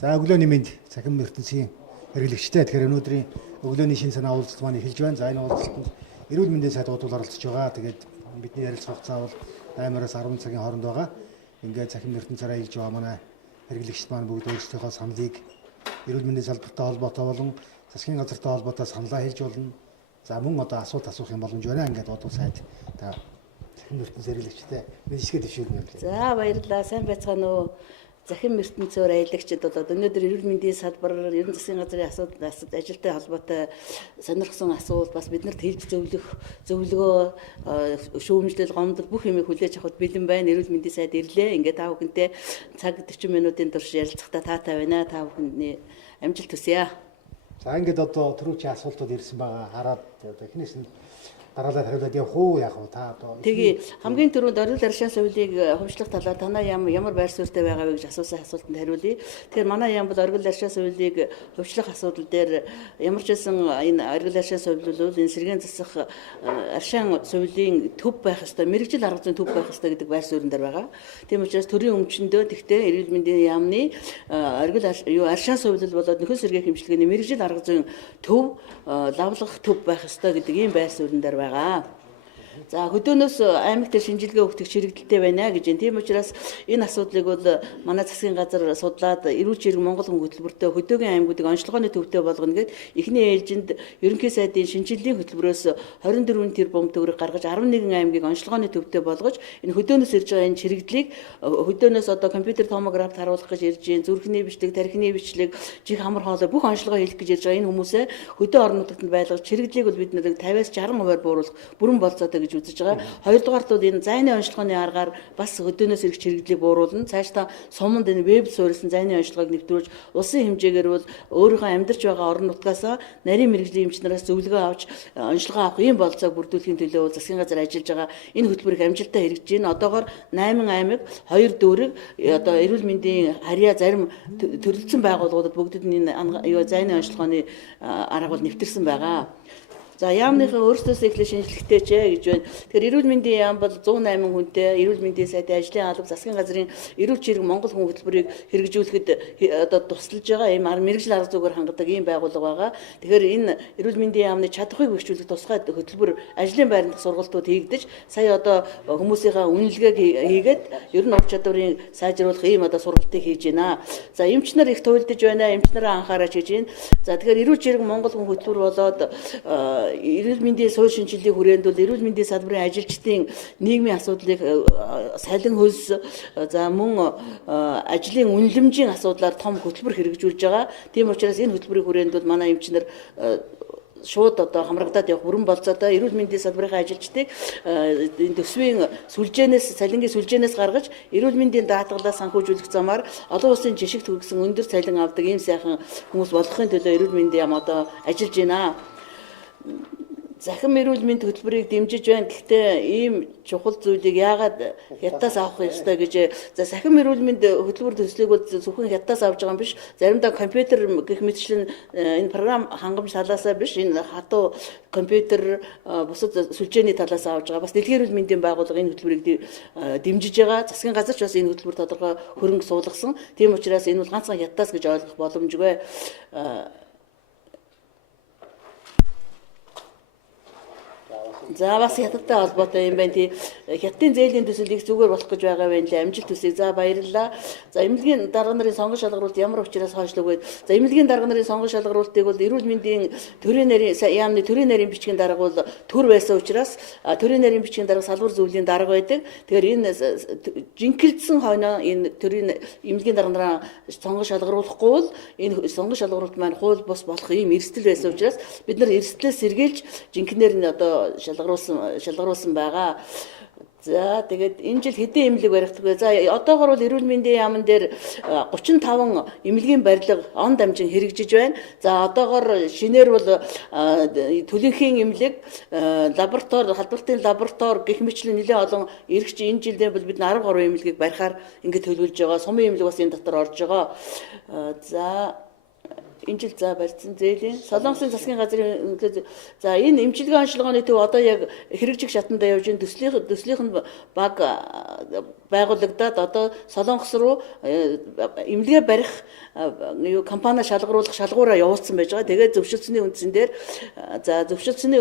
За өглөөний мэнд цахим ертөнцийн хэрэглэгчтэй. Тэгэхээр өнөөдрийн өглөөний шин санаа уулзалт маань эхэлж байна. За энэ уулзалтанд эрүүл мэндийн сайд бодвол оролцож байгаа. Тэгээд бидний ярилцах хугацаа бол 8-аас 10 цагийн хооронд байгаа. Ингээд цахим ертөнцөөрөө хэлж байгаа манай хэрэглэгчид маань бүгд өөрсдийнхөө саналыг эрүүл мэндийн салбартай холбоотой болон засгийн газартай холбоотой саналаа хэлж болно. За мөн одоо асуулт асуух юм боломж байна. Ингээд бодвол сайд та цахим ертөнцийн хэрэглэгчтэй мэдээлэл дэвшүүлнэ. За баярлалаа. Сайн байцгаана уу? Захин ертөнцөөр аялагчид болоод өнөөдөр эрүүл мэндийн салбар, ерөн засгийн газрын асуудал ажилтай холбоотой сонирхсон асуулт бас биднэрт хэлж зөвлөгөө, шүүмжлэл, гомдол бүх юмыг хүлээж авахд бэлэн байна. Эрүүл мэндийн сайд ирлээ. Ингээд та бүхэнтэй цаг 40 минутын турш ярилцахтаа таатай байна. Та бүхэний амжилт хүсье. За ингээд одоо түрүүчийн асуултууд ирсэн байгаа. Хараад одоо эхнээс нь дараалал хариулаад явах уу яах вэ та одоо Тэгээ хамгийн түрүүнд оргил аршаа сувлыг хувьчлах талаар танаа ямар байр суурьтай байгаа вэ гэж асуусан асуултанд хариулъя. Тэгэхээр манай яам бол оргил аршаа сувлыг хувьчлах асуудал дээр ямар ч байсан энэ оргил аршаа сувл бол энэ сэргээн засах аршаан сувлийн төв байх ёстой, мэрэгжил арга зүйн төв байх ёстой гэдэг байр суурин дээр байгаа. Тийм учраас төрийн өмчөндөө тэгтээ эрүүл мэндийн яамны оргил аршаа сувл болоод нөхөн сэргээх хэмжлэгээний мэрэгжил арга зүйн төв лавлах төв байх ёстой гэдэг ийм байр суурин дээр байгаа. За хөдөөнөөс аймагт шинжилгээ өгөх чирэгдэлтэй байна гэж байна. Тийм учраас энэ асуудлыг бол манай засгийн газар судлаад эрүүл чирэг Монгол хүн хөтөлбөртөө хөдөөгийн аймагуудыг онцлогооны төвтэй болгоно гэд эхний ээлжинд ерөнхий сайдын шинжилгээний хөтөлбөрөөс 24 тэрбум төгрөг гаргаж 11 аймгийг онцлогооны төвтэй болгож энэ хөдөөнөөс ирж байгаа энэ чирэгдлийг хөдөөнөөс одоо компьютер томографт харуулах гэж ирж байна. Зүрхний бичлэг, тархины бичлэг, чих хамар хоолой бүх онцлогоо хийх гэж ирж байгаа энэ хүмүүсээ хөдөө орон нутагт байлгаж чирэгдлийг бол бид нэр 50-аас 60% бууруулах бүрэн болцоотой гэж үзэж байгаа. Хоёрдугаарт бол энэ зайны онцлогооны аргаар бас хөдөөнөөс ирэх чирэгдлийг бууруулна. Цаашдаа суманд энэ веб суурилсан зайны онцлогоог нэвтрүүлж улсын хэмжээгээр бол өөрийнхөө амьдарч байгаа орон нутгаас нарийн мэрэгжлийн эмчнараас зөвлөгөө авч онцлогоо авах ийм болцоог бүрдүүлэхийн төлөө засгийн газар ажиллаж байгаа. Энэ хөтөлбөр их амжилттай хэрэгжиж байна. Одоогоор 8 аймаг, 2 дүүрэг одоо эрүүл мэндийн харьяа зарим төрөлцсөн байгууллагуудад бүгдэд энэ зайны онцлогооны арга бол нэвтэрсэн байгаа. За яамныхаа өөрсдөөсөө эхлээ шинжлэхтэй ч гэж байна. Тэгэхээр эрүүл мэндийн яам бол 108 хүнтэй эрүүл мэндийн сайдын ажлын алба засгийн газрын эрүүл чирэг Монгол хүн хөтөлбөрийг хэрэгжүүлэхэд одоо тусалж байгаа ийм мэрэгжил арга зүйгээр хангадаг ийм байгууллага байгаа. Тэгэхээр энэ эрүүл мэндийн яамны чадхыг бэхжүүлэх тусгай хөтөлбөр ажлын байранд сургалтууд хийгдэж сая одоо хүмүүсийнхаа үнэлгээг хийгээд ер нь ур чадварыг сайжруулах ийм одоо сургалтыг хийж байна. За эмч нар их туйлдж байна. Эмч нараа анхаарч хийж байна. За тэгэхээр эрүүл чирэг Монгол хүн хөтөлбөр болоод эрүүл мэндийн суурь шинжилгээг хүрээнд бол эрүүл мэндийн салбарын ажилчдын нийгмийн асуудлыг салин хөлс за мөн ажлын үнэлэмжийн асуудлаар том хөтөлбөр хэрэгжүүлж байгаа. Тийм учраас энэ хөтөлбөрийн хүрээнд бол манай эмчнэр шууд одоо хамрагдаад явах бүрэн болцоотой эрүүл мэндийн салбарын ажилчдыг энэ төсвийн сүлжээнээс цалингийн сүлжээнээс гаргаж эрүүл мэндийн даатгалаа санхүүжүүлэх замаар олон улсын жишгт хүргэсэн өндөр цалин авдаг ийм сайхан хүмүүс болгохын төлөө эрүүл мэндийн яам одоо ажиллаж байна. Захин эрүүл мэнд хөтөлбөрийг дэмжиж байна. Гэхдээ ийм чухал зүйлийг яагаад хятадаас авах ёстой гэж за захин эрүүл мэнд хөтөлбөр төслийг бол зөвхөн хятадаас авч байгаа юм биш. Заримдаа компьютер гэх мэтчлэн энэ програм хангамж талаасаа биш. Энэ хатуу компьютер бусад сүлжээний талаас авж байгаа. Бас дэлхийн эрүүл мэндийн байгууллага энэ хөтөлбөрийг дэмжиж байгаа. Засгийн газар ч бас энэ хөтөлбөр тодорхой хөрөнгө суулгасан. Тийм учраас энэ бол ганцхан хятадаас гэж ойлгох боломжгүй. За бас хятадтай холбоотой юм байна. Тий хятадын зээлийн төсөлийг зүгээр болох гэж байгаа байх лээ. Амжилт хүсье. За баярлалаа. За эмнэлгийн дарга нарын сонгон шалгаруулалт ямар учраас хойшлог вэ? За эмнэлгийн дарга нарын сонгон шалгаруулалтыг бол эрүүл мэндийн төрийн нарийн яамны төрийн нарийн бичгийн дарга бол төр байсан учраас төрийн нарийн бичгийн дарга салбар зөвлөлийн дарга байдаг. Тэгэхээр энэ жинхэлдсэн хойноо энэ төрийн эмнэлгийн дарга нараа сонгон шалгаруулахгүй бол энэ сонгон шалгаруулалт маань хууль бус болох ийм эрсдэл байсан учраас бид нар эрсдлээс сэргийлж жинхнээр нь одоо шалгаруулсан байгаа. За тэгээд энэ жил хэдэн эмнэлэг баригдах вэ? За одоогоор бол эрүүл мэндийн яамн дээр 35 эмнэлгийн барилга он дамжин хэрэгжиж байна. За одоогоор шинээр бол төлөнхийн эмнэлэг, лаборатори, халдвартын лаборатори гэх мэтлэн нэлээд олон эргэж энэ жилдээ бол бид 13 эмнэлгийг барихаар ингээд төлөвлөж байгаа. Сумын эмнэлэг бас энэ дотор орж байгаа. За энэ жил за барьсан зээлийн Солонгосын засгийн газрын за энэ эмчилгээ онцлогооны төв одоо яг хэрэгжих шатндаа явж энэ төслийнх нь баг байгуулагдаад одоо Солонгос руу эмнэлгээ барих компани шалгаруулах шалгуураа явуулсан байж байгаа. Тэгээд зөвшөлдсөний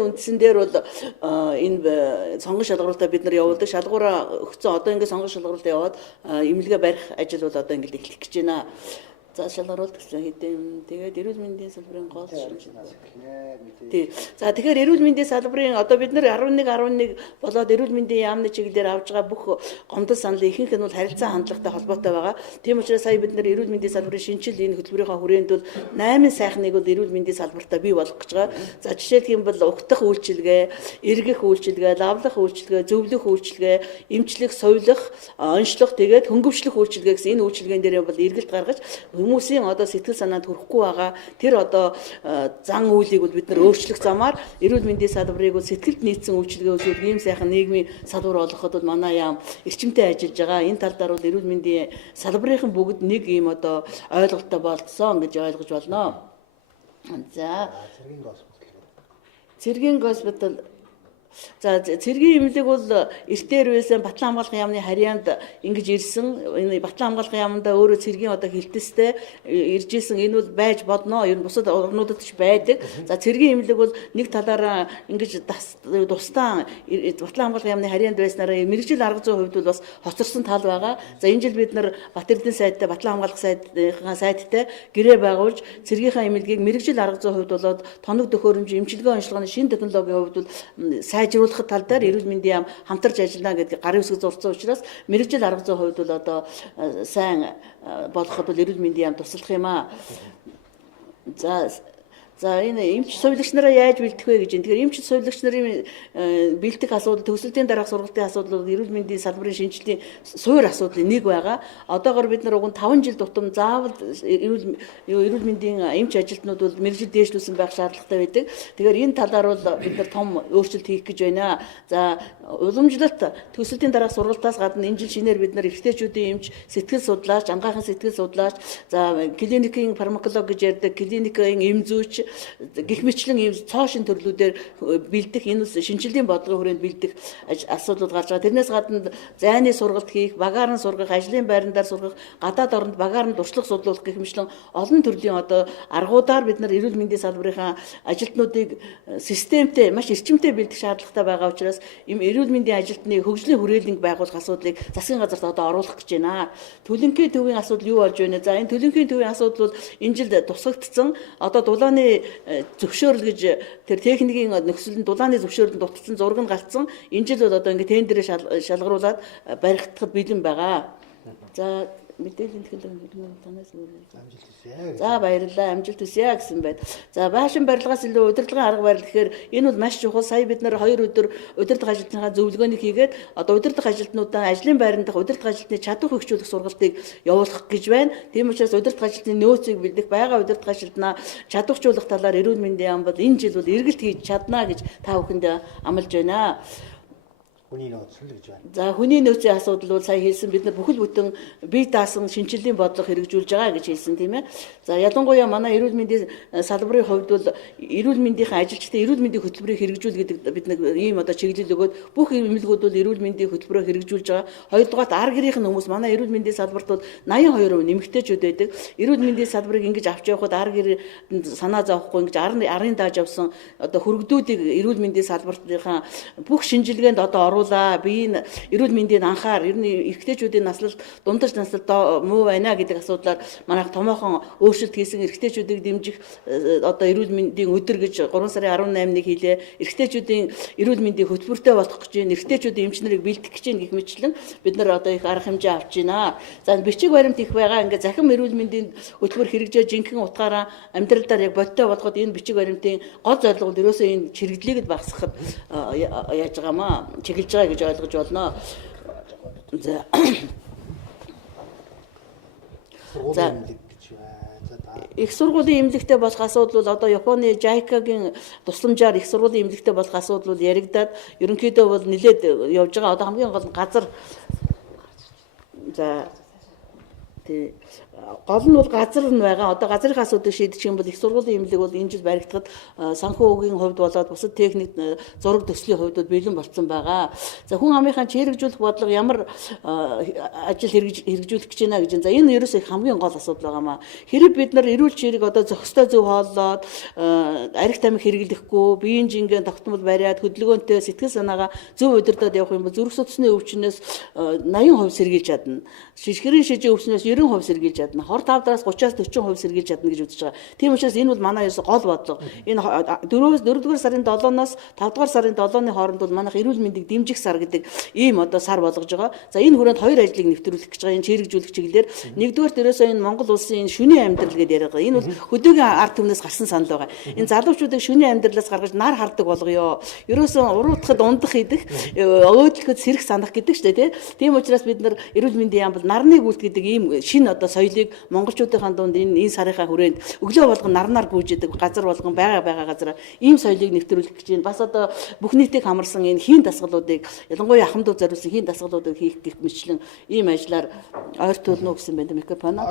үндсэн дээр бол энэ сонгон шалгаруулалтаа бид нар явуулдаг. Шалгуураа өгсөн. Одоо ингээд сонгон шалгаруулалтаа яваад эмнэлгээ барих ажил бол одоо ингээд эхлэх гэж байна. За шалгаруулт гэсэн хэдэн тэгээд эрүүл мэндийн салбарын гол шинжилгээ. Тий. За тэгэхээр эрүүл мэндийн салбарын одоо бид нар 11 болоод эрүүл мэндийн яамны чиглэлээр авж байгаа бүх гомдол санал ихэнх нь бол харилцаа хандлагатай холбоотой байгаа. Тийм учраас сая бид нар эрүүл мэндийн салбарын шинжил энэ хөтөлбөрийнхөө хүрээнд бол 8 сайхныг бол эрүүл мэндийн салбартаа бий болгох гэж байгаа. За жишээлх юм бол угтах үйлчилгээ, эргэх үйлчилгээ, лавлах үйлчилгээ, зөвлөх үйлчилгээ, эмчлэх, совилох, онцлох тэгээд хөнгөвчлөх үйлчилгээ гэсэн энэ үйлчилгээнд дээр бол эргэлт гаргаж хүмүүсийн одоо сэтгэл санаанд хүрэхгүй байгаа тэр одоо зан үйлийг бол бид нар өөрчлөх замаар эрүүл мэндийн салбарыг бол сэтгэлд нийцсэн үйлчилгээ үзүүлэх ийм сайхан нийгмийн салбар болгоход бол манай яам эрчимтэй ажиллаж байгаа. Энэ талдаар бол эрүүл мэндийн салбарын бүгд нэг ийм одоо ойлголттой болцсон гэж ойлгож байна. За цэргийн госпиталь за цэргийн эмнэлэг бол эртээр байсан Батлан хамгаалахын яамны харьяанд ингэж ирсэн. Энэ Батлан хамгаалахын яамдаа өөрөө цэргийн одоо хилтэстэй ирж исэн. Энэ бол байж бодно. Ер нь бусад орнуудад ч байдаг. За цэргийн эмнэлэг бол нэг талаараа ингэж тусдаа Батлан хамгаалахын яамны харьяанд байснараа мэргэжил арга зүйн хувьд бол бас хоцорсон тал байгаа. За энэ жил бид нар Батэрдэн сайттай Батлан хамгаалах сайттай гэрээ байгуулж цэргийнхаа эмнэлгийг мэргэжил арга зүйн хувьд болоод тоног төхөөрөмж эмчилгээ онцлогооны шинэ технологийн хувьд бол сайжруулах тал дээр эрүүл мэндийн яам хамтарч ажиллана гэдэг гарын үсэг зурцсан учраас мэргэжил арга зүйн хувьд бол одоо сайн болоход бол эрүүл мэндийн яам туслах юм аа. За энэ эмч сувилагч нараа яаж бэлдэх вэ гэж. Тэгэхээр эмч сувилагч нарын бэлдэх асуудал, төгсөлтийн дараах сургалтын асуудал бол эрүүл мэндийн салбарын шинжилгээний суур асуудлын нэг байгаа. Одоогоор бид нар уг нь 5 жил тутам заавал эрүүл мэндийн эмч ажилтнууд бол мэргэжил дээшлүүлсэн байх шаардлагатай байдаг. Тэгэхээр энэ талаар бол бид нар том өөрчлөлт хийх гэж байна. За уламжлалт төгсөлтийн дараах сургалтаас гадна энэ жил шинээр бид нар эрэгтэйчүүдийн эмч, сэтгэл судлаач, агаахын сэтгэл судлаач, за клиникийн фармаколог гэж ярьдаг клиникийн эм зүйч гэх мэтлэн ийм цоошин төрлүүдээр бэлдэх энэ шинжилгээний бодлогын хүрээнд бэлдэх асуудлууд гарч байгаа. Тэрнээс гадна зайны сургалт хийх, багаар нь сургах, ажлын байрандаар сургах, гадаад оронд багаар нь дуршлаг судлуулах гэх мэтлэн олон төрлийн одоо аргуудаар бид нар эрүүл мэндийн салбарынхаа ажилтнуудыг системтэй, маш эрчимтэй бэлдэх шаардлагатай байгаа учраас ийм эрүүл мэндийн ажилтны хөгжлийн хүрээлэнг байгуулах асуудлыг засгийн газарт одоо оруулах гэж байна. Төлөнхийн төвийн асуудал юу болж байна? За энэ төлөнхийн төвийн асуудал бол энэ жил тусгагдсан. Одоо дулааны зөвшөөрөл гэж тэр техникийн нөхцөлд дулааны зөвшөөрлөнд дутсан зураг нь гарцсан. Энэ жил бол одоо ингээд тендерээр шалгаруулад баригдахад бэлэн байгаа. За мэдээллийн технологийн танаас амжилт хүсье. За баярлалаа, амжилт хүсье гэсэн байна. За байшин барилгаас илүү удирдлагын арга барил гэхээр энэ бол маш чухал. Сая бид нар 2 өдөр удирдлага ажилтныхаа зөвлөгөөнийг хийгээд одоо удирдлага ажилтнуудаа ажлын байранд дах удирдлага ажилтны чадвар хөгжүүлэх сургалтыг явуулах гэж байна. Тийм учраас удирдлага ажилтны нөөцийг бэлдэх, байгаа удирдлага ажилтнаа чадваржуулах талаар эрүүл мэндийн яам бол энэ жил бол эргэлт хийж чадна гэж та бүхэнд амлаж байна. Хүний нөөц л гэж байна. За хүний нөөцийн асуудал бол сая хэлсэн бид нар бүхэл бүтэн бие даасан шинжилгээний бодлого хэрэгжүүлж байгаа гэж хэлсэн тийм ээ. За ялангуяа манай эрүүл мэндийн салбарын хувьд бол эрүүл мэндийн ажилчдын эрүүл мэндийн хөтөлбөрийг хэрэгжүүл гэдэг бид нэг ийм одоо чиглэл өгөөд бүх эмнэлгүүд бол эрүүл мэндийн хөтөлбөрөөр хэрэгжүүлж байгаа. Хоёрдугаар ар гэрийнх нь хүмүүс манай эрүүл мэндийн салбарт бол 82% нэмэгтэйчүүд байдаг. Эрүүл мэндийн салбарыг ингэж авч явахад ар гэрээнд санаа зовхгүй ингэж арын дааж явсан одоо хөргдүүдийг эрүүл мэндийн салбартынхаа бүх шинжилгээнд одоо биеийн эрүүл мэндийн анхаар ер нь эрэгтэйчүүдийн наслалт дундаж наслалт муу байна гэдэг асуудлаар манайх томоохон өөрчлөлт хийсэн. Эрэгтэйчүүдийг дэмжих одоо эрүүл мэндийн өдөр гэж 3 сарын 18-ыг хийлээ. Эрэгтэйчүүдийн эрүүл мэндийн хөтөлбөртэй болох гэж байна. Эрэгтэйчүүдийн эмч нарыг бэлдэх гэж байна гэх мэтлэн бид нар одоо их арга хэмжээ авч байна. За бичиг баримт их байгаа. Ингээ захин эрүүл мэндийн хөтөлбөр хэрэгжээ жинхэнэ утгаараа амьдралдаар яг бодтой болгоход энэ бичиг баримтын гол зорилго нь ерөөсөө энэ чирэгдлийг багасгахад яаж байгаамаа чиглэж байгаа гэж ойлгож болно. За их сургуулийн эмнэлэгтэй болох асуудал бол одоо Японы JICA-гийн тусламжаар их сургуулийн эмнэлэгтэй болох асуудал бол яригадаад ерөнхийдөө бол нэлээд явж байгаа. Одоо хамгийн гол газар за гол нь бол газар нь байгаа. Одоо газрын асуудыг шийдэх юм бол их сургуулийн эмнэлэг бол энэ жил баригдахад санхүүгийн хувьд болоод бусад техник зураг төслийн хувьд бол бэлэн болцсон байгаа. За хүн амынхаа чирэгжүүлэх бодлого ямар ажил хэрэгжүүлэх гэж байна гэж. За энэ ерөөсөө хамгийн гол асуудал байгаа маа. Хэрэв бид нар эрүүл чирэг одоо зохистой зөв хооллоод арх тамхи хэрэглэхгүй, биеийн жингэн тогтмол бариад хөдөлгөөнтэй сэтгэл санаагаа зөв удирдах явах юм бол зүрх судасны өвчнөөс 80% сэргийлж чадна. Шишгэрийн шижийн өвчнөөс 90% сэргийлж чадна. Хор тавдараас 30-аас 40% сэргийлж чадна гэж үзэж байгаа. Тийм учраас энэ бол манай ерөөсө гол бодлого. Энэ 4-р сарын 7-оос 5-р сарын 7-ны хооронд бол манайх эрүүл мэндийг дэмжих сар гэдэг ийм одоо сар болгож байгаа. За энэ хүрээнд хоёр ажлыг нэвтрүүлэх гэж байгаа. Энэ чирэгжүүлэх чиглэлээр нэгдүгээр ерөөсөө энэ Монгол улсын энэ шүний амьдрал гэдэг яриаг байгаа. Энэ бол хөдөөгийн ард түмнээс гарсан санал байгаа. Энэ залуучуудыг шүний амьдралаас гаргаж нар хардаг болгоё. Ерөөсөө уруутахад ундах идэх, өөдлөхөд сэрэх санах гэдэг ч тийм учраас бид нар эрүүл мэндийн яам бол нарны гүйлт гэдэг ийм шинэ одоо соёлыг монголчуудын дунд энэ сарынхаа хүрээнд өглөө болгон нарнаар гүйжэдэг газар болгон байгаа газар ийм соёлыг нэвтрүүлэх гэж байна. Бас одоо бүх нийтийг хамарсан энэ хийн дасгалуудыг ялангуяа ахмадууд зориулсан хийн дасгалуудыг хийх гэх мэтлэн ийм ажлаар ойртуулна гэсэн байна микрофоно.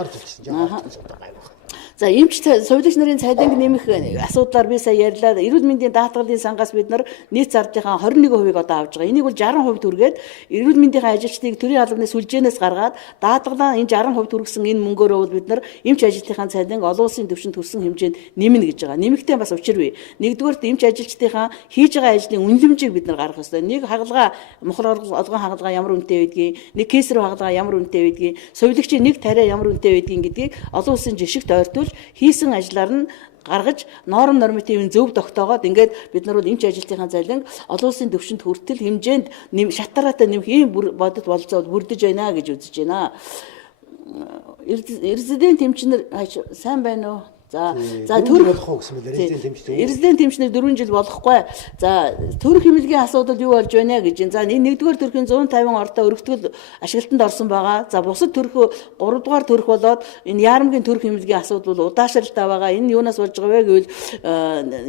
За эмч сувилагч нарын цалинг нэмэх асуудлаар би сая ярьлаа. Эрүүл мэндийн даатгалын сангаас бид нар нийт зардлынхаа 21% одоо авж байгаа. Энийг бол 60% түргээд эрүүл мэндийн ажилчдыг төрийн албаны сүлжээнээс гаргаад даатгалаа энэ 60% түргэсэн энэ мөнгөөрөө бол бид нар эмч ажилтнынхаа цалин олон улсын түвшинд төрсэн хэмжээнд нэмнэ гэж байгаа. Нэмэхдээ бас учир бий. Нэгдүгээрт эмч ажилчдынхаа хийж байгаа ажлын үнэлэмжийг бид нар гаргах ёстой. Нэг хагалгаа мохор олгон хагалгаа ямар үнэтэй байдгийг, нэг кейсэр хагалгаа ямар үнэтэй байдгийг, сувилагчийн нэг тариа ямар үнэтэй байдгийг гэдгийг олон улсын жишгт ойртуул хийсэн ажлаар нь гаргаж нормативын зөв тогтоогоод ингээд бид нар бол эмч ажилтнынхаа цалин олон улсын түвшинд хүртэл хэмжээнд шатараатай нэмэх ийм бодит болцоо бүрдэж байна гэж үзэж байна. Резидент эмчнэр сайн байна уу? За төрөх болох уу гэсэн мэт резидент эмчтэй. Резидент эмчнэр 4 жил болохгүй. За төрөх хэмнэлгийн асуудал юу болж байна гэж. За энэ нэгдүгээр төрхийн 150 ордоо өргөтгөл ашиглалтанд орсон байгаа. За бусад төрх 3 дугаар төрх болоод энэ яарамгийн төрөх хэмнэлгийн асуудал бол удаашралтай байгаа. Энэ юунаас болж байгаа вэ гэвэл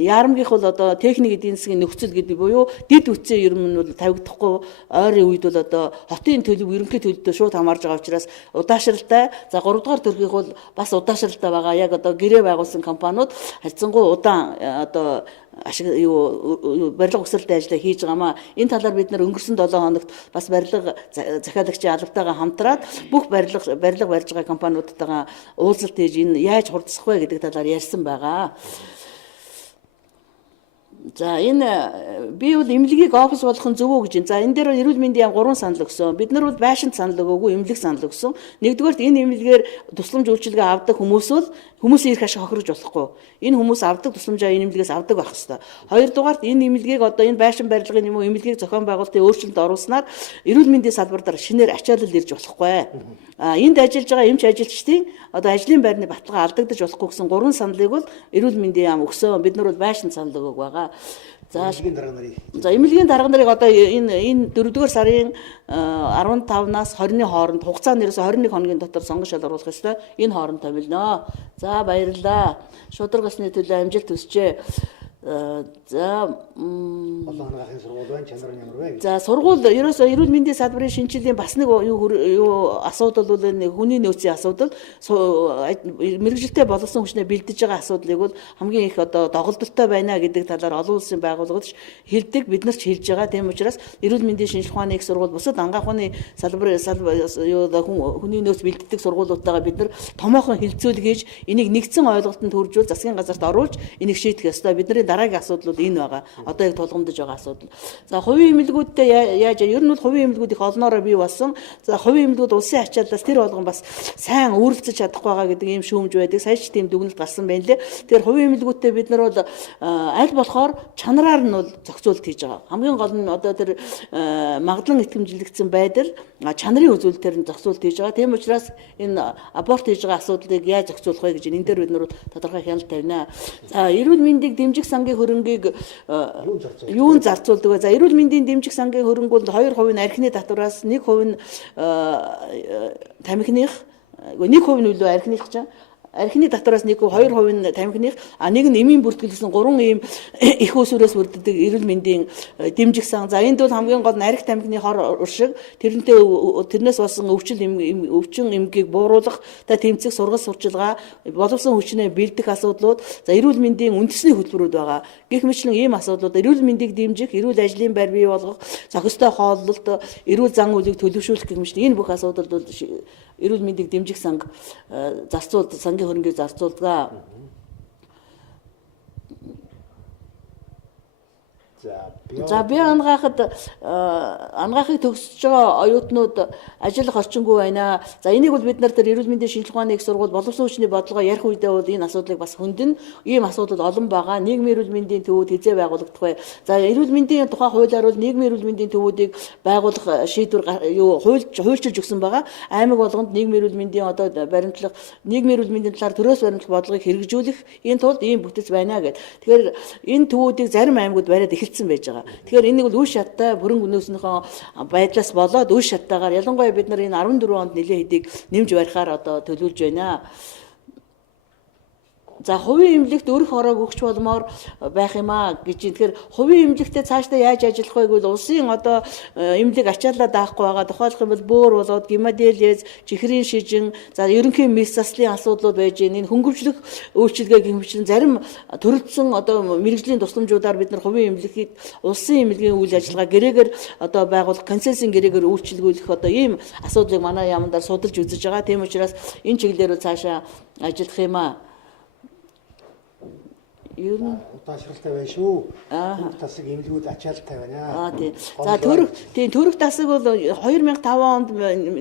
яарамгийнх бол одоо техник эдийн засгийн нөхцөл гэдэг буюу дид үтсээ ер нь бол тавигдахгүй ойрын үед бол одоо хотын төлөв ерөнхий төлөвтэй шууд хамаарж байгаа учраас удаашралтай. За 3 дугаар төрхийг бол бас удаашралтай байгаа. Яг одоо гэрээ байгуулсан компаниуд харьцангуй удаан одоо барилга угсралтай ажиллаа хийж байгаамаа. Энэ талаар бид нар өнгөрсөн 7 хоногт бас барилга захиалагчийн албатайгаа хамтраад бүх барилга барьж байгаа компаниудтайгаа уулзалт хийж энэ яаж хурдсах вэ гэдэг талаар ярьсан байгаа. За энэ би бол эмнэлгийг офис болгох нь зөв үү гэж. За энэ дээр эрүүл мэндийн яам 3 санал өгсөн. Бид нар бол байшинт санал өгөөгүй, эмнэлэг санал өгсөн. Нэгдүгээрт энэ эмнэлгээр тусламж үйлчилгээ авдаг хүмүүс бол хүмүүсийн эрх ашиг хохирож болохгүй. Энэ хүмүүс авдаг тусламжаа энэ эмнэлгээс авдаг байх ёстой. Хоёрдугаарт энэ эмнэлгийг одоо энэ байшин барилгын юм уу эмнэлгийг зохион байгуулалтын өөрчлөлт оруулснаар эрүүл мэндийн салбар дээр шинээр ачаалал ирж болохгүй. Энд ажиллаж байгаа эмч ажилчдын одоо ажлын байрны баталгаа алдагдаж болохгүй гэсэн 3 саналыг бол эрүүл мэндийн яам өгсөн. Бид нар бол байшин санал өгөөг байгаа. За эмнэлгийн дарга нарыг одоо энэ 4-р сарын 15-наас 20-ны хооронд хугацаанд ерөөсө 21 хоногийн дотор сонгож шалгаруулах ёстой. Энэ хооронд томилноо. За баярлалаа. Шударгасны төлөө амжилт хүсье. За Улаангаахын сургууль байна, чанар нь ямар вэ? За сургууль ерөөсөө эрүүл мэндийн салбарын шинжилгээний бас нэг юу асуудал бол энэ хүний нөөцийн асуудал мэрэгжилтэй болсон хүчнээ бэлдэж байгаа асуудлыг бол хамгийн их одоо доголдолтой байна гэдэг талаар олон улсын байгууллагууд хэлдэг, бид нар ч хэлж байгаа. Тийм учраас эрүүл мэндийн шинжилгээ ухааны их сургууль бусад ангаах ухааны салбарын хүний нөөц бэлддэг сургуулиудтайгаа бид нар томоохон хилцүүлэг хийж энийг нэгдсэн ойлголтод хүржүүл засгийн газарт оруулж энийг шийдэх ёстой. Бидний дараагийн асуудал бол энэ байгаа. Одоо яг тулгамдж байгаа асуудал. За хувийн эмнэлгүүдтэй яаж ер нь бол хувийн эмнэлгүүд их олноороо бий болсон. За хувийн эмнэлгүүд улсын ачааллаас тэр болгон бас сайн өөрлөж чадахгүй байгаа гэдэг ийм шүүмж байдаг. Сая ч тийм дүгнэлт гарсан байна лээ. Тэгэхээр хувийн эмнэлгүүдтэй бид нар бол аль болохоор чанараар нь бол зохицуулт хийж байгаа. Хамгийн гол нь одоо тэр магадлан итгэмжлэгдсэн байдал чанарын үзүүлэлтээр нь зохицуулт хийж байгаа. Тийм учраас энэ аборт хийж байгаа асуудлыг яаж зохицуулах вэ гэж энэ дээр бид нар тодорхой хяналт тавина. За эрүүл мэндийг дэмжих сангийн хөрөнгийг юунд зарцуулдаг вэ? За эрүүл мэндийн дэмжих сангийн хөрөнгө бол 2% нь архины татвараас, 1% нь тамхиных, 1% нь үлээ архиных чинь архины татвараас нэг 2% нь тамхиных нэг нь эмийн бүртгэлсэн 3 ийм их усүрээс бүрддэг эрүүл мэндийн дэмжих сан. За энд бол хамгийн гол нь арх тамхины хор уршиг тэрнээс болсон өвчин эмгээг бууруулах та тэмцэх сургал сурчилгаа боловсон хүчнээ бэлдэх асуудлууд за эрүүл мэндийн үндэсний хөтөлбөрүүд байгаа. Гэх мэтлэн ийм асуудлууд эрүүл мэндийг дэмжих, эрүүл ажлын байр бий болгох, зохистой хооллолт, эрүүл зан үйлийг төлөвшүүлэх гэх мэт энэ бүх асуудал бол эрүүл мэндийг дэмжих сангийн хөрөнгийг зарцуулдаг. За би ангаахыг төгсөж байгаа оюутнууд ажиллах орчингүй байна. За энийг бол бид нар тэр эрүүл мэндийн шинжилгээ ухааны их сургууль боловсон хүчний бодлогоо ярих үедээ бол энэ асуудлыг бас хөндлөн ийм асуудал олон байгаа. Нийгмийн эрүүл мэндийн төвүүд хязээ байгуулагдах бай. За эрүүл мэндийн тухай хуулиар бол нийгмийн эрүүл мэндийн төвүүдийг байгуулах шийдвэр хуульчилж өгсөн байгаа. Аймаг болгонд нийгмийн эрүүл мэндийн одоо баримтлах, нийгмийн эрүүл мэндийн талаар төрөөс баримтлах бодлогыг хэрэгжүүлэх энэ тулд ийм бүтэц байна гэдэг. Тэгэхээр энэ төвүүдийг зарим аймагуд бариад эхэлсэн байж байгаа. Тэгэхээр энийг бол үе шаттай бүрэн гүнөөснийхөө байдлаас болоод үе шаттайгаар ялангуяа бид нар энэ 14 онд нэлээд хэдийг нэмж барихаар одоо төлөвлөж байна. За хувийн эмнэлэгт өрх ороог өгч болмоор байх юм аа гэж. Тэгэхээр хувийн эмнэлэгтээ цаашдаа яаж ажиллах вэ гэвэл улсын одоо эмнэлэг ачаалаа даахгүй байгаа. Тухайлх юм бол бөөр болоод гемодиализ, чихрийн шижин, за ерөнхий мэс заслын асуудлууд байж байна. Энэ хөнгөвчлөх үйлчилгээ гэмчлэн зарим төрөлдсөн одоо мэрэгжлийн тусламжуудаар бид нар хувийн эмнэлэгийг улсын эмнэлгийн үйл ажиллагаа гэрээгээр одоо байгуулах консенсийн гэрээгээр үйлчилгүүлэх одоо ийм асуудлыг манай яамдаар судалж үзэж байгаа. Тийм учраас энэ чиглэлээр цаашаа ажиллах юм аа. Удаашралтай байна шүү. Төрөх тасаг эмнэлгүүд ачаалттай байна. Тийм. За төрөх тасаг бол 2005 онд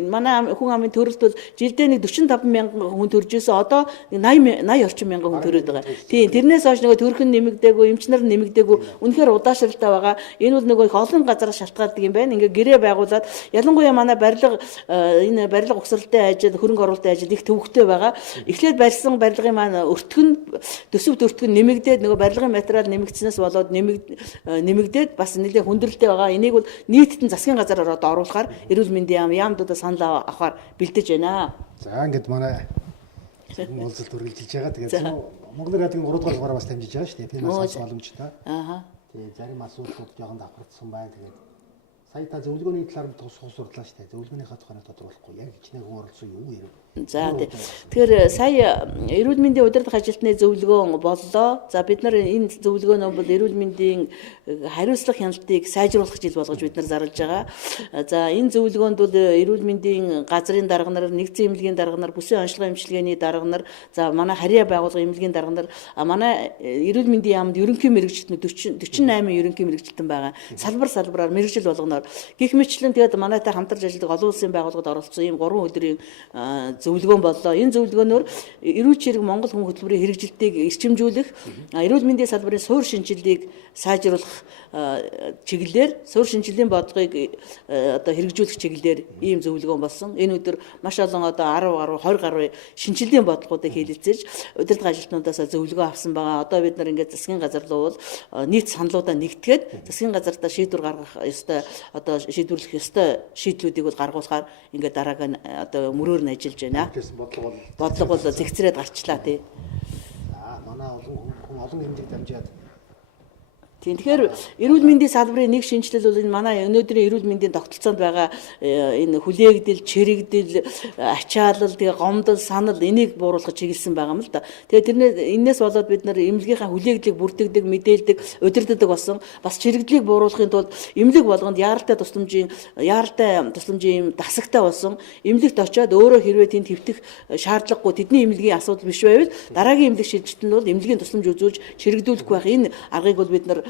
манай хүн амын төрөлт бол жилдээ нэг 45 мянган хүн төрж ирсэн. Одоо 80 орчим мянган хүн төрөд байгаа. Тийм. Тэрнээс хойш нөгөө төрөх нь нэмэгдээгүй, эмчнэр нь нэмэгдээгүй. Үнэхээр удаашралтай байгаа. Энэ бол нөгөө их олон газараас шалтгаалдаг юм байна. Ингээ гэрээ байгуулад ялангуяа манай энэ барилга угсралтай ажил, хөрөнгө оруулалтын ажил их төвөгтэй байгаа. Эхлээд барьсан барилгын маань төсөв төртгөн нэмэгдээд нөгөө барилгын материал нэмэгдснээс болоод нэмэгдээд бас нэлээд хүндрэлтэй байгаа. Энийг бол нийтэд нь засгийн газараар одоо оруулахаар эрүүл мэндийн яамдуудаа санал авахаар бэлдэж байна. За ингээд манай уулзалт үргэлжилж байгаа. Тэгээд Монголын радиогийн 3 дугаар дугаараа бас дамжиж байгаа шүү дээ. Тийм бас боломжтой. Тэгээд зарим асуудлууд жоохон давхардсан байна. Тэгээд сая та зөвлөгөөний талаар сурлаа шүү дээ. Зөвлөгөөнийхөө тухайд тодорхойлохгүй яг хичнээн хүн оролцсон юу юм? За тэгэхээр сая эрүүл мэндийн удирдах ажилтны зөвлөгөө боллоо. За бид нар энэ зөвлөгөө нь бол эрүүл мэндийн хариуцлага хяналтыг сайжруулах жил болгож бид нар зарлж байгаа. За энэ зөвлөгөөнд бол эрүүл мэндийн газрын дарга нар, нэгдсэн эмнэлгийн дарга нар, бүсийн онцлогын эмчилгээний дарга нар, за манай харьяа байгууллага эмнэлгийн дарга нар, манай эрүүл мэндийн яамд ерөнхий мэрэгчлэтнүүд 48 ерөнхий мэрэгчлэлтэн байгаа. Салбараар мэрэгжил болгоноор гэх мэтлэн тэгээд манайтай хамтарч ажилладаг олон улсын байгууллагад оролцсон ийм 3 өдрийн зөвлөгөөн боллоо. Энэ зөвлөгөөнөөр эрүүл чирэг Монгол хүн хөтөлбөрийн хэрэгжилтийг эрчимжүүлэх, эрүүл мэндийн салбарын суур шинжилгээг сайжруулах чиглэлээр суур шинжилгээний бодлогыг одоо хэрэгжүүлэх чиглэлээр ийм зөвлөгөөн болсон. Энэ өдөр маш олон одоо 10 гаруй 20 гаруй шинжилгээний бодлогуудыг хэлэлцэж удирдах ажилтнуудаас зөвлөгөө авсан байгаа. Одоо бид нар ингээд засгийн газар руу бол нийт саналуудаа нэгтгээд засгийн газартаа шийдвэр гаргах ёстой одоо шийдвэрлэх ёстой шийдлүүдийг бол гаргуулахаар ингээд дараагийн одоо мөрөөр нь ажиллаж байна. Бодлого бол зэгцрээд гарчлаа тий. За манай олон эмнэлэг дамжаад Тэгэхээр эрүүл мэндийн салбарын нэг шинжилэл бол энэ манай өнөөдрийн эрүүл мэндийн тогтолцоонд байгаа энэ хүлээгдэл, чирэгдэл, ачаалал, тэгээ гомдол, санал энийг бууруулах чиглэсэн байгаа юм л да. Тэгээ энэс болоод бид нар эмнэлгийнхаа хүлээгдлийг бүртгэдэг, мэдээлдэг, удирддаг болсон. Бас чирэгдлийг бууруулахын тулд эмнэлэг болгонд яаралтай тусламжийн дасагтай болсон. Эмнэлэгт очиод өөрөө хэрвээ тэнд хэвтэх шаардлагагүй тэдний эмнэлгийн асуудал биш байвал дараагийн эмнэлэг шилжилтэнд бол эмнэлгийн тусламж үзүүлж чирэгдүүлэх байх. Энэ аргыг бол бид нар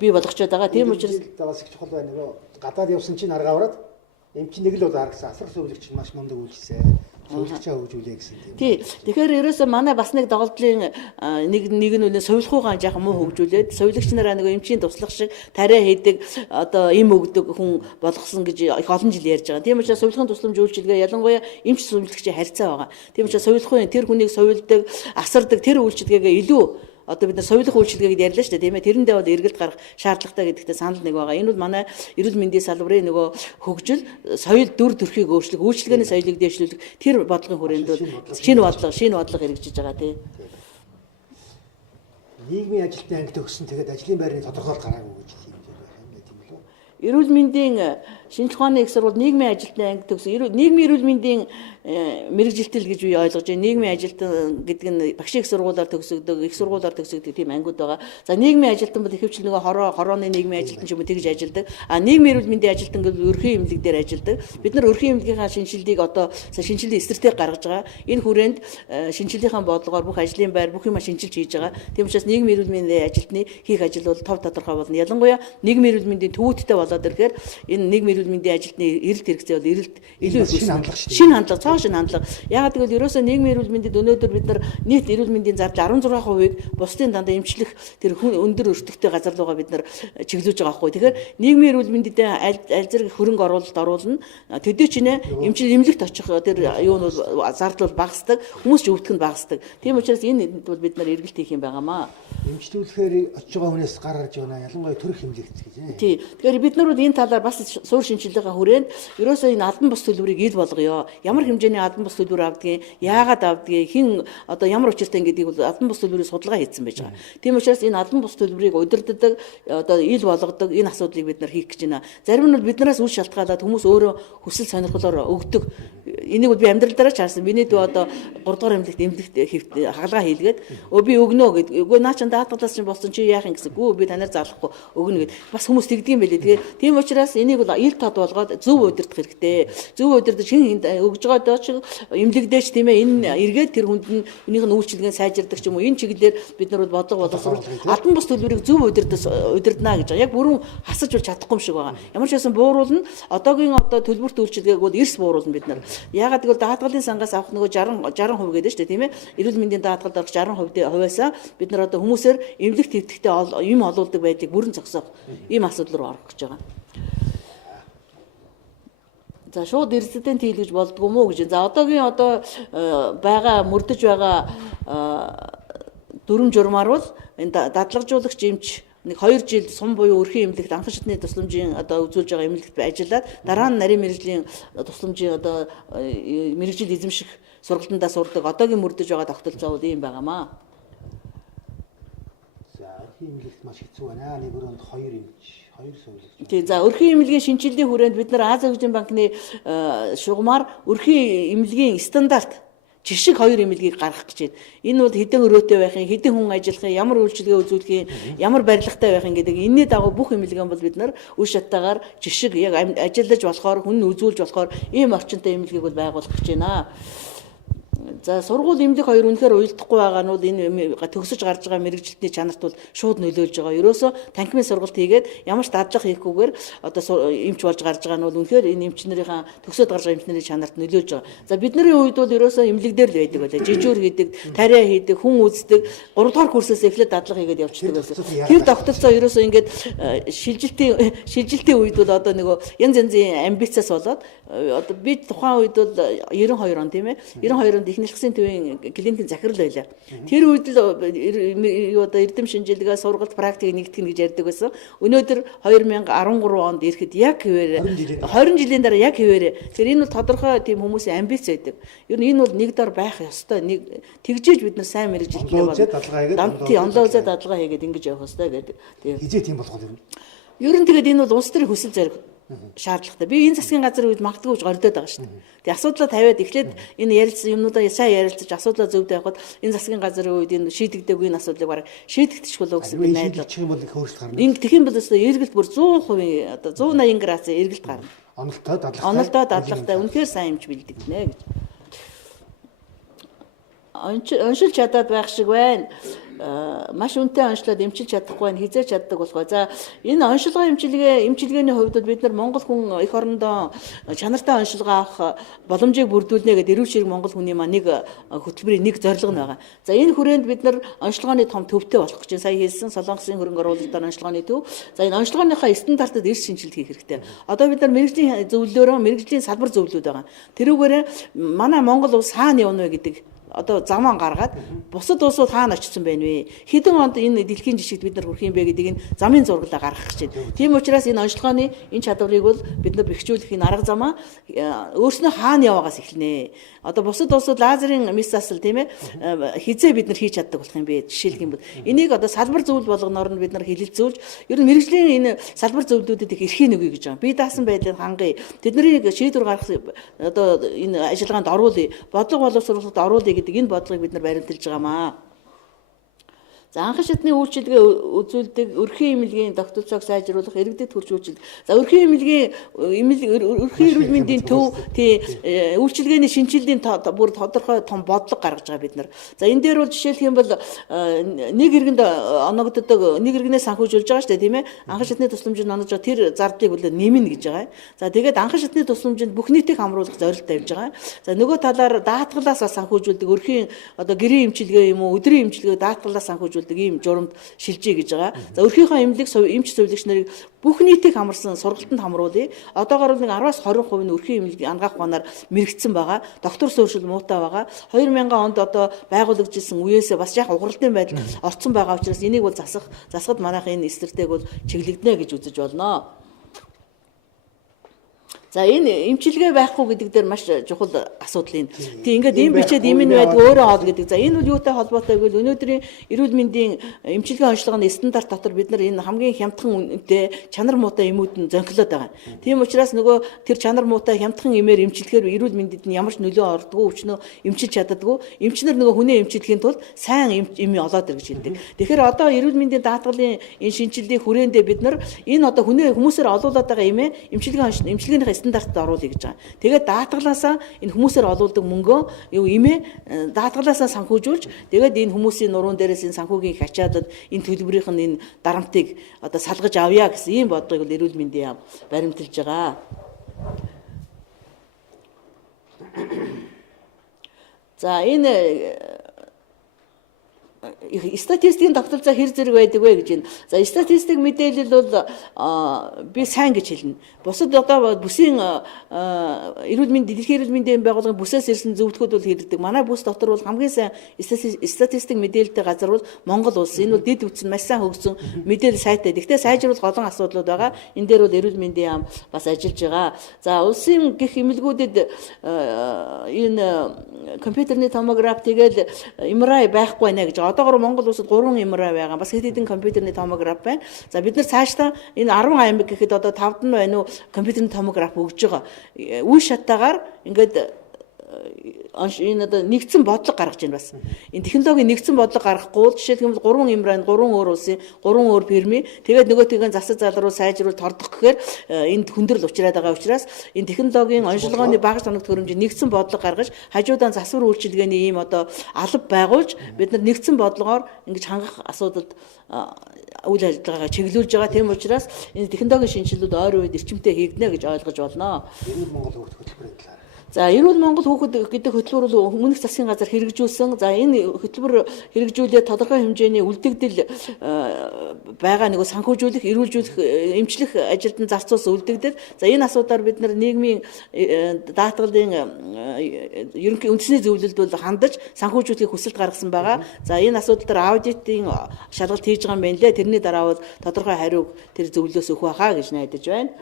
бий болгочод байгаа. Тийм учраас бас их чухал байна. Нөгөө гадаад явсан чинь арга аваад эмч нэг л бол аргасан. Асар сувлэгч маш мундаг үйлчсэн. Сувлэгчээ хөгжүүлээ гэсэн тийм. Тий. Тэгэхээр ерөөсөө манай бас нэг доголдлын нэг нь үнэ сувлахуугаа жаахан муу хөгжүүлээд сувлэгч нараа нөгөө эмчийн туслах шиг тариа хийдэг одоо эм өгдөг хүн болгосон гэж их олон жил ярьж байгаа. Тийм учраас сувлахын тусламж үйлчилгээ ялангуяа эмч сувлэгчийн харьцаа байгаа. Тийм учраас сувлахын тэр хүнийг сувилдаг, асардаг тэр үйлчилгээгээ илүү одоо бид нар соёлын үйлчилгээгээд ярьлаа шүү дээ тийм ээ. Тэрэндээ бол эргэлт гарах шаардлагатай гэдэгтээ санал нэг байгаа. Энэ бол манай эрүүл мэндийн салбарын нөгөө хөгжил, соёл дүр төрхийг өөрчлөх, үйлчилгээний соёлыг дэвшлүүлэх тэр бодлогын хүрээнд бол шинэ бодлого хэрэгжиж байгаа тийм. Нийгмийн ажилтны анги төгссөн тэгээд ажлын байрны тодорхойлолт гараагүй гэж хэлж байгаа юм тийм үү? Эрүүл мэндийн шинжлэх ухааны их сургууль нийгмийн ажилтны анги төгсөн нийгмийн эрүүл мэндийн мэрэгжилтэл гэж би ойлгож байна. Нийгмийн ажилтан гэдэг нь багшийн их сургуулиар төгсөгдөг, их сургуулиар төгсөгдөг тийм ангиуд байгаа. За нийгмийн ажилтан бол ихэвчлэн нөгөө хорооны нийгмийн ажилтан ч юм уу тэгж ажилдаг. А нийгмийн эрүүл мэндийн ажилтан гэвэл өрхийн эмнэлэг дээр ажилдаг. Бид нар өрхийн эмнэлгийнхаа шинжилгээг одоо шинжилгээ эсрэгтэй гаргаж байгаа. Энэ хүрээнд шинжилгийнхаа бодлогоор бүх ажлын байр бүх юм шинжилж хийж байгаа. Тийм учраас нийгмийн эрүүл мэндийн ажилтны хийх ажил бол тов тодорхой болно. Ялангуяа нийгмийн эрүүл мэндийн төвөдтэй болоод ирэхээр энэ нийгмийн эрүүл мэндийн ажилтны эрэлт хэрэгцээ бол эрэлт илүү их шинэ хандлага шинэ хандлага. Яагаад гэвэл ерөөсөө нийгмийн эрүүл мэндэд өнөөдөр бид нар нийт эрүүл мэндийн зардал 16% бусдын дандаа эмчлэх тэр өндөр өртөгтэй газар руугаа бид нар чиглүүлж байгаа байхгүй. Тэгэхээр нийгмийн эрүүл мэндэд аль зэрэг хөрөнгө оруулалт оруулна. Төдий ч нэ эмнэлэгт очих тэр юу нь зардал бол багасдаг. Хүмүүс ч өвдөх нь багасдаг. Тийм учраас энэ бол бид нар эргэлт хийх юм байнамаа. Эмчлүүлэхээр очиж байгаа хүнээс гаргаж байна. Ялангуяа төрөх эмнэлэгт гэж нэ. Тий. Тэгэхээр бид нар энэ талаар бас суур шинжилгээний хүрээнд ерөөсөө энэ албан бус төлбөрийг ил болгоё. Ямар хэмжээний албан бус төлбөр авдгийг, яагаад авдгийг, хэн одоо ямар учиртай гэдгийг бол албан бус төлбөрийн судалгаа хийсэн байж байгаа. Тийм учраас энэ албан бус төлбөрийг удирддаг, одоо ил болгодог энэ асуудлыг бид нар хийх гэж байна. Зарим нь бол биднээс үл шалтгаалаад хүмүүс өөрөө хүсэл сонирхлоор өгдөг. Энийг бол би амьдрал дараа ч харсан. Миний дүү одоо 3 дугаар эмнэлэгт хагалгаа хийлгээд би өгнө гэдэг. Үгүй наа чи даатгалаас чинь болсон чи яах юм гэсэн. Гүү би танаар заалахгүй өгнө гэд. Бас хүмүүс тэгдэг юм байлээ. Тэгээ тийм учраас энийг бол ил тод болгоод зөв удирдах хэрэгтэй. Зөв удирдах хэн өгж байгаа доо чи эмнэлэгдээч тийм ээ энэ эргээд тэр хүнд нь өнийх нь үйлчилгээ сайжирдаг ч юм уу энэ чиглэлээр бид нар бол бодлого боловсруулж албан бус төлбөрийг зөв удирдана гэж байгаа. Яг бүрэн хасаж бол чадахгүй юм шиг байгаа. Ямар ч байсан бууруулна одоогийн төлбөрт үйлчилгээг бол эрс бууруулна бид нар. Яагаад гэвэл даатгалын сангаас авах нөгөө 60% гэдэг шүү дээ тийм ээ. Эрүүл мэндийн даатгалд авах 60%-аас бид нар одоо хүмүүсээр эмнэлэг твэгтээ юм олуулдаг байдлыг бүрэн зогсоох ийм асуудал руу орох гэж байгаа. За шууд резидент хийлгэж болдгоо мó гэж. За одоогийн байгаа мөрдөж байгаа дүрм журмаар бол энэ дадлагжуулагч эмч нэг 2 жил сум буюу өрхийн эмнэлэгт анхан шатны тусламжийн үзүүлж байгаа эмнэлэгт ажиллаад дараа нь нарийн мэрэгжлийн тусламжийн мэрэгжил эзэмших сургалтандаа сурдаг. Одоогийн мөрдөж байгаа тогтолцоо бол ийм байгаамаа. За өрхийн эмнэлэгт маш хэцүү байна. Нэг өрөөнд 2 эмч тий, за өрхийн эмнэлгийн шинжилгээний хүрээнд бид нар Азийн хөгжлийн банкны шугамар өрхийн эмнэлгийн стандарт жишг 2 эмнэлгийг гаргах гэж байна. Энэ бол хэдэн өрөөтэй байхын, хэдэн хүн ажиллахын, ямар үйлчилгээ үзүүлэхин, ямар барилгатай байхын гэдэг энэний дагуу бүх эмнэлгэн бол бид нар үе шаттайгаар жишг яг ажиллаж болохоор, хүн үзүүлж болохоор ийм орчинтой эмнэлгийг бол байгуулах гэж байна. За сургууль эмнэлэг хоёр үнэхээр уялдахгүй байгаа нь бол энэ төгсөж гарч байгаа мэрэгжилтний чанарт бол шууд нөлөөлж байгаа. Ерөөсөө танхимын сургалт хийгээд ямар ч дадлага хийхгүйгээр эмч болж гарч байгаа нь бол үнэхээр энэ эмчнэрийн төгсөж гарч байгаа эмчнэрийн чанарт нөлөөлж байгаа. За бидний үед бол ерөөсөө эмнэлэг дээр л байдаг байлаа. Жижүүр хийдэг, тариа хийдэг, хүн үздэг, 3 дугаар курсээс эхлээд дадлага хийгээд явчихдаг байсан. Тэр тогтолцоо ерөөсөө ингээд шилжилтийн үед бол нөгөө янз янзын амбицаас болоод би тухайн үед бол 92 он тийм ээ. 92 онд ихний засгийн төвийн клиникийн захирал байлаа. Тэр үед л эрдэм шинжилгээ сургалт практик нэгтгэх гэж ярьдаг байсан. Өнөөдөр 2013 онд ирэхэд яг хэвээр 20 жилийн дараа яг хэвээр. Тэгэхээр энэ бол тодорхой тийм хүмүүсийн амбиц байдаг. Ер нь энэ бол нэг дор байх ёстой. Нэг тэгжээж бид нар сайн мэрэгжилтээ онлоо үзээд дадлага хийгээд ингэж явах ёстой гэдэг. Хизээ тийм болох юм. Ер нь тэгээд энэ бол улс төрийн хүсэл зориг шаардлагатай. Би энэ засгийн газрын үед магадгүй гэж гордоод байгаа шүү дээ. Тэгээ асуудлаа тавиад эхлээд энэ ярилцсан юмнуудаа сайн ярилцаж асуудлаа зөв тавихад энэ засгийн газрын үед энэ шийдэгдээгүй энэ асуудлыг бараг шийдэгдчих болов гэсэн би найдаж байна. Ингэ тэгэх юм бол эргэлт бүр 100% 180 градусын эргэлт гарна. Онолтой дадлагтай үнэхээр сайн юмч бэлдэгдэнэ гэж. Оншилж чадаад байх шиг байна. Маш үнэтэй онцлоод эмчилж чадахгүй байна, хизээж чаддаг болохоо. За энэ онцлогоо эмчилгээний хувьд бид нар Монгол хүн эх орондоо чанартай онцлогоо авах боломжийг бүрдүүлнэ гэдэг эрүүл ширэг Монгол хүний маань нэг хөтөлбөрийн нэг зорилго нь байгаа. За энэ хүрээнд бид нар онцлогооны том төвтэй болох гэж сая хэлсэн Солонгосын хөрөнгө оруулалтаар онцлогооны төв. За энэ онцлогооныхаа стандартад эрс шинжилт хийх хэрэгтэй. Одоо бид нар мэрэгжлийн зөвлөлөөрөө мэрэгжлийн салбар зөвлөлүүд байгаа. Тэрүүгээр манай Монгол улс хаана явна вэ гэдэг одоо замаа гаргаад бусад улсууд хаана очсон байна вэ? Хэдэн онд энэ дэлхийн жишгт бид нар хүрэх юм бэ гэдгийг нь замын зураглаа гаргах гэж байна. Тийм учраас энэ онцлогооны энэ чадварыг бол бид нар бэхжүүлэх энэ арга замаа өөрснөө хаана яваагаас эхэлнэ. Одоо бусад улсууд лазерын мис засал тийм ээ хизээ бид нар хийж чаддаг болох юм бэ? Жишээлх юм бол энийг одоо салбар зөвлөл болгоноор нь бид нар хилэлцүүлж ер нь мэрэгжлийн энэ салбар зөвлөлүүдэд их эрхийг өгье гэж байгаа. Би даасан байдлыг хангая. Тэднийг шийдвэр гаргах одоо энэ ажиллагаанд оруулъя. Бодлого боловсруулалтад оруулъя гэдэг энэ бодлогыг бид нар баримталж байгаамаа. За анхан шатны үйлчилгээ үзүүлдэг өрхийн эмнэлгийн тогтолцоог сайжруулах иргэдэд хүрч үйлчилдэг. За өрхийн эмнэлгийн өрхийн эрүүл мэндийн төв үйлчилгээний шинжилгээний бүр тодорхой том бодлого гаргаж байгаа бид нар. За энэ дээр бол жишээлх юм бол нэг иргэнд оногддог нэг иргэнээс санхүүжүүлж байгаа шүү дээ тийм ээ. Анхан шатны тусламжийг онож байгаа тэр зардлыг бол нэмнэ гэж байгаа. За тэгээд анхан шатны тусламжинд бүх нийтийг хамруулах зорилт тавьж байгаа. За нөгөө талаар даатгалаас санхүүжүүлдэг өрхийн одоо гэрийн эмчилгээ юм уу өдрийн эмчилгээ даатгалаас санхүүжүүлдэг ийм журамд шилжээ гэж байгаа. За өрхийнхөө эмч зөвлөгч нарыг бүх нийтийг хамарсан сургалтанд хамруулъя. Одоогоор нэг 10-аас 20% нь өрхийн эмнэлгийн ангаах банаар мэрэгдсэн байгаа. Доктор сууршил муутай байгаа. 2000 онд одоо байгуулагдсан үеэсээ бас яг угралтын байдал орцсон байгаа учраас энийг бол засахад манайх энэ эсрэгтэйг бол чиглэгдэнэ гэж үзэж болно. За энэ эмчилгээ байхгүй гэдэг дээр маш чухал асуудал энэ. Тэг ингээд ийм бичээд ийм нь байдаг өөрөө хоол гэдэг. За энэ бол юутай холбоотой гэвэл өнөөдрийн эрүүл мэндийн эмчилгээ онцлогооны стандарт дотор бид нар энэ хамгийн хямдхан үнэтэй чанар муутай эмүүд нь зөнхлөд байгаа. Тийм учраас нөгөө тэр чанар муутай хямдхан эмээр эмчилгээр эрүүл мэндэд нь ямар ч нөлөө ордоггүй өчнөө эмчилж чаддаггүй. Эмчнэр нөгөө хүнээ эмчилгэхийн тулд сайн эми олоод ир гэж хэлдэг. Тэгэхээр одоо эрүүл мэндийн даатгалын энэ шинжилгээний хүрээндээ бид нар энэ одоо хүнээ хүмүүсээр олуулаад байгаа эмээ эмчилгээнийхээ стандартад оруулъя гэж байгаа. Тэгээд даатгалаасаа энэ хүмүүсээр олуулдаг мөнгөө юу имээ даатгалаасаа санхүүжүүлж тэгээд энэ хүмүүсийн нуруунд дээрээс энэ санхүүгийн ачаадад энэ төлбөрийнх нь энэ дарамтыг одоо салгаж авъя гэсэн ийм бодлогыг бол эрүүл мэндийн яам баримталж байгаа. За энэ статистикийн тогтолцоо хэр зэрэг байдаг вэ гэж байна. За статистик мэдээлэл бол би сайн гэж хэлнэ. Бусад одоо бүсийн эрүүл мэндийн дэлхийн эрүүл мэндийн байгууллагын бүсээс ирсэн зөвлөгөөд бол хэрэгдэг. Манай бүс дотор бол хамгийн сайн статистик мэдээлэлтэй газар бол Монгол улс. Энэ бол дэд үтс нь маш сайн хөгжсөн мэдээлэл сайтай. Гэхдээ сайжруулах олон асуудлууд байгаа. Энэ дээр бол эрүүл мэндийн яам бас ажиллаж байгаа. За улсын гэх эмнэлгүүдэд энэ компьютерний томограф тэгэл MRI байхгүй байна гэж. Одоогоор Монгол улсад 3 MRI байгаа. Бас хэд хэдэн компьютерний томограф байна. За бид нар цаашдаа энэ 10 аймаг гэхэд одоо 5-д нь байна уу компьютерний томограф өгж байгаа. Үе шатаагаар ингээд энэ одоо нэгдсэн бодлого гаргаж байна бас. Энэ технологийн нэгдсэн бодлого гаргахгүй жишээлх юм бол 3 имран 3 өөр улсын 3 өөр фирми тэгээд нөгөөтэйгэн засаг залруу сайжруул тордох гэхээр энд хүндрэл учраад байгаа учраас энэ технологийн онцлогооны бага соногт хөрөмжийн нэгдсэн бодлого гаргаж хажуудаа засвар үйлчилгээний ийм одоо алба байгуулж бид нар нэгдсэн бодлогоор ингэж хангах асуудалд үйл ажиллагаагаа чиглүүлж байгаа. Тийм учраас энэ технологийн шинжилгүүд ойр үед эрчимтэй хийгдэнэ гэж ойлгож болно. Эрүүл Монгол хөгжих хөтөлбөрийн талаар. За эрүүл Монгол хүүхэд гэдэг хөтөлбөр бол өмнөх засгийн газар хэрэгжүүлсэн. За энэ хөтөлбөр хэрэгжүүлээд тодорхой хэмжээний үлдэгдэл байгаа нэг санхүүжүүлэх, эрүүлжүүлэх, эмчлэх ажилд нь зарцуулсан үлдэгдэл. За энэ асуудаар бид нар нийгмийн даатгалын ерөнхий үндэсний зөвлөлд бол хандаж санхүүжүүлэхийг хүсэлт гаргасан байгаа. За энэ асуудал дээр аудитын шалгалт хийж байгаа юм байна лээ. Тэрний дараа бол тодорхой хариуг тэр зөвлөлөөс өгөх байхаа гэж найдаж байна.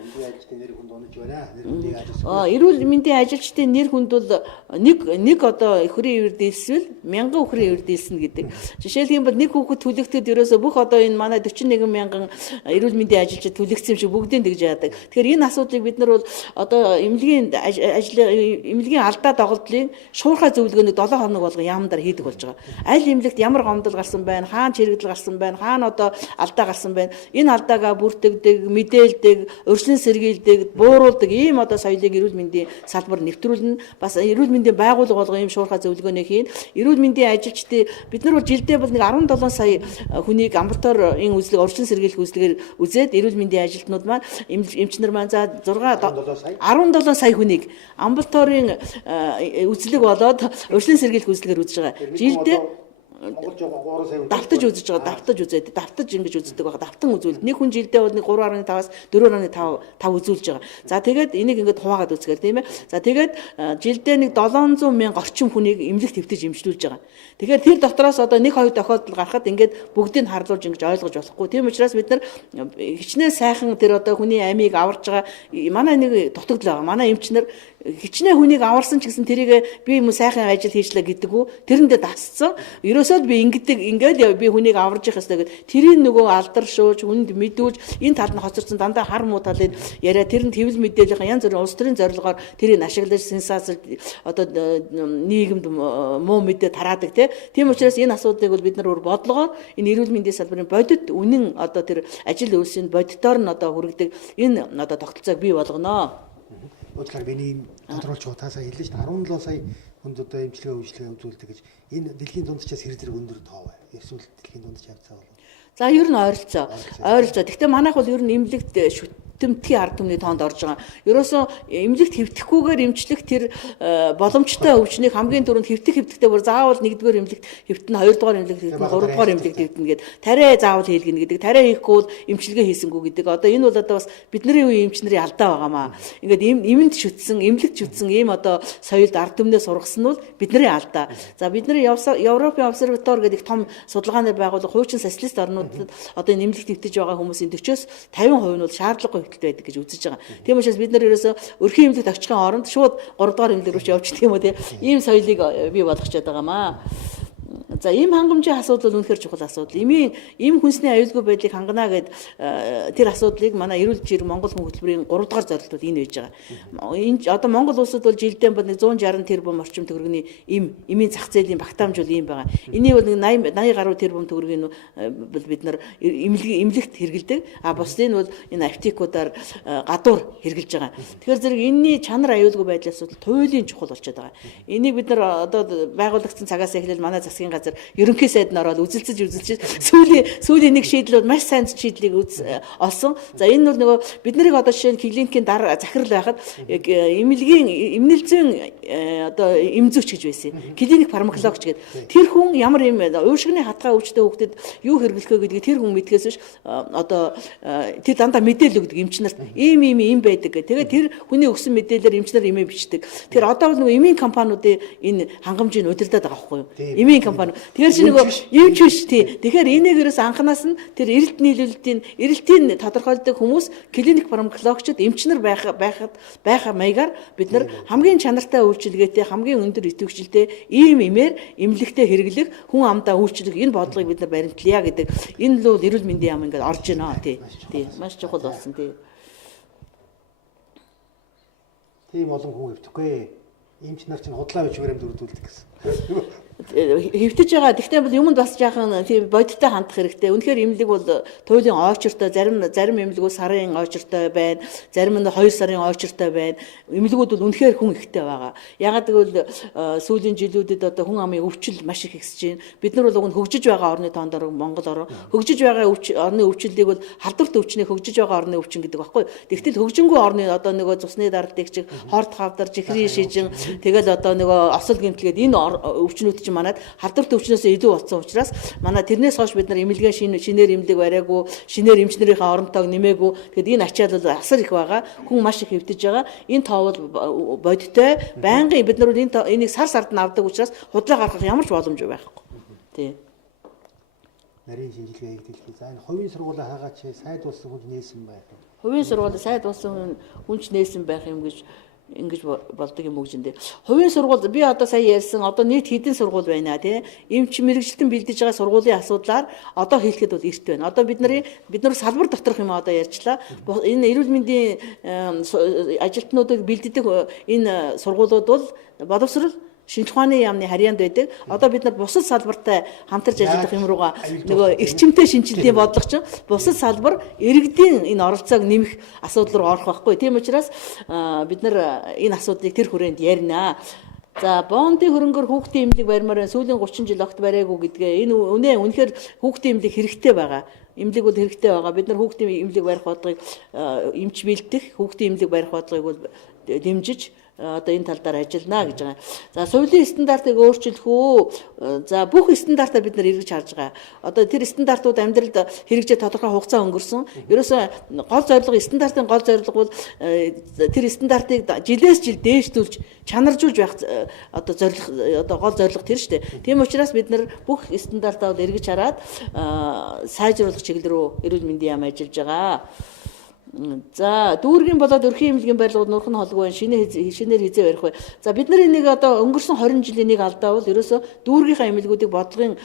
Эрүүл мэндийн ажилчдын нэр хүнд бол нэг одоо өхрийн өвөр дийлсвэл 1000 өхрийн өвөр дийлснэ гэдэг. Жишээлх юм бол нэг хүүхэд төлөгдөд ерөөсө бүх одоо энэ манай 41 мянган эрүүл мэндийн ажилчид төлөгдсөн юм шиг бүгдийн тэгж яадаг. Тэгэхээр энэ асуудлыг бид нар бол одоо эмнэлгийн алдаа доголдлын шуурхай зөвлөгөөний 7 хоног болгон яамдаар хийдэг болж байгаа. Аль эмнэлэгт ямар гомдол гарсан байна, хаана чирэгдэл гарсан байна, хаана одоо алдаа гарсан байна. Энэ алдаагаа бүртгэдэг, мэдээлдэг, өршлөн сэргийлдэг, бууруулдаг ийм одоо соёлыг эрүүл мэндийн салбар нэвтрүүлнэ. Бас эрүүл мэндийн байгууллага болгон ийм шуурхай зөвлөгөөний хийн. Эрүүл мэндийн ажилчдын бид нар бол жилдээ бол нэг 17 сая хүнийг амбулаторийн үзлэг, урьдчилан сэргийлэх үзлэгээр үзээд эрүүл мэндийн ажилтнууд маань эмчнэр маань за 17 сая хүнийг амбулаторийн үзлэг болоод урьдчилан сэргийлэх үзлэгээр үзэж байгаа. Жилдээ Монгол жоо 3 сая давтаж үзэж байгаа, давтаж үзээд, давтаж ингэж үздэг байгаа, давтан үзүүл. Нэг хүн жилдээ бол 3.5-аас 4.5 үзүүлж байгаа. За тэгээд энийг ингээд хуваагаад үзгээр тийм ээ. За тэгээд жилдээ нэг 700 мянга орчим хүнийг эмнэлэгт хэвтэж эмчилүүлж байгаа. Тэгэхээр тэр дотроос одоо 1-2 тохиолдол гарахад ингээд бүгдийг нь харлуулж ингэж ойлгож болохгүй. Тийм учраас бид нар хичнээн сайхан тэр одоо хүний амийг аварж байгаа манай нэг дутагдал байгаа. Манай эмчнэр хичнээн хүнийг аварсан ч гэсэн тэрийг би юм сайхан ажил хийжлээ гэдэг үү тэрэндээ дасцсан. Ерөөсөө би ингээд би хүнийг аварж явах хэрэгтэй гэдэг. Тэрийн нөгөө алдаршууж хүнд мэдүүлж энэ талд нь хоцорсон дандаа хар муу талыг яриа тэрэнд хэвлэл мэдээллийн янз бүрийн улс төрийн зорилгоор тэрийг ашиглаж сенсац одоо нийгэмд муу мэдээ тараадаг тийм учраас энэ асуудлыг бол бид нар өөр бодлогоор энэ эрүүл мэндийн салбарын бодит үнэн одоо тэр ажил үйлсийн бодитоор нь одоо хүргэдэг энэ одоо тогтолцоог бий болгоно. Уучлаарай биний тодруулж байгаа та сая хэллээ шүү дээ 17 сая хүнд одоо эмчилгээ үйлчлэгээ үзүүлдэг гэж энэ дэлхийн дундчаас хэр зэрэг өндөр тоо вэ? Эсвэл дэлхийн дундч явцаа бол. За ер нь ойролцоо. Гэхдээ манайх бол ер нь эмнэлэгт шүтэмтгий ард түмний тоонд орж байгаа. Ерөөсөө эмнэлэгт хэвтэхгүйгээр эмчлэх тэр боломжтой өвчнийг хамгийн түрүүнд хэвтэхтэй бүр заавал 1-р эмнэлэгт хэвтэн 2-р эмнэлэгт хэвтэн 3-р эмнэлэгт хэвтэн гэдэг тариа заавал хийлгэнэ гэдэг. Тариа хийхгүй бол эмчилгээ хийсэнгүү гэдэг. Одоо энэ бол одоо бас бидний үеийн эмчнэрийн алдаа байгаамаа. Ингээд эмэнд шүтсэн, эмнэлэгт шүтсэн ийм одоо соёлд ард түмнээ сургасан нь бол бидний алдаа. За бидний Европын обсерватор гэдэг том судалгааны байгууллага хуучин социалист орнуудад одоо энэ эмнэлэгт хэвтэж байгаа хүмүүсийн 40-50% нь бол шаардлагагүй байдаг гэж үзэж байгаа. Тийм учраас бид нар ерөөсөө өрхийн эмнэлэгт очихын оронд шууд 3-р эмнэлэг рүү явчих тийм үү тийм ийм соёлыг бий болгочод байгаамаа. За ийм хангамжийн асуудал бол үнэхээр чухал асуудал. Ийм хүнсний аюулгүй байдлыг хангана гэд тэр асуудлыг манай эрүүл жирэг Монгол хүн хөтөлбөрийн 3-р зорилт бол энэ байж байгаа. Энэ одоо Монгол улсад бол жилдээ бол 160 тэрбум орчим төгрөгийн эмийн зах зээлийн багтаамж бол ийм байгаа. Энийг бол 80 гаруй тэрбум төгрөгийн бол бид нар эмнэлэгт хэрэгэлдэг. А бусдыг нь бол энэ аптекуудаар гадуур хэрэгжилж байгаа. Тэгэхээр зэрэг энэний чанар аюулгүй байдлын асуудал туйлын чухал болчиход байгаа. Энийг бид нар одоо байгуулагдсан цагаас эхлээл манай засгийн газар ерөнхий сайд нь ороод үзэлцэж сүүлийн нэг шийдэл бол маш сайн шийдлийг олсон. За энэ бол нөгөө биднийг одоо жишээ нь клиникийн захирал байхад эмнэлзэн одоо эмзүүч гэж байсан. Клиник фармакологч гэдэг. Тэр хүн ямар юм уушгины хатгаа өвчтөе хүүхдэд юу хэрэглэх вэ гэдгийг тэр хүн мэдгээс биш одоо тэр дандаа мэдээлэл өгдөг эмчнэрт ийм байдаг гэх. Тэгээд тэр хүний өгсөн мэдээлэлээр эмчнэр эмээ бичдэг. Тэр одоо бол нөгөө эмийн компаниудын энэ хангамжийг удирдах байгаа байхгүй юу? Эмийн компани. Тэгэхээр чи нөгөө эмч биш тий. Тэгэхээр энийг ерөөс анханаас нь тэр эрэлт нийлүүлэлтийн тодорхойлдог хүмүүс клиник фармакологчд эмчнэр байх маягаар бид нар хамгийн чанартай үйлчилгээтэй хамгийн өндөр идэвхжэлтэй ийм эмээр эмнэлэгтээ хэрэглэх хүн амдаа үйлчлэх энэ бодлогыг бид нар баримтлая гэдэг. Энэ л эрүүл мэндийн яам ингээд орж байна тий. Маш чухал болсон тий. Тийм олон хүн хэвтэхгүй. Эмч нар чинь худлаа байж баримт үрдүүлдэг гэсэн. Хэвтэж байгаа. Гэхдээ бол юмд бас жаахан тийм бодиттой хандах хэрэгтэй. Үнэхээр эмнэлэг бол туйлын ойчортой зарим эмнэлгүүд сарын ойчортой байна. Зарим нь 2 сарын ойчортой байна. Эмнэлгүүд бол үнэхээр хүн ихтэй байгаа. Ягаад гэвэл сүүлийн жилүүдэд одоо хүн амын өвчл маш их ихсэж байна. Бид нар бол уг нь хөгжиж байгаа орны тоонд Монгол орн хөгжиж байгаа орны өвчлөлийг бол халдварт өвчнийг хөгжиж байгаа орны өвчин гэдэг баггүй. Тэгтэл хөгжингүй орны одоо нөгөө цусны дардагч, хорт хавдар, жихрийн шижин тэгэл одоо нөгөө осол гэмтэлгээд энэ өвчнүүд чинь манад халдварт өвчнөөсөө илүү болсон учраас манай тэрнээс хойш бид нар эмнэлгээ шинээр эмнэлэг бариагүй, шинээр эмчнэрийнхээ оронтойг нэмээгүй. Тэгэд энэ ачаал бол асар их байгаа. Хүн маш их хэвтэж байгаа. Энэ тоо бол бодиттой байнгын бид нар энийг сард нь авдаг учраас худлаа гаргах ямар ч боломж байхгүй. Тий. Нарийн шинжилгээ хийгдэлхий. За энэ хувийн сургуулийн хаагаач сайд болсон хүн нээсэн байх. Хувийн сургууль сайд болсон хүнч нээсэн байх юм гэж ингэж болдог юм үгжиндээ. Хувийн сургууль би одоо сая ярьсан одоо нийт хэдэн сургууль байна тий. Эмч мэрэгжилтэн бэлдэж байгаа сургуулийн асуудлаар одоо хэлэхэд бол эрт байна. Одоо бид нар салбар доторх юм одоо ярьчлаа. Энэ эрүүл мэндийн ажилтнуудыг бэлддэг энэ сургуулиуд бол боловсрол шинж ухааны яамны харьяанд байдаг. Одоо бид нар бусад салбартай хамтарч ажиллах юм руугаа нөгөө эрчимтэй шинжилгээний бодлого чинь бусад салбар иргэдийн энэ оролцоог нэмэх асуудал руу орох байхгүй. Тийм учраас бид нар энэ асуудлыг тэр хүрээнд ярина. За бондын хөрөнгөөр хүүхдийн эмнэлэг барьмаар сүүлийн 30 жил огт бариагүй гэдгээ энэ үнэхээр хүүхдийн эмнэлэг хэрэгтэй байгаа. Эмнэлэг бол хэрэгтэй байгаа. Бид нар хүүхдийн эмнэлэг барих бодлогыг эмч бэлдэх, хүүхдийн эмнэлэг барих бодлогыг бол дэмжиж одоо энэ тал дээр ажиллана гэж байгаа. За соёлын стандартыг өөрчилөх үү? За бүх стандартаа бид нар эргэж харж байгаа. Одоо тэр стандартууд амьдралд хэрэгжиж тодорхой хугацаа өнгөрсөн. Ерөөсөө гол зорилго стандартын гол зорилго бол тэр стандартыг жилээс жил дээшлүүлж чанаржуулж байх одоо зорилго одоо гол зорилго тэр шүү дээ. Тийм учраас бид нар бүх стандартаа эргэж хараад сайжруулах чиглэл рүү эрүүл мэндийн яам ажиллаж байгаа. За дүүргийн болоод өрхийн эмнэлгийн барилгууд нурх нь холгүй шинээр хизээ барих вэ. За бид нар энийг одоо өнгөрсөн 20 жилийн нэг алдаа бол ерөөсө дүүргийнхаа эмнэлгүүдийг бодлогын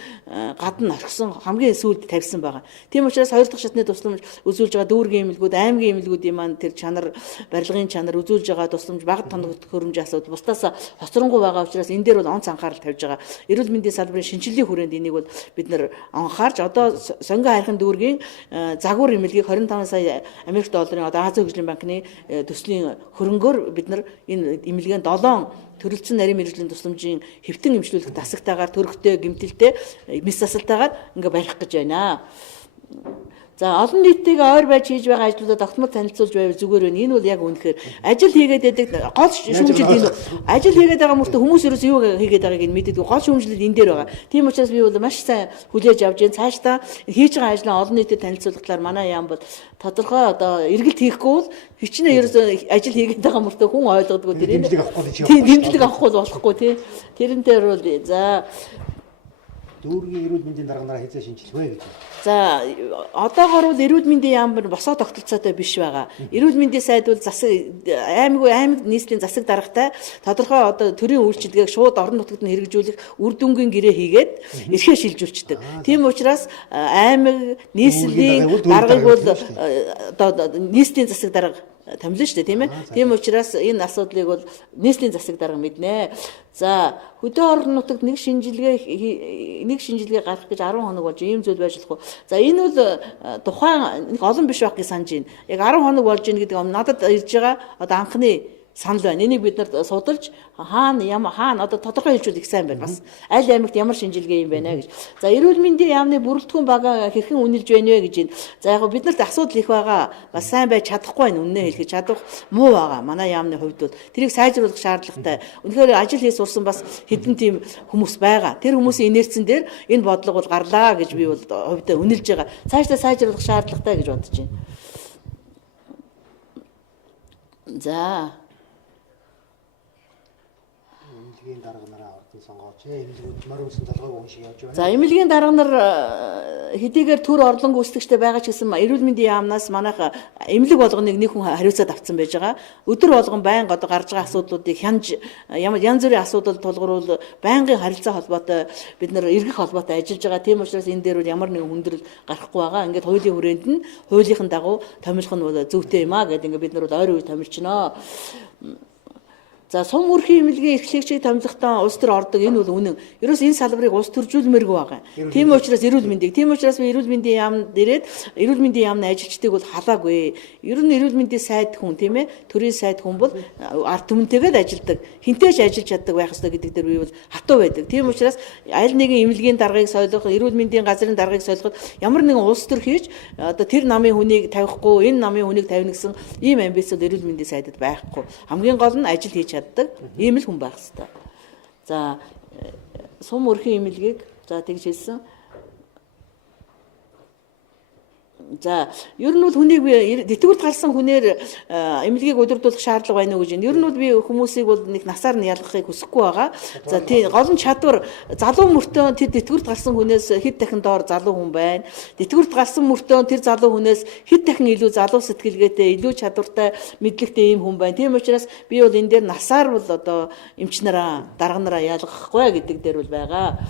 гадна орхисон хамгийн сүүлд тавьсан байгаа. Тийм учраас хоёр дахь шатны тусламж үзүүлж байгаа дүүргийн эмнэлгүүд, аймгийн эмнэлгүүдийн маань тэр чанар, барилгын чанар үзүүлж байгаа тусламж бага тоног хөрөмж асуудал бусдаас хоцронгуй байгаа учраас энэ дээр бол онц анхаарал тавьж байгаа. Эрүүл мэндийн салбарын шинжилгээ хүрээнд энийг бол бид нар анхаарч одоо сонгон хайрхан дүүргийн загвар эмнэлгийг 25 сая Америк долларын одоо Азийн хөгжлийн банкны төслийн хөрөнгөөр бид нар энэ эмнэлгийн 7 төрөлцсөн нарийн мэргэжлийн тусламжийн хэвтэн эмчлүүлэх засагтайгаар төрөхтэй гэмтэлтэй мэс засалтайгаар ингээ барих гэж байна. За олон нийтийг ойр байж хийж байгаа ажлуудад тогтмол танилцуулж байвал зүгээр байна. Энэ бол яг үнэхээр ажил хийгээд байдаг гол шүүмжлэл энэ ажил хийгээд байгаа мөртөө хүмүүс ерөөс юу хийгээд байгааг нь мэддэг. Гол шүүмжлэл энэ дээр байгаа. Тийм учраас би бол маш сайн хүлээж авч जैन цаашдаа хийж байгаа ажлаа олон нийтэд танилцуулах талаар манай яам бол тодорхой одоо эргэлт хийхгүй бол хичнээн ерөөс ажил хийгээд байгаа мөртөө хүн ойлгодгүй тэр дэмжлэг авахгүй болохгүй тий. Тэрэн дээр бол за дүүргийн эрүүл мэндийн дарганаараа хязгаар шинжилэх вэ гэж. За одоогоор бол эрүүл мэндийн яам босоо тогтолцоотой биш байгаа. Эрүүл мэндийн сайд бол аймаг нийслэлийн засаг даргатай тодорхой одоо төрийн үйлчилгээг шууд орон нутгад нь хэрэгжүүлэх үр дүнгийн гэрээ хийгээд эрхээ шилжүүлчихдэг. Тийм учраас аймаг нийслэлийн даргыг бол одоо нийслэлийн засаг дарга томилно шүү дээ тийм ээ. Тийм учраас энэ асуудлыг бол нийслэлийн засаг дарга мэднэ. За хөдөө орон нутагт нэг шинжилгээ гарах гэж 10 хоног болж ийм зүйл байж болохгүй. За энэ бол тухайн нэг олон биш байх гэж санаж байна. Яг 10 хоног болж ийн гэдэг нь надад ирж байгаа одоо анхны санал байна. Энийг бид нар судалж хаана одоо тодорхой хэлжүүл их сайн байна. Бас аль аймагт ямар шинжилгээ юм байна гэж. За эрүүл мэндийн яамны бүрэлдэхүүн бага хэрхэн үнэлж байна вэ гэж байна. За яг бид нарт асуудал их байгаа. Бас сайн байж чадахгүй байна. Үннээ хэлэхэд чадах муу байгаа. Манай яамны хувьд бол тэрийг сайжруулах шаардлагатай. Үнэхээр ажил хийж сурсан бас хэдэн тийм хүмүүс байгаа. Тэр хүмүүсийн инерцэн дээр энэ бодлого бол гарлаа гэж би бол хувьдаа үнэлж байгаа. Цаашдаа сайжруулах шаардлагатай гэж бодож байна. За эмнэлгийн дарганараа ордон сонгооч эмнэлгүүд морь өмсөн толгойг уншиж явж байна. За эмнэлгийн дарганар хэдийгээр төр орлон гүйцэтгэгчтэй байгаа ч гэсэн эрүүл мэндийн яамнаас манайх эмнэлэг болгоныг нэг хүн хариуцаад авсан байж байгаа. Өдөр болгон байнга одоо гарч байгаа асуудлуудыг хянж янз бүрийн асуудал тулгууруул байнгын харилцаа холбоотой бид нар эргэх холбоотой ажиллаж байгаа. Тийм учраас энэ дээр ямар нэгэн хүндрэл гарахгүй байгаа. Ингээд хуулийн хүрээнд нь хуулийнхын дагуу томилох нь бол зөвхтэй юм аа гэдэг ингээд бид нар бол ойр үе томилчихноо. За сум өрхийн эмнэлгийн эрхлэгчийг томилохдоо улс төр ордог энэ бол үнэн. Ерөөс энэ салбарыг улс төржүүлмээргүй байгаа. Тийм учраас эрүүл би эрүүл мэндийн яамд ирээд эрүүл мэндийн яамны ажилчдыг бол халаагүй. Ер нь эрүүл мэндийн сайд хүн тийм ээ төрийн сайд хүн бол ард түмэнтэйгээд ажилдаг. Хинтээч ажиллаж чаддаг байх ёстой гэдэг дээр би бол хатуу байдаг. Тийм учраас аль нэгэн эмнэлгийн даргыг солих, эрүүл мэндийн газрын даргыг солиход ямар нэгэн улс төр хийж одоо тэр намын хүнийг тавихгүй, энэ намын хүнийг тавина гэсэн ийм амбиц бол эрүүл мэндийн сайдад байхгүй. Хамгийн гол нь ажил хийж ийм л хүн байх хэрэгтэй. За сум өрхийн эмнэлгийг за тэгж хэлсэн. За ер нь бол хүнийг би тэтгэврт гарсан хүнээр эмнэлгийг удирдуулах шаардлага байна уу гэж байна. Ер нь бол би хүмүүсийг бол нэг насаар нь ялгахыг хүсэхгүй байгаа. За тийм гол нь чадвар залуу мөртөө тэр тэтгэврт гарсан хүнээс хэд дахин доор залуу хүн байна. Тэтгэврт гарсан мөртөө тэр залуу хүнээс хэд дахин илүү залуу сэтгэлгээтэй, илүү чадвартай, мэдлэгтэй ийм хүн байна. Тийм учраас би бол энэ дээр насаар бол одоо эмч нараа, дарга нараа ялгахгүй гэдэг дээр бол байгаа.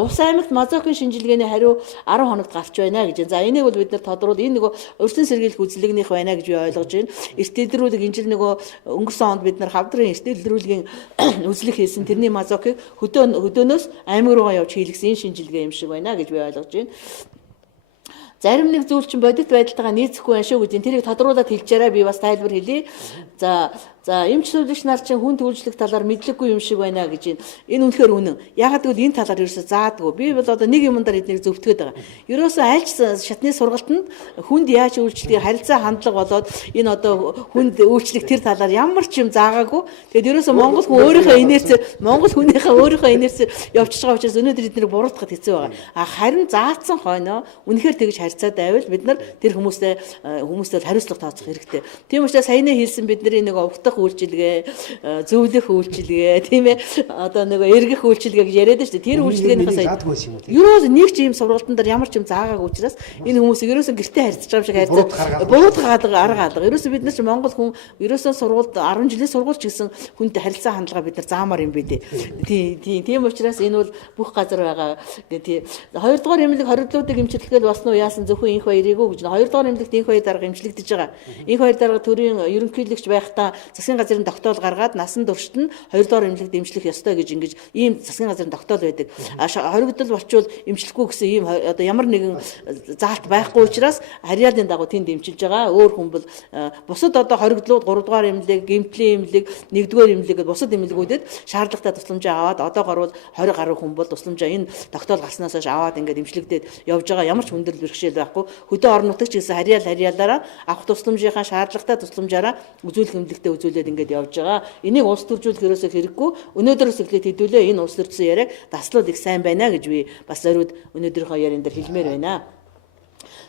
Увс аймагт мазокын шинжилгээний хариу 10 хоногт гарч байна гэж. За энийг бол бид нар тодорхой энэ нөгөө өртөн сэргийлэх үзлэгнийх байна гэж би ойлгож байна. Эрт илрүүлэг энэ жил нөгөө өнгөрсөн онд бид нар хавдрын эрт илрүүлгийн үзлэг хийсэн тэрний мазокыг хөдөөнөөс аймаг руугаа явж хийлгсэн энэ шинжилгээ юм шиг байна гэж би ойлгож байна. Зарим нэг зүйл чинь бодит байдалтайгаа нийцэхгүй байх шүү гэж тэрийг тодруулаад хэлчихээрэй би бас тайлбар хэлье. За За эмч зөвлөгч нар чинь хүн төлөвлөлт талаар мэдлэггүй юм шиг байна гэж байна. Энэ үнэхээр үнэн. Ягаад гэвэл энэ талаар ерөөсө заадаггүй. Би бол одоо нэг юмдаар эднийг зөвтгöd байгаа. Ерөөсө аль ч шатны сургалтанд хүнд яаж үйлчлэгийг харилцаа хандлага болоод энэ одоо хүнд үйлчлэх тэр талаар ямар ч юм заагаагүй. Тэгэд ерөөсө Монгол хүн өөрийнхөө инерцээр Монгол хүнийхээ өөрийнхөө инерцээр явчихж байгаа учраас өнөөдөр эднийг буруутгахад хэцүү байгаа. Харин заацсан хойноо үнэхээр тэгж харьцаад байвал бид нар тэр хүмүүстэй хариуцлага тооцох хэрэгтэй. Тийм учраас саяны хэлсэн бидний нэг овогдох үйлчилгээ, зөвлөх үйлчилгээ, тийм ээ. Одоо нэг эргэх үйлчилгээ гэж яриад шүү дээ. Тэр үйлчилгээнийхээ сая ерөөс нэг ч юм сургалтын дээр ямар ч юм заагаагүй учраас энэ хүмүүсийг ерөөсөө гэртээ харьцаж байгаа юм шиг харьцаад буруутгаад арга алга. Ерөөсөө бид нар ч Монгол хүн ерөөсөө сургуульд 10 жилийн сургуульч гэсэн хүнтэй харилцаа хандлага бид нар заамаар юм бэ дээ. Тийм учраас энэ бол бүх газар байгаа. Тийм. Хоёрдугаар эмнэлэг хоригдлуудыг эмчлэхэд болсон уу яасан зөвхөн инх баярыг үү гэж. Хоёрдугаар эмнэлэгт инх баяр дарга эмчлэгдэж байгаа. Инх баяр дарга төрийн ерөнхийлөгч байхдаа засгийн газрын тогтоол гаргаад насан туршид нь хоёрдугаар эмнэлэгт эмчлэх ёстой гэж ингэж ийм засгийн газрын тогтоол байдаг. Хоригдол болчвол эмчлэхгүй гэсэн ийм одоо ямар нэгэн заалт байхгүй учраас харьяалын дагуу тэнд эмчилж байгаа. Өөр хүн бол бусад одоо хоригдлууд 3 дугаар эмнэлэг, гэмтлийн эмнэлэг, 1-р эмнэлэг бусад эмнэлгүүдэд шаардлагатай тусламжаа аваад одоо гарвал 20 гаруй хүн бол тусламжаа энэ тогтоол гарснаас хойш аваад ингээд эмчлэгдээд явж байгаа. Ямар ч хүндрэл бэрхшээл байхгүй. Хөдөө орон нутагч гэсэн харьяалаараа авах тусламжийнхаа шаардлагатай тусламжаараа үзүүлэх эмнэлэгтээ үзүүлээд ингээд явж байгаа. Энийг улс төржүүлэх ерөөсөө хэрэггүй. Өнөөдрөөс эхлээд хэдүүлээ энэ улс төрсөн яриаг даслууд их сайн байна гэж би бас зориуд өнөөдрийнхөө яриан дээр хэлмээр байна.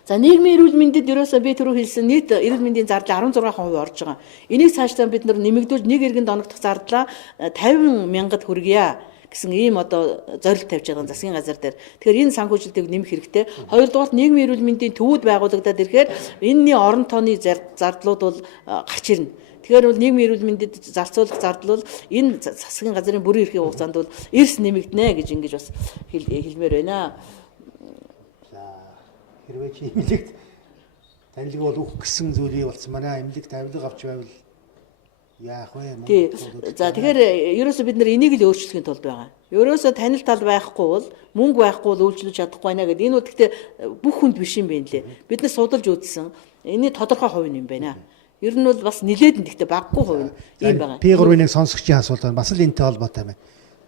За нийгмийн эрүүл мэндэд ерөөсөө би түрүү хэлсэн нийт эрүүл мэндийн зардал 16% орж байгаа. Энийг цаашдаа бид нар нэмэгдүүлж нэг иргэнд оногдох зардлаа 50 мянгад хүргье гэсэн ийм одоо зорилт тавьж байгаа засгийн газар дээр. Тэгэхээр энэ санхүүжилтийг нэмэх хэрэгтэй. Хоёрдугаар нийгмийн эрүүл мэндийн төвүүд байгуулагдаад ирэхээр энэний орон тооны зардлууд бол гарч ирнэ. Тэгэхээр бол нийгмийн эрүүл мэндэд зарцуулах зардал бол энэ засгийн газрын бүрэн эрхийн хугацаанд бол эрс нэмэгдэнэ гэж ингэж бас хэлмээр байна. Хэрвээ чи эмнэлэгт танилэг бол үх гэсэн зүйлий болсон манай эмнэлэгт авилга авч байвал яах вэ? Тий. За тэгэхээр ерөөсөө бид нар энийг л өөрчлөхийн тулд байгаа. Ерөөсөө танил тал байхгүй бол мөнгө байхгүй бол үйлчлүүлж чадахгүй байна гэдэг. Энэ бол гэхдээ бүх хүнд биш юм байна лээ. Бид нар судалж үзсэн. Энэ тодорхой хувь юм байна. Ер нь бол бас нилээд нь гэхдээ баггүй хувь юм байгаа. P3-ыг сонсогчийн асуулт байна. Бас л энэтэй холбоотой байна.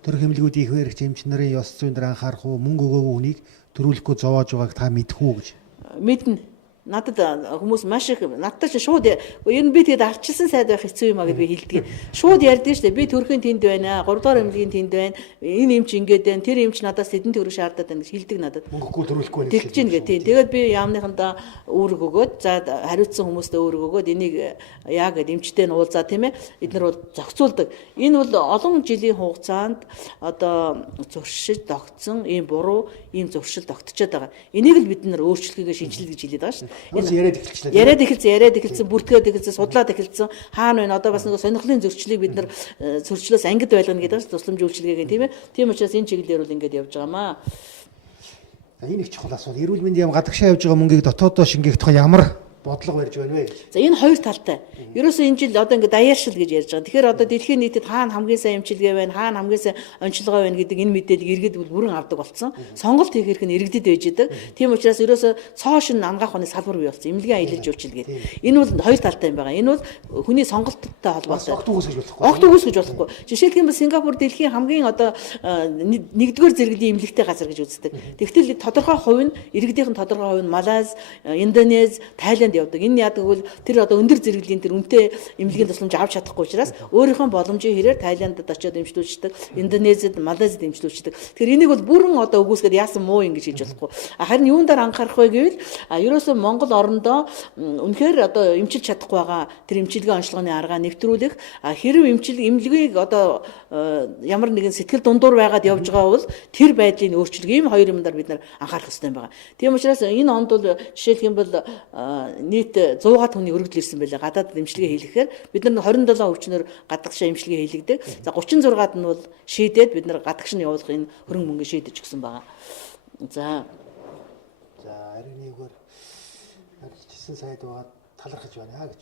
Төрөх эмнэлгүүдийн их баригч эмч нарын ёс зүйн дээр анхаарах уу, мөнгө өгөөгүй хүнийг төрүүлэхгүй зовоож байгааг та мэдэх үү гэж. Мэднэ. Надад хүмүүс маш их надад ч шууд ер нь би тэгээд арчилсан сайд байх хэцүү юм а гэж би хэлдэг. Шууд ярьдээ штэ би төрхийн тэнд байна, 3 дугаар эмнэлгийн тэнд байна. Энэ эмч ингээд байна. Тэр эмч надаас хэдэн төгрөг шаардаад байна гэж хэлдэг надад. Мөнгөгүй төрүүлэхгүй байна гэж хэлж гин гэ. Тэгээд би яамныхандаа үүрэг өгөөд за хариуцсан хүмүүстээ үүрэг өгөөд энийг яа гэд эмчтэй нь уулзаа тийм ээ. Эднэр бол зохицуулдаг. Энэ бол олон жилийн хугацаанд одоо зуршиж тогтсон ийм буруу ийм зуршил тогтчиход байгаа. Энийг л бид нар өөрчлөхийгээ шинжилнэ гэж хэлээд байгаа шүү. Энэ яриад эхэлсэн, бүртгээд эхэлсэн, судлаад эхэлсэн. Хаана байна? Одоо бас нэг сонирхлын зөрчлийг бид нар зөрчлөөс ангид байлгана гэдэг тусламж үйлчилгээгээ тийм ээ. Тийм учраас энэ чиглэлээр бол ингэж явж байгаамаа. Энэ их чухал асуудал. Эрүүл мэндийн яам гадагшаа явж байгаа мөнгийг дотоодоо шингээх тухай ямар бодлого барьж байна вэ? За энэ хоёр талтай. Ерөөсөө энэ жил одоо ингээд даяаршил гэж ярьж байгаа. Тэгэхээр одоо дэлхийн нийтэд хаана хамгийн сайн эмчилгээ байна, хаана хамгийн сайн онцлогоо байна гэдэг энэ мэдээллийг иргэд бүрэн авдаг болсон. Сонголт хийх хэрэг нь иргэдэд байж идэг. Тийм учраас ерөөсөө цоо шин ангаах оны салбар бий болсон. Эмнэлгийн аялал жуулчилгээ. Энэ бол хоёр талтай юм байгаа. Энэ бол хүний сонголттой холбоотой. Огт үгүйсгэж болохгүй. Огт үгүйсгэж болохгүй. Жишээлх юм бол Сингапур дэлхийн хамгийн одоо нэгдүгээр зэрэглэлийн эмнэлэгтэй газар гэж үздэг. Тэгвэл тодорхой хувь нь иргэдийнхэн тодорхой хувь нь Малайз, Индонез, Тайланд явдаг. Энэ яадаг бол тэр одоо өндөр зэрэглэлийн тэр үнэтэй эмнэлгийн тусламж авч чадахгүй учраас өөрийнхөө боломжийн хэрээр Тайландд очиод эмчлүүлждэг, Индонезид, Малайзид эмчлүүлждэг. Тэгэхээр энийг бол бүрэн одоо үгүйсгээд яасан муу юм гэж хэлж болохгүй. Харин юунд дээр анхаарах вэ гэвэл ерөөсөө Монгол орондоо үнэхээр одоо эмчилж чадахгүй байгаа тэр эмчилгээ онцлогооны аргаа нэвтрүүлэх хэрв эмнэлгийг одоо ямар нэгэн сэтгэл дундуур байгаад явж байгаа бол тэр байдлыг өөрчлөх ийм хоёр юмдаар бид нар анхаарах хэрэгтэй юм байна. Тийм учраас энэ онд бол жишээлх юм бол нийт 100-аад хүний өргөдөл ирсэн байлаа. Гадаад эмчилгээ хийлгэхээр бид нар 27 өвчнөр гадагшаа эмчилгээ хийлгдэг. За 36-ад нь бол шийдээд бид нар гадагш нь явуулах энэ хөрөнгө мөнгө шийдэж өгсөн байгаа. За харин нэггээр ажиллажсэн сайд байгаа талархаж байна гэж.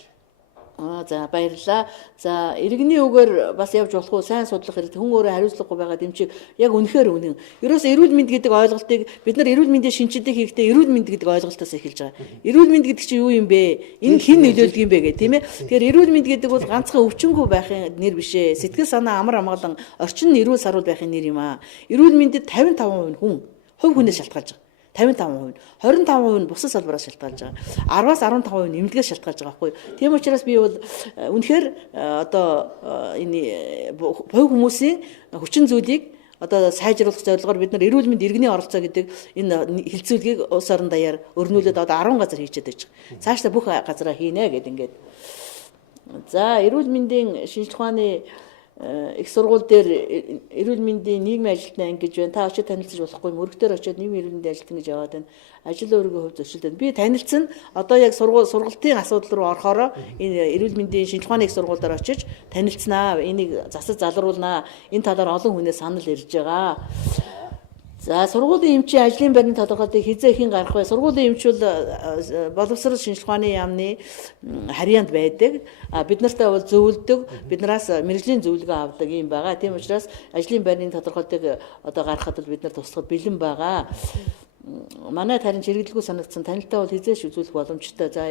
За баярлалаа. За иргэний үгээр бас явж болох уу? Сайн судлах хэрэгтэй. Хүн өөрөө хариуцлагагүй байгаа дэмжиг яг үнэхээр үнэн. Ерөөс эрүүл мэнд гэдэг ойлголтыг бид нар эрүүл мэндийн шинжилгээг хийхдээ эрүүл мэнд гэдэг ойлголтоос эхэлж байгаа. Эрүүл мэнд гэдэг чинь юу юм бэ? Энэ хэн нөлөөлдөг юм бэ гэх тийм ээ. Тэгэхээр эрүүл мэнд гэдэг бол ганцхан өвчнгүй байхын нэр биш ээ. Сэтгэл санаа амар амгалан орчин эрүүл саруул байхын нэр юм аа. Эрүүл мэндэд 55% хүн хүнээс шалтгаалж байгаа. 55%, 25% нь бусад салбараас шалтгаалж байгаа. 10-аас 15% нь эмнэлгээс шалтгаалж байгаа байхгүй. Тийм учраас би бол үнэхээр одоо энэ хувь хүмүүсийн хүчин зүйлийг одоо сайжруулах зорилгоор бид нар эрүүл мэнд иргэний оролцоо гэдэг энэ хилцүүлгийг улс орон даяар өрнүүлээд одоо 10 газар хийчихэд байж байгаа. Цаашдаа бүх газараа хийнэ гэдэг ингээд. За эрүүл мэндийн шинжилгээ ухааны их сургууль дээр эрүүл мэндийн нийгмийн ажилтны анги гэж байна. Та очиж танилцж болохгүй юм. Өргөдөр очиод нийгмийн эрүүл мэндийн ажилтан гэж яваад байна. Ажил өөрийнхөө хувьд зөрчилдөд. Би танилцсан одоо яг сургалтын асуудал руу орохороо энэ эрүүл мэндийн шинжилгээ ухааны их сургууль дээр очиж танилцсанаа. Энийг засаж залруулнаа. Энэ талаар олон хүнээс санал ирж байгаа. За сургуулийн эмчийн ажлын байрны тодорхойлолтыг хизээ хэн гарах вэ? Сургуулийн эмч бол боловсрол шинжилгээ ухааны яамны харьяанд байдаг. Бид нартай бол зөвлөдөг, биднээс мэрэгжлийн зөвлөгөө авдаг юм байгаа. Тийм учраас ажлын байрны тодорхойлолтыг одоо гаргахад бид нар тусахад бэлэн байгаа. Манай харин чиргэлгүй санагдсан танилтаа бол хизээш үзүүлэх боломжтой. За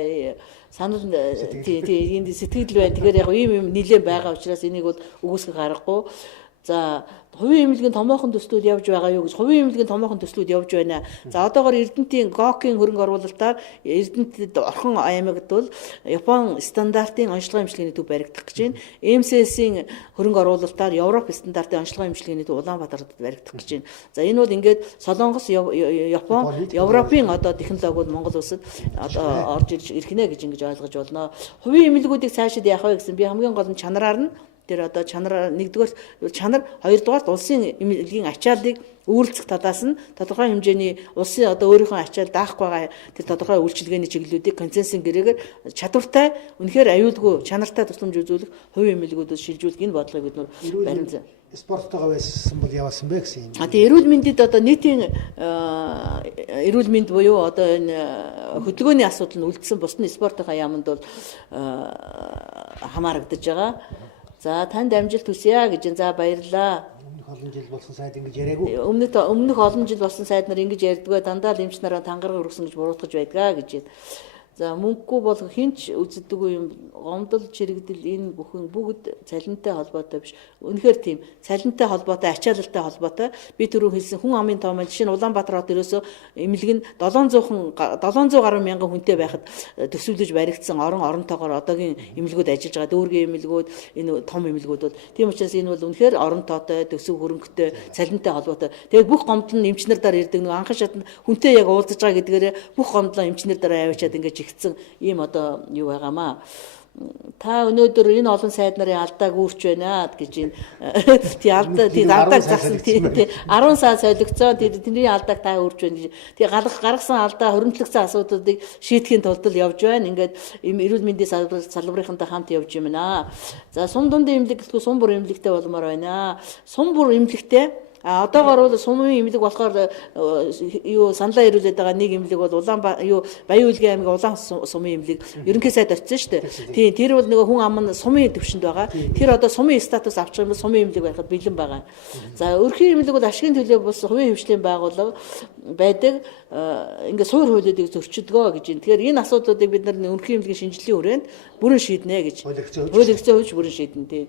санал энд сэтгэл байна. Тэгэхээр яг ийм нэлээд байгаа учраас энийг бол үгүйсгэх аргагүй. За хувийн эмнэлгийн томоохон төслүүд явж байгаа юу гэж хувийн эмнэлгийн томоохон төслүүд явж байна. За одоогоор Эрдэнэтийн ГОК-ийн хөрөнгө оруулалтаар Эрдэнэтэд Орхон аймагт бол Япон стандартын онцлогоо эмчилгээний төв баригдах гэж байна. МСС-ийн хөрөнгө оруулалтаар Европ стандартын онцлогоо эмчилгээний төв Улаанбаатарт баригдах гэж байна. За энэ бол ингээд Солонгос, Япон, Европын одоо технологиуд Монгол улсад одоо орж ирэх нэ гэж ингэж ойлгож болно. Хувийн эмнэлгүүдийг цаашид яах вэ гэсэн би хамгийн гол нь чанараар нь тэр одоо чанар нэгдүгээр чанар хоёрдугаар улсын эмнэлгийн ачааллыг үүрэлцэх талаас нь тодорхой хэмжээний улсын одоо өөрийнхөө ачаал даахгүй байгаа тэр тодорхой үйлчилгээний чиглэлүүдийг консенсус гэрээгээр чадвартай үнэхээр аюулгүй чанартай тусламж үзүүлэх хувийн эмнэлгүүдүүд шилжүүлэх энэ бодлогыг бид нар баримтсан. Спорттойгоо байсан бол яваасан бэ гэсэн юм. Тэгээ эрүүл мэндэд одоо нийтийн эрүүл мэнд буюу одоо энэ хөдөлгөөний асуудал нь үлдсэн бусны спортынхаа яамд бол хамаарагдаж байгаа. За танд амжилт хүсье гэж. За баярлалаа. Өмнөх олон жил болсон сайд ингэж яриаггүй. Өмнөх олон жил болсон сайд нар ингэж ярьдгаа дандаа л эмч нараа тангараг өргөсөн гэж буруутгаж байдгаа гэж. За мөнгөгүй бол хинч үздэггүй юм гомдол чирэгдэл энэ бүхэн бүгд цалинтай холбоотой биш. Үнэхээр тийм цалинтай холбоотой, ачаалалтай холбоотой. Би түрүү хэлсэн хүн амын тоо маань жишээ нь Улаанбаатар хот ерөөсөө эмнэлэг нь 700 гаруй мянган хүнтэй байхад төсвөлж баригдсан оронтойгоор одоогийн эмнэлгүүд ажиллаж байгаа. Дүүргийн эмнэлгүүд, энэ том эмнэлгүүд бол тийм учраас энэ бол үнэхээр орон тоотой, төсөв хөрөнгөтэй, цалинтай холбоотой. Тэгээд бүх гомдол нь эмчнэр дараа ирдэг. Нэг анхан шатнд хүнтэй яг уулзаж байгаа гэдгээрээ бүх гомдлоо эмчнэр дараа аваачаад ингэж гэсэн ийм одоо юу байгаамаа. Та өнөөдөр энэ олон сайд нарын алдааг үүрч байна гэж тий алдааг зассан тий 10 сар солигдсон тэдний алдааг та үүрч байна гэж тий гаргасан алдаа хоригдлогцсон асуудлуудыг шийдэхин тулд л явж байна. Ингээд эрүүл мэндийн салбарынхантай хамт явж байна. За сум дундын эмнэлэг гэхгүй сум бүр эмнэлэгтэй болмоор байна. Сум бүр эмнэлэгтэй одоогоор бол сумын эмнэлэг болохоор юу саналаа ирүүлээд байгаа нэг эмнэлэг бол Баян Улгийн аймгийн Улаан сумын эмнэлэг ерөнхий сайд очсон шүү дээ. Тийм тэр бол нөгөө хүн ам нь сумын төвшөнд байгаа. Тэр одоо сумын статус авчих юм бол сумын эмнэлэг байхад бэлэн байгаа. За өрхийн эмнэлэг бол ашигын төлөө бус хувийн хвшлийн байгууллага байдаг. Ингээд суур хуулиудыг зөрчилдгөө гэж юм. Тэгэхээр энэ асуудлуудыг бид нар өрхийн эмнэлгийн шинжилгээний хүрээнд бүрэн шийднэ гэж. Хуулигцээ хөвч бүрэн шийднэ тийм.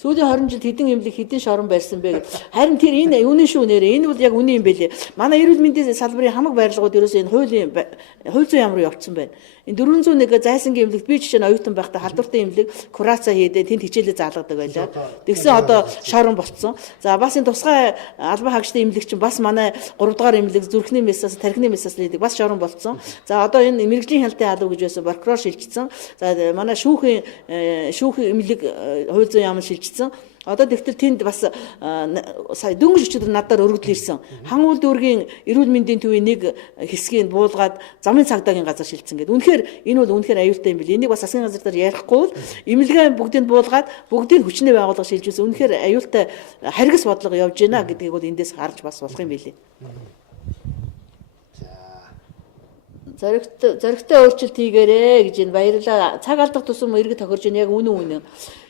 Сүүлийн 20 жил хэдэн эмнэлэг хэдэн шорон барьсан бэ гэж. Харин тэр энэ үнэн шүү нэрээ. Энэ бол яг үнэн юм байлээ. Манай эрүүл мэндийн салбарын хамаг байрлагууд ерөөсөө энэ хууль зүйн яам руу явцсан байна. Энэ 401 зайсангийн эмнэлэгт би жишээ нь оюутан байхдаа халдвартай эмнэлэг курацаа хийдээ тэнд хичээлээ заалгадаг байлаа. Тэгсэн одоо шорон болцсон. За бас энэ тусгай албан хаагчдын эмнэлэг чинь бас манай 3 дугаар эмнэлэг зүрхний мессаас тархины мессаас хийдэг бас шорон болцсон. За одоо энэ мэрэгжлийн хяналтын алба гэж байсан прокурор шилжчихсэн. За манай шүүхийн эмнэлэг хууль зүйн яам шилжчихсэн. Одоо тэгтэл тэнд бас сая дөнгөж өчигдөр надаар өргөдөл ирсэн. Хан улд дүүргийн эрүүл мэндийн төвийн нэг хэсгийг буулгаад замын цагдаагийн газар шилжсэн гэдэг. Үнэхээр энэ бол үнэхээр аюултай юм бэл. Энийг бас засгийн газар дээр ярихгүй бол эмнэлгээ бүгдийг буулгаад бүгдийг хүчний байгууллага шилжүүлсэн. Үнэхээр аюултай харгас бодлого явж байна гэдгийг бол эндээс харж бас болох юм билээ. зоригтой өөрчлөлт хийгээрэй гэж энэ баярлалаа. Цаг алдах тусам иргэд тохирж ийн яг үнэн.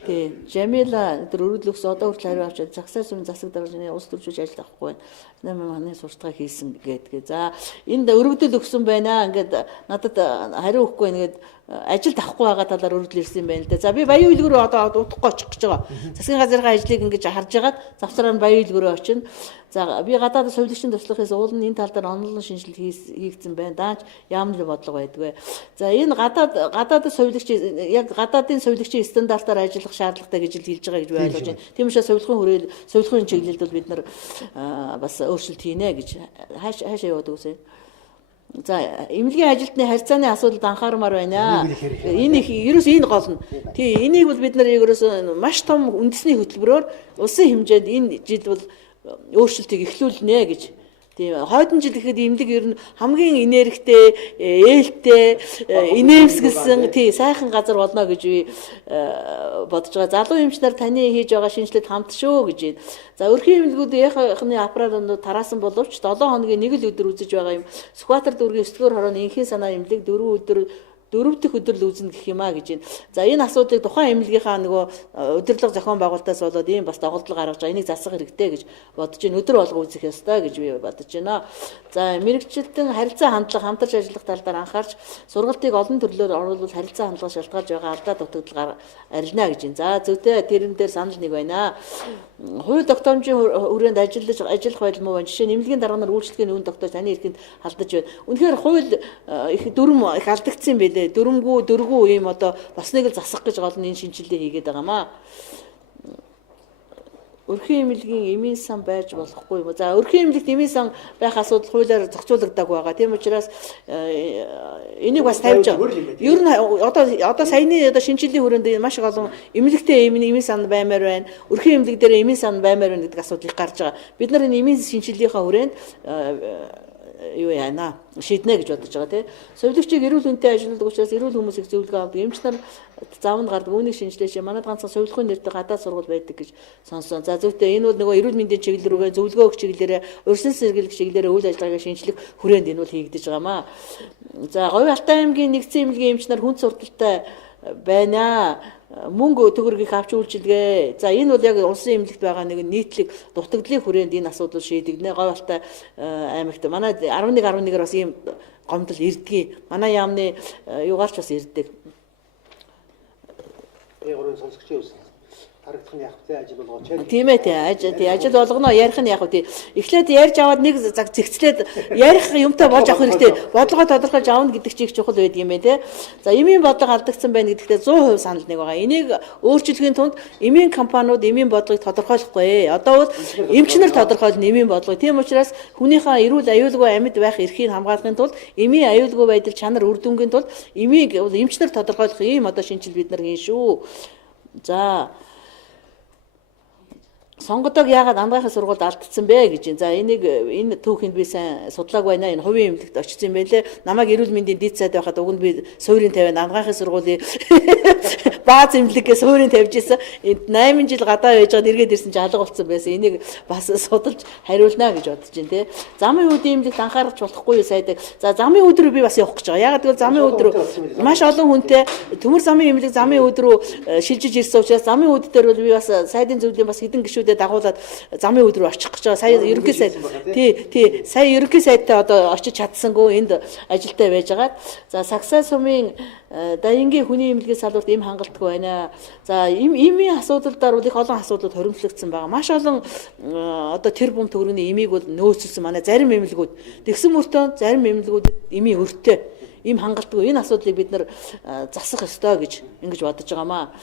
Тий. Жамила өдөр өргөдөл өгсөн одоо хүртэл хариу авчаад загсаа сүм засаг дарга жины улс төрчилж ажил авахгүй байна. Манай сурталчилгаа хийсэн гэдгээ. За энд өргөдөл өгсөн байна. Ингээд надад хариу өгөхгүй байна гэд ажилд авахгүй байгаа талаар өргөдөл ирсэн байна л да. За би баян үйлгүүр одоо удахгүй очих гэж байгаа. Засгийн газрын ажлыг ингэж харж агаад завсраар нь баян үйлгүүрөө очино. За би гадаад совилогчийн туслахаас уул нь энэ тал дээр онлайн шинжилэл хийгдсэн байна. Даанч яамны бодлого байдгүй. За энэ гадаад совилогч яг гадаадын совилогчийн стандартаар ажиллах шаардлагатай гэж хэлж байгаа гэж би ойлгож байна. Тийм учраас совилгын чиглэлд бол бид нар бас өөрчлөлт хийнэ гэж хаашаа яваад үгүйсэн. За эмнэлгийн ажилтны харьцааны асуудалд анхаармаар байна. Энэ ерөөс энэ гол нь. Тий энийг бол бид нар ерөөс маш том үндэсний хөтөлбөрөөр улсын хэмжээнд энэ жил бол өөрчлөлтийг эхлүүлнэ гэж. Тийм хойдон жил гэхэд эмнэлэг ер нь хамгийн энергитэй, ээлтэй, инээмсэглсэн тий сайхан газар болно гэж би бодож байгаа. Залуу эмч нар таны хийж байгаа шинжилгээд хамт шүү гэж байна. За өрхийн эмнэлгүүдийнхний аппаратууд тараасан боловч 7 хоногийн нэг л өдөр үзэж байгаа юм. Сүхбаатар дүүргийн 9-р хорооны инхийн санаа эмнэлэг 4 дэх өдөр л үүснэ гэх юм а гэж байна. За энэ асуудлыг тухайн эмнэлгийнхаа нөгөө удирдлага зохион байгуулалтаас болоод ийм бас доголдол гаргаж байгаа. Энийг засах хэрэгтэй гэж бодож байна. Өдөр болго үзэх ёстой гэж би бодож байна. За мэрэгчлэлтэн харилцаа хандлага хамтарч ажиллах тал дээр анхаарч сургалтыг олон төрлөөр оруулбал харилцаа хандлага шалтгаалж байгаа алдаа дутагдал арилна гэж байна. За зүйтэй тэрэн дээр санал нэг байна. Хувь тогтоомжийн хүрээнд ажиллах байдал муу байна. Жишээ нь эмнэлгийн дарга нар үйлчлэгийн үн тогтоож таны эрхэнд халдаж байна. Үнэхээр хууль их дүрм их алдагдсан байлээ. Дөрвгүй ийм одоо бас нэг л засах гэж гол нь энэ шинжилгээ хийгээд байгаамаа. Өрхийн эмнэлгийн эмийн сан байж болохгүй юм. За өрхийн эмнэлэгт эмийн сан байх асуудал хуулиар зохицуулагдаагүй байгаа. Тийм учраас энийг бас тавьж байгаа. Ер нь одоо саяны шинжилгээний хүрээнд маш их олон эмнэлэгтээ эмийн сан баймаар байна. Өрхийн эмнэлэг дээр эмийн сан баймаар байна гэдэг асуудал их гарч байгаа. Бид нар энэ эмийн шинжилгээнийхаа хүрээнд юу яана шийднэ гэж бодож байгаа тийм. Совилогчийг эрүүл үнэтэй ажилладаг учраас эрүүл хүмүүсийг зөвлөгөө авдаг. Эмч нар завнд гардаг үүнийг шинжилээч. Манайд ганцхан совилгын нэртэй гадаад сургууль байдаг гэж сонссон. За зөвхөн энэ бол нөгөө эрүүл мэндийн чиглэл рүүгээ зөвлөгөө өгөх чиглэлээрээ урьдчилан сэргийлэх чиглэлээрээ үйл ажиллагаагаа шинжлэх хүрээнд энэ бол хийгдэж байгаамаа. За Говь Алтай аймгийн нэгдсэн эмнэлгийн эмч нар хүн сурталтай байна. Мөнгө төгрөгийг авч үйлчилгээ. За энэ бол яг улсын эмнэлэгт байгаа нэг нийтлэг дутагдлын хүрээнд энэ асуудал шийдэгдэнэ. Говь Алтай аймагт манай 11-11-ээр бас ийм гомдол ирдгийг. Манай яамны югаарч бас ирдэг. Ягуурын сонсогчийн үс харагдах нь яг тэ ажил болгооч. Тийм ээ тий ажил болгоно ярих нь яг тий. Эхлээд ярьж аваад нэг цаг зэгцлээд ярих юмтай болж авах хэрэгтэй. Бодлогоо тодорхойлж авна гэдэг чиг чухал байдаг юм байна тий. За эмийн бодлого алдагдсан байна гэдэгтээ 100% санал нэг байгаа. Энийг өөрчлөхийн тулд эмийн компаниуд эмийн бодлогыг тодорхойлохгүй. Одоо бол эмч нар тодорхойлно эмийн бодлого. Тийм учраас хүнийхээ эрүүл аюулгүй амьд байх эрхийг хамгаалахын тулд эмийн аюулгүй байдал чанар үр дүнгийн тулд эмийг эмч нар тодорхойлох ийм одоо шинжил бид нар хийн шүү. За сонгодог яагаад андгаахын сургуульд алдсан бэ гэж. За энэ түүхэнд би сайн судлааг байна. Энэ хувийн эмнэлэгт очсон юм байлээ. Намайг эрүүл мэндийн дэд сайд байхад уг нь би суурийн тавиад андгаахын сургуулийн бааз эмнэлэгээс суурийн тавьж исэн. 8 жил гадаа байж байгаад эргээд ирсэн чи алга болсон байсан. Энийг бас судалж хариулнаа гэж бодож байна тий. Замын үдийн эмнэлэгт анхаарч болохгүй сайдаг. За замын үд рүү би бас явах гэж байгаа. Яагаад гэвэл замын үд рүү маш олон хүнтэй төмөр замын эмнэлэг замын үд рүү шилжиж ирсэн учраас замын үд дээр бол би бас сайдын зөвлөлийн бас хэдэн гишүүд дагуулад замын өдөр очих гэж байгаа. Сая ерөнхий сайд тий сая ерөнхий сайдтай одоо очиж чадсангүй энд ажилтай байж байгаа. За Сагсай сумын Дайнгийн хүний эмнэлгийн салбарт эм хангалтгүй байна. За эмийн асуудалдаар бол их олон асуудлууд хоримтлагдсан байгаа. Маш олон одоо тэр бум төгрөгийн эмийг бол нөөцлсөн манай зарим эмнэлгүүд. Тэгсэн мөртөө зарим эмнэлгүүдэд эмийн өртөө эм хангалтгүй. Энэ асуудлыг бид нар засах ёстой гэж ингэж бодож байгаамаа.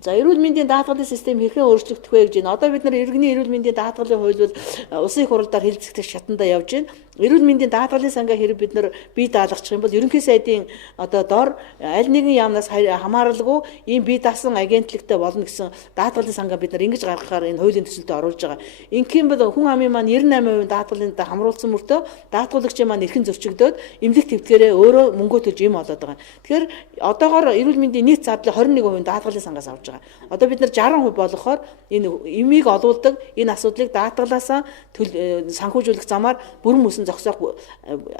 За эрүүл мэндийн даатгалын систем хэрхэн өөрчлөгдөх вэ гэж байна. Одоо бид нар иргэний эрүүл мэндийн даатгалын хууль бол улсын хуралдаар хэлэлцэх шатанда явж байна. Эрүүл мэндийн даатгалын сангаа хэрэг бид нар бие даалгачих юм бол ерөнхий сайдын одоо дор аль нэгэн яамнаас хамааралгүй ийм бие даасан агентлагтай болно гэсэн даатгалын сангаа бид нар ингэж гаргахаар энэ хуулийн төсөлтөд оруулж байгаа. Ингийн бол хүн амын маань 98% даатгалын хамруулсан мөртөө даатгалагчийн маань эрхэн зөрчигдөөд эмнэлэг твтгэрээ өөрөө мөнгө төлж юм олоод байгаа. Тэгэхээр одоогоор эрүүл мэндийн нийт зардлын 21% даатгалын сангаас авч байгаа. Одоо бид нар 60% болгохоор энэ эмийг олуулдаг энэ асуудлыг даатгалаасаа санхүүжүүлэх замаар бүрэн мөсөн хөрсөн зогсоох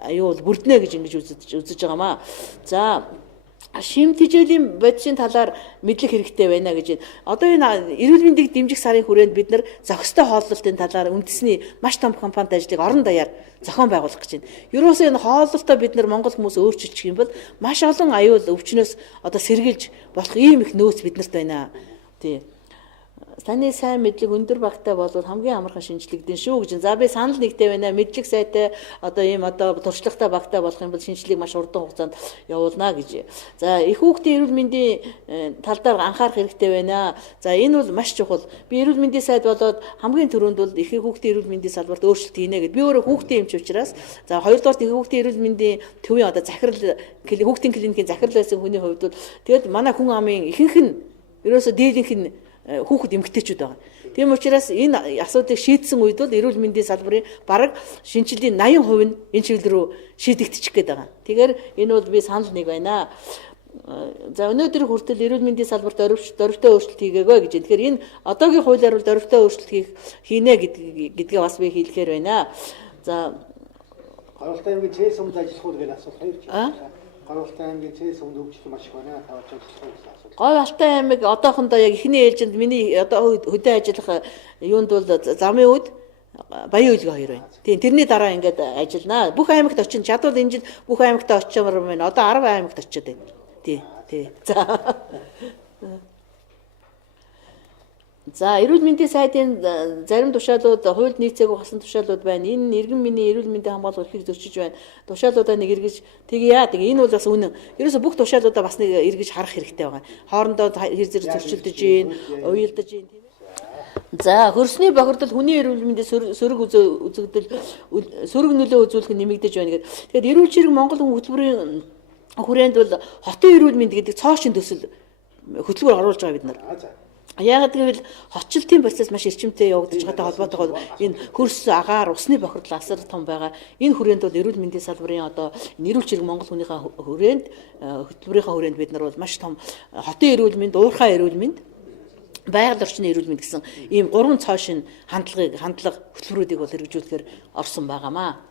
аюул бүрднэ гэж ингэж үзэж байгаамаа. За шим тэжээлийн бодисын талаар мэдлэх хэрэгтэй байна гэж байна. Одоо энэ эрүүл мэндийг дэмжих сарын хүрээнд бид нар зохистой хооллолтын талаар үндэсний маш том компанид ажлыг орон даяар зохион байгуулах гэж байна. Ерөөсөө энэ хооллолтоо бид нар Монгол хүмүүс өөрчилчих юм бол маш олон аюул өвчнөөс одоо сэргийлж болох ийм их нөөц биднэрт байна. Тий. Таны сайн мэдлэг өндөр багтаа болвол хамгийн амархан шинжлэгдэн шүү гэж. За би санал нэгтэй байна. Мэдлэг сайтай одоо ийм одоо туршлагатай багтаа болох юм бол шинжлэлийг маш урдан хугацаанд явуулна гэж. За их хүүхдийн эрүүл мэндийн талдаар анхаарах хэрэгтэй байна. За энэ бол маш чухал. Би эрүүл мэндийн сайд болоод хамгийн түрүүнд бол их хүүхдийн эрүүл мэндийн салбарт өөрчлөлт хийнэ гэд. Би өөрөө хүүхдийн эмч учраас за хоёрдугаар их хүүхдийн эрүүл мэндийн төвийн одоо захирал хүүхдийн клиникийн захирал байсан хүний хувьд бол тэгээд манай хүн амын ихэнх нь ерөөсө дийлэнх нь хүүхэд эмэгтэйчүүд байгаа. Тийм учраас энэ асуудыг шийдсэн үед бол эрүүл мэндийн салбарын бараг шинжилгээний 80% нь энэ чиглэл рүү шийдэгдчих гээд байгаа. Тэгэхээр энэ бол би санал нэг байна. За өнөөдөр хүртэл эрүүл мэндийн салбарт дөрвтэй өөрчлөлт хийгээгүй гэж. Тэгэхээр энэ одоогийн хуулиар бол дөрвтэй өөрчлөлт хийнэ гэдгээ бас би хэлэхээр байна. За Гаралтай аймгийн цэс өмд ажиллах уу гэж асуулт хоёр ч. Гаралтай аймгийн цэс өмд хөгжих маш их байна. Тавч ажиллах уу гэсэн асуулт. Гаралтай аймаг одоохондоо яг эхний ээлжинд миний одоо хөдөө ажиллах юунд бол замын үед Баян үйлгээ хоёр байна. Тийм тэрний дараа ингээд ажилланаа. Бүх аймагт очин чадвал энэ жил бүх аймагт очимоор байна. Одоо 10 аймагт очиод байна. Тий. За эрүүл мэндийн сайдын зарим тушаалууд хуульд нийцээгүй хасан тушаалууд байна. Энэ иргэн миний эрүүл мэндийн хамгаалалт эрхийг зөрчиж байна. Тушаалуудаа нэг эргэж тэгээ энэ бол бас үнэн. Ерөөсө бүх тушаалуудаа бас нэг эргэж харах хэрэгтэй байгаа. Хоорондоо хэр зэрэг зөрчилдөж гин, уялдаж гин тийм ээ. За хөрсний бохирдол хүний эрүүл мэндийн сөрөг үзэгдэл сөрөг нөлөө үзүүлэх нэмэгдэж байна гэдэг. Тэгэхээр эрүүл чирэг Монгол хөтөлбөрийн хүрээнд бол хотын эрүүл мэнд гэдэг цоошин төсөл хөтөлбөр оруулж байгаа бид нар. Яг гэвэл хотчлтын процесс маш эрчимтэй явагдаж байгаатай холбоотойгоор энэ хөрс агаар усны бохирдол асар том байгаа. Энэ хүрээнд бол эрүүл мэндийн салбарын одоо эрүүл чирэг Монгол хүнийхээ хүрээнд хөтөлбөрийнхаа хүрээнд бид нар бол маш том хотын эрүүл мэнд, уурхай эрүүл мэнд, байгаль орчны эрүүл мэнд гэсэн ийм гурван цоошин хандлага хөтөлбөрүүдийг бол хэрэгжүүлэхээр орсон байгаамаа.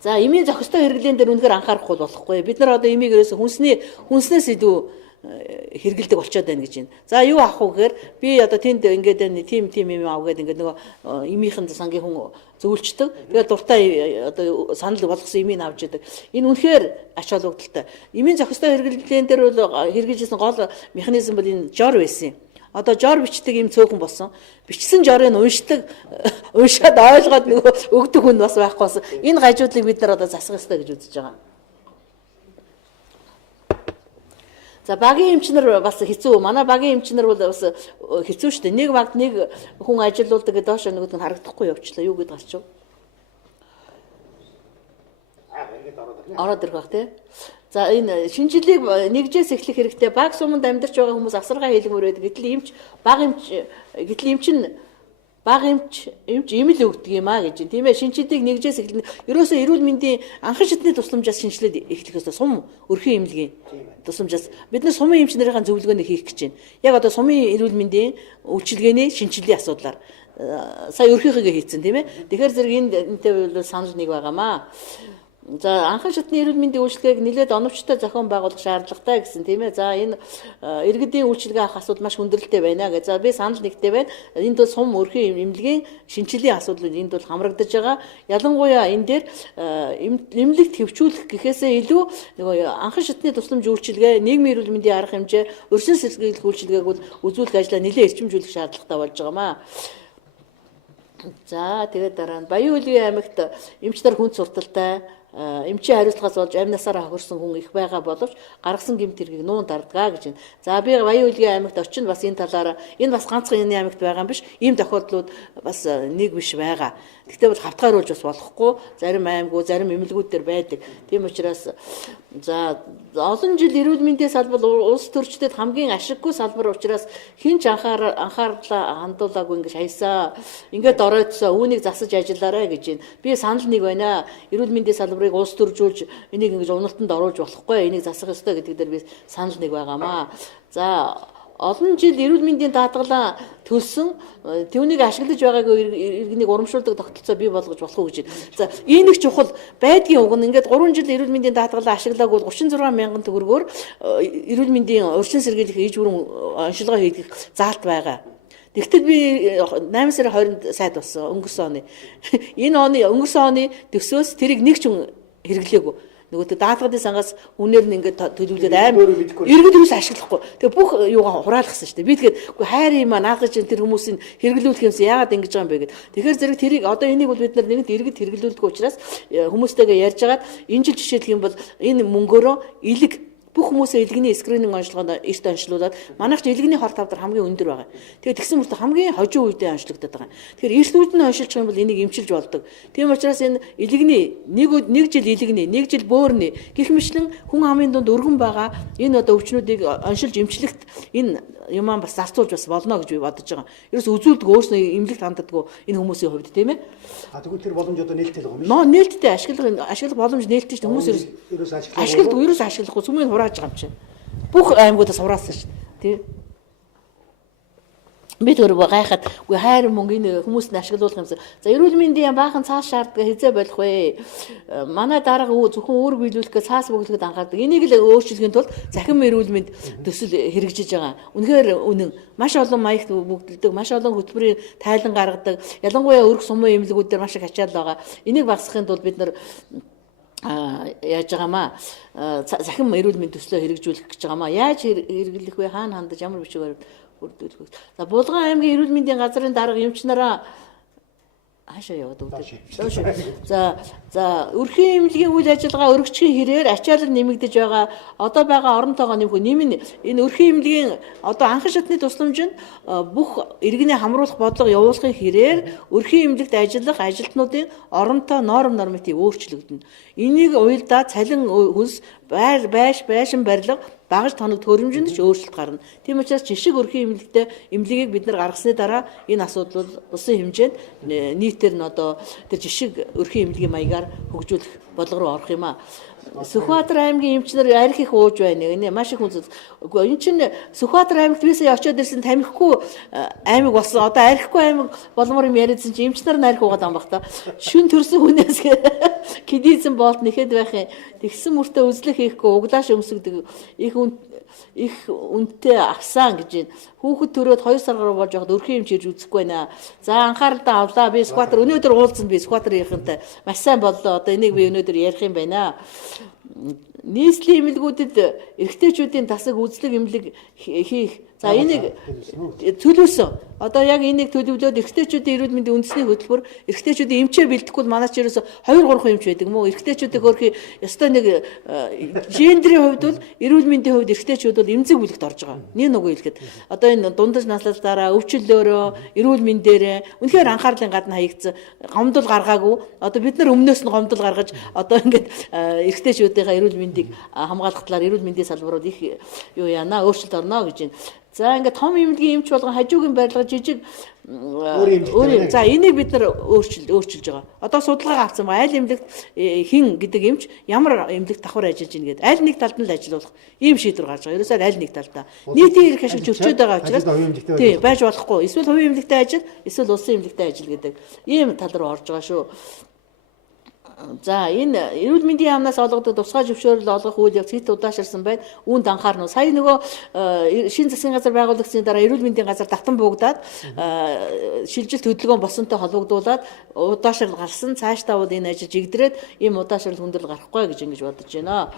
За эмийн зохистой хэрэглэн дээр үнэхээр анхаарах болохгүй. Бид нар одоо эмийг ерөөсө хүнснээс илүү хэрэгэлдэг болчиход байна гэж байна. За юу авах вэ гэхээр би одоо тэнд ингээд тим юм авгээд ингээд нөгөө эмийнхэн сангийн хүн зөвлөлчдөг. Тэгээд дуртай одоо санал болгосон эмийг авч яадаг. Энэ үнэхээр ач холбогдолтой. Эмийн зохистой хэрэглэн дээр бол хэрэгжижсэн гол механизм бол энэ жор байсан юм. Одоо жор бичдэг юм цөөхөн болсон. Бичсэн жорыг уншаад ойлгоод нөгөө өгдөг хүн бас байхгүй болсон. Энэ гажуудлыг бид нар одоо засах ёстой гэж үзэж байгаа. За багийн эмчнэр бас хэцүү. Манай багийн эмчнэр бол бас хэцүү шүү дээ. Нэг багт нэг хүн ажиллаулдаг гэдэг доош нөгөөд нь харагдахгүй явчлаа. Юу гэдээ гарч ив? Ороод ирэх баг тий. За энэ шинжилгээг нэгжээс эхлэх хэрэгтэй. Баг суманд амьдарч байгаа хүмүүс асаргаа хийлгэмээр байдаг. Гэтэл эмч имэл өгдөг юм аа гэж. Тийм ээ шинжилгээг нэгжээс эхлэн ерөөсөө эрүүл мэндийн анхан шатны тусламжаас шинжилээд эхлэх ёстой. Сум өрхийн эмнэлгийн тусламжаас бид нар сумын эмчнэрийн зөвлөгөөнийг хийх гэж байна. Яг одоо сумын эрүүл мэндийн үйлчилгээний шинжилгээний асуудлаар сая өрхийнхээ хийцэн тийм ээ. Тэгэхээр зэрэг энэтэй бол санал нэг байгаамаа. За анхан шатны эрүүл мэндийн үйлчилгээг нэлээд оновчтой зохион байгуулах шаардлагатай гэсэн тийм ээ. За энэ иргэдийн үйлчилгээ авах асуудал маш хүндрэлтэй байна гэж. За би санал нэгтэй байна. Энд бол сум өрхийн эмнэлгийн шинжилгээний асуудал энд бол хамрагдаж байгаа. Ялангуяа энэ дээр эмнэлэгт хэвчүүлэх гэхээсээ илүү нөгөө анхан шатны тусламж үйлчилгээ, нийгмийн эрүүл мэндийн арга хэмжээ, өршин сэргийлэх үйлчилгээг бол үзүүлэх ажлаа нэлээд эрчимжүүлэх шаардлагатай болж байгаамаа. За тэгээд дараа нь Баян үйлгийн аймагт эмч нар хүнд сурталтай эмчийн хариуцлагаас болж амь насаараа хохирсон хүн их байгаа боловч гаргасан гэмт хэргийг нуун дардгаа гэж байна. За би Баян үйлгийн аймагт очино бас энэ талаараа энэ бас ганцхан энэ аймагт байгаа юм биш. Ийм тохиолдлууд бас нэг биш байгаа. Гэхдээ бол хавтгааруулж бас болохгүй. Зарим аймагуд, зарим эмнэлгүүд төр байдаг. Тийм учраас за олон жил эрүүл мэндийн салбар улс төрчдөд хамгийн ашиггүй салбар учраас хинч анхаарлаа хандуулаагүй ингэж хайсаа. Ингээд оройтсоо үүнийг засаж ажиллаарай гэж байна. Би санал нэг байна. Эрүүл мэндийн салбарыг улс төржүүлж энийг ингэж уналтанд оруулж болохгүй. Энийг засах ёстой гэдэг дээр би санал нэг байгаамаа. За олон жил эрүүл мэндийн даатгалаа төлсөн түүнийг ашиглаж байгаагүй иргэнийг урамшуулдаг тогтолцоо бий болгож болох уу гэж байна. За энэ нэг чухал байдгийн уг нь ингээд 3 жил эрүүл мэндийн даатгалаа ашиглаагүй 36 мянган төгрөгөөр эрүүл мэндийн урьдчилан сэргийлэх ээж бүрэн онцлогоо хийх заалт байгаа. Тэгтэл би 8 сарын 20-нд сайд болсон өнгөрсөн оны. Энэ оны өнгөрсөн оны төсөөс тэрийг нэг ч хүн хэрэглээгүй. Нөгөө даатгадын сангаас үнээр нь ингээд төлөвлөд амар иргэд юус ашиглахгүй. Тэгээ бүх юугаа хураалгасан шүү дээ. Би тэгээд үгүй хайр юм аа наах гэж тэр хүмүүсийг хэрэглүүлэх юмсан яагаад ингэж байгаа юм бэ гэд. Тэгэхээр зэрэг тэрийг одоо энийг бол бид нар нэгд иргэд хэрэглүүлдэг учраас хүмүүстэйгээ ярьж агаад энэ жил жишээлх юм бол энэ мөнгөөрөө илэг бүх хүмүүсээ илгэний скрининг онцлогоонд эрт онцлуулад манайх ч илгэний хор тавдар хамгийн өндөр байгаа. Тэгээд тэгсэн мөртөө хамгийн хожуу үедээ онцлогдоод байгаа. Тэгэхээр эрт үед нь онцлж байгаа юм бол энийг эмчилж болдог. Тийм учраас энэ илгэний нэг жил илгэний, нэг жил бөөрний гэх мэтлэн хүн амын дунд өргөн байгаа энэ одоо өвчнүүдийг онцлж эмчлэхт энэ юмаа бас зарцуулж бас болно гэж би бодож байгаа. Ерөөс үзүүлдэг өөрснөө эмнэлэгт ханддаггүй энэ хүмүүсийн хувьд тийм ээ. Тэгвэл тэр боломж одоо нээлттэй байгаа юм шүү. Нээлттэй ашиглах боломж нээлттэй шүү. Хүмүүс ерөөс ашиглахгүй сүмийг хурааж байгаа юм чинь. Бүх аймагуудаас хураасан шүү. Тийм. Бид өөрөө гайхаад үгүй хайр мөнгө энэ хүмүүст нь ашиглуулах юмсан. За эрүүл мэндийн баахан цаас шаарддаг хязээ болох вэ? Манай дарга зөвхөн өөр биелүүлэхээ цаас бөглөхөд анхаардаг. Энийг л өөрчлөхийн тулд захин эрүүл мэнд төсөл хэрэгжиж байгаа. Үнэхээр үнэн. Маш олон маягт бүгдэлдэг, маш олон хөтөлбөрийн тайлан гаргадаг. Ялангуяа өргөх сумын эмнэлгүүд дээр маш их ачаал байгаа. Энийг багасгахын тулд бид нар яаж байгаамаа захин эрүүл мэнд төслөө хэрэгжүүлэх гэж байгаамаа. Яаж хэрэглэх вэ? Хаана хандаж ямар бичгээр бүрдүүлэх. За Булган аймгийн эрүүл мэндийн газрын дарга эмч нараа хаашаа яваад өгдөө. За өрхийн эмнэлгийн үйл ажиллагаа өргөчгийн хэрээр ачаалал нэмэгдэж байгаа. Одоо байгаа оронтойгоо нэмэх нэмэн энэ өрхийн эмнэлгийн одоо анхан шатны тусламжинд бүх иргэний хамруулах бодлого явуулахын хэрээр өрхийн эмнэлэгт ажиллах ажилтнуудын оронтой норм норматив өөрчлөгдөнө. Энийг уялдаа цалин хөлс байшин барилга багаж тоног төхөөрөмжөнд ч өөрчлөлт гарна. Тийм учраас жишг өрхийн эмнэлгийг бид нар гаргасны дараа энэ асуудал бол улсын хэмжээнд нийтээр нь одоо тэр жишг өрхийн эмнэлгийн маягаар хөгжүүлэх бодлого руу орох юм аа. Сүхбаатар аймгийн эмчнэр арх их ууж байна гэнэ. Маш их үндэс. Үгүй энэ чинь Сүхбаатар аймагт бисээ очиод ирсэн тамхихгүй аймаг болсон. Одоо архихгүй аймаг болмоор юм яриадсан чинь эмчнэр нь арх уугаад байгаа юм баг та. Шүн төрсөн хүнээс кидизм болт нэхэд байх юм. Тэгсэн мөртөө үзлэх хийхгүй углааш өмсгдөг их үнэтэй авсан гэж байна. Хүүхэд төрөөд 2 сар гаруй болж байхад өрхийн эмч ирж үзэхгүй байна. За анхааралдаа авлаа. Би Сүхбаатар өнөөдөр уулзсан би Сүхбаатарынхантай маш сайн боллоо. Одоо энийг би өнөөдөр ярих юм байна. Нийслэлийн эмнэлгүүдэд эрэгтэйчүүдийн тасаг үзлэг эмнэлэг хийх. За энийг төлөвлөсөн. Одоо яг энийг төлөвлөөд эрэгтэйчүүдийн эрүүл мэндийн үндэсний хөтөлбөр эрэгтэйчүүдийн эмчээ бэлдэхгүй манайч ерөөсө 2-3 эмч байдаг мó. Эрэгтэйчүүдийг өөрхий ёстой нэг гендрийн хувьд бол эрүүл мэндийн хувьд эрэгтэйчүүд бол эмзэг бүлэгт орж байгаа. Нэг нөгөө хэлэхэд одоо энэ дундаж наслалтаараа өвчлөөрөө эрүүл мэндээрээ үнэхээр анхаарлын гадна хаягдсан гомдол гаргаагүй. Одоо бид нар өмнөөс нь гомдол гаргаж одоо ингээд эрэгтэйчүүдийнхээ эрүүл мэндийг хамгаалах талаар эрүүл мэндийн салбарууд их юу яана өөрчлөлт орно гэж байна. За ингээд том эмнэлгийн эмч болгон хажуугийн барилга жижиг өөр за энийг бид нар өөрчилж байгаа. Одоо судалгаа авсан ба аль эмнэлэгт хин гэдэг эмч ямар эмнэлэгт давхар ажиллаж ийн гэдэг аль нэг талд нь л ажиллах ийм шийдвэр гарч байгаа. Ерөөсөө аль нэг талдаа нийтийн эрх ашиг зөрчөөд байгаа учраас тийм байж болохгүй. Эсвэл хувийн эмнэлэгтээ ажил, эсвэл улсын эмнэлэгтээ ажил гэдэг ийм тал руу орж байгаа шүү. За энэ эрүүл мэндийн яамнаас олгодог тусгай зөвшөөрөл олгох үйл явц хэд удаашрсан байна. Үүнд анхаарна уу? Сая нөгөө шинэ засгийн газар байгуулагдсны дараа эрүүл мэндийн газар давтан буугдаад шилжилт хөдөлгөөн босонтой холбогдуулаад удаашрал гарсан. Цаашдаа бол энэ ажил жигдрээд ийм удаашрал хүндрэл гарахгүй гэж ингэж бодож байна.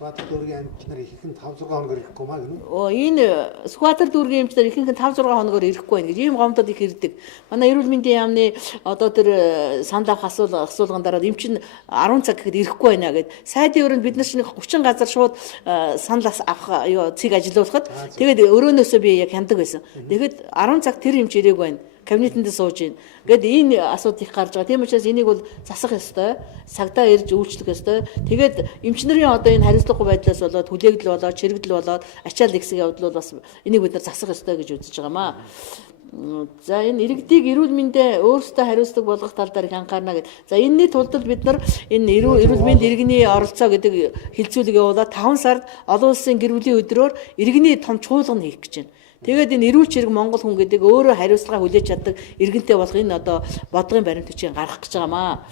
Сүхбаатар дүүргийн эмчнэр ихэнх 5-6 хоногор ирэхгүй маа гэнэ. Энэ Сүхбаатар дүүргийн эмчнэр ихэнх 5-6 хоногор ирэхгүй байна гэж ийм гомдод их ирдэг. Манай эрүүл мэндийн яамны одоо тэр санал авах асуулган дараа эмч нь 10 цаг гэхэд ирэхгүй байна гэд сайдын өрөөнд бид нар чинь 30 газар шууд санал авах цэг ажиллуулахад тэгээд өрөөнөөсөө би яг хяндаг байсан. Тэгэхэд 10 цаг тэр эмч ирээгүй байна. Кабинетэнд сууж ийн. Гэт энэ асуудал их гарч байгаа. Тийм учраас энийг бол засах ёстой. Сагдаа ирж үйлчлэх ёстой. Тэгээд эмч нарын одоо энэ хариуцлагагүй байдлаас болоод хүлээгдэл болоод чирэгдэл болоод ачаал ихсэг явдал бол бас энийг бид нар засах ёстой гэж үзэж байгаамаа. За энэ иргэдийг эрүүл мэндэ өөрсдөө хариуцлага болгох тал дээр их анхаарна гэдэг. За энэний тулд бид нар энэ эрүүл мэнд иргэний оролцоо гэдэг хилцүүлэг явуулаад 5 сард олон улсын гэр бүлийн өдрөөр иргэний том чуулган хийх гэж байна. Тэгээд энэ эрүүл чирэг Монгол хүн гэдэг өөрөө хариуцлага хүлээж чаддаг иргэнтэй болох энэ одоо бодлогын баримт бичгийг гаргах гэж байгаамаа.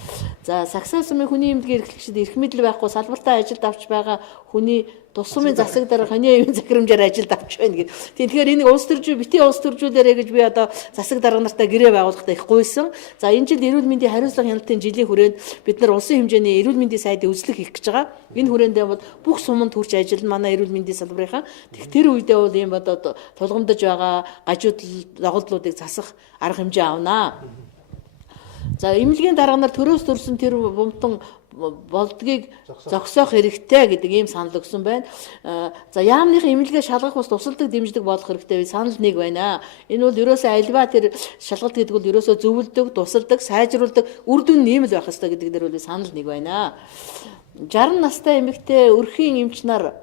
За Сагсаан сумын хүний эмнэлгийн эрхлэгчид эрх мэдэл байхгүй салбартаа ажилд авч байгаа хүний тус сумын засаг дараа ханий аюун захирамжаар ажилд авч байна гэдэг. Тэгэхээр энийг улс төржүү битгий улс төржүүлээрэ гэж би одоо засаг дарга нартай гэрээ байгуулахдаа их гуйсан. За энэ жил эрүүл мэндийн хариуцлага хяналтын жилийн хүрээнд бид нар улсын хэмжээний эрүүл мэндийн сайдын үзлэг хийх гэж байгаа. Энэ хүрээндээ бол бүх суманд хүрч ажиллана манай эрүүл мэндийн салбарынхаа. Тэр үедээ бол ийм одоо тулгамдж байгаа гажууд логолдлуудыг засах арга хэмжээ авнаа. За эмнэлгийн дарга нар төрөөс төрсөн тэр бумтан болдгийг зогсоох хэрэгтэй гэдэг ийм санал өгсөн байна. За яамныхын эмнэлгээ шалгах ус тусалдаг дэмждэг болох хэрэгтэй санал нэг байна. Энэ бол ерөөсөө альва тэр шалгалт гэдэг бол ерөөсөө зөвлөдөг, тусалдаг, сайжруулдаг үр дүн нэм л байх хэрэгтэй гэдэг дээр бол санал нэг байна. 60 настай эмэгтэй өрхийн эмч нар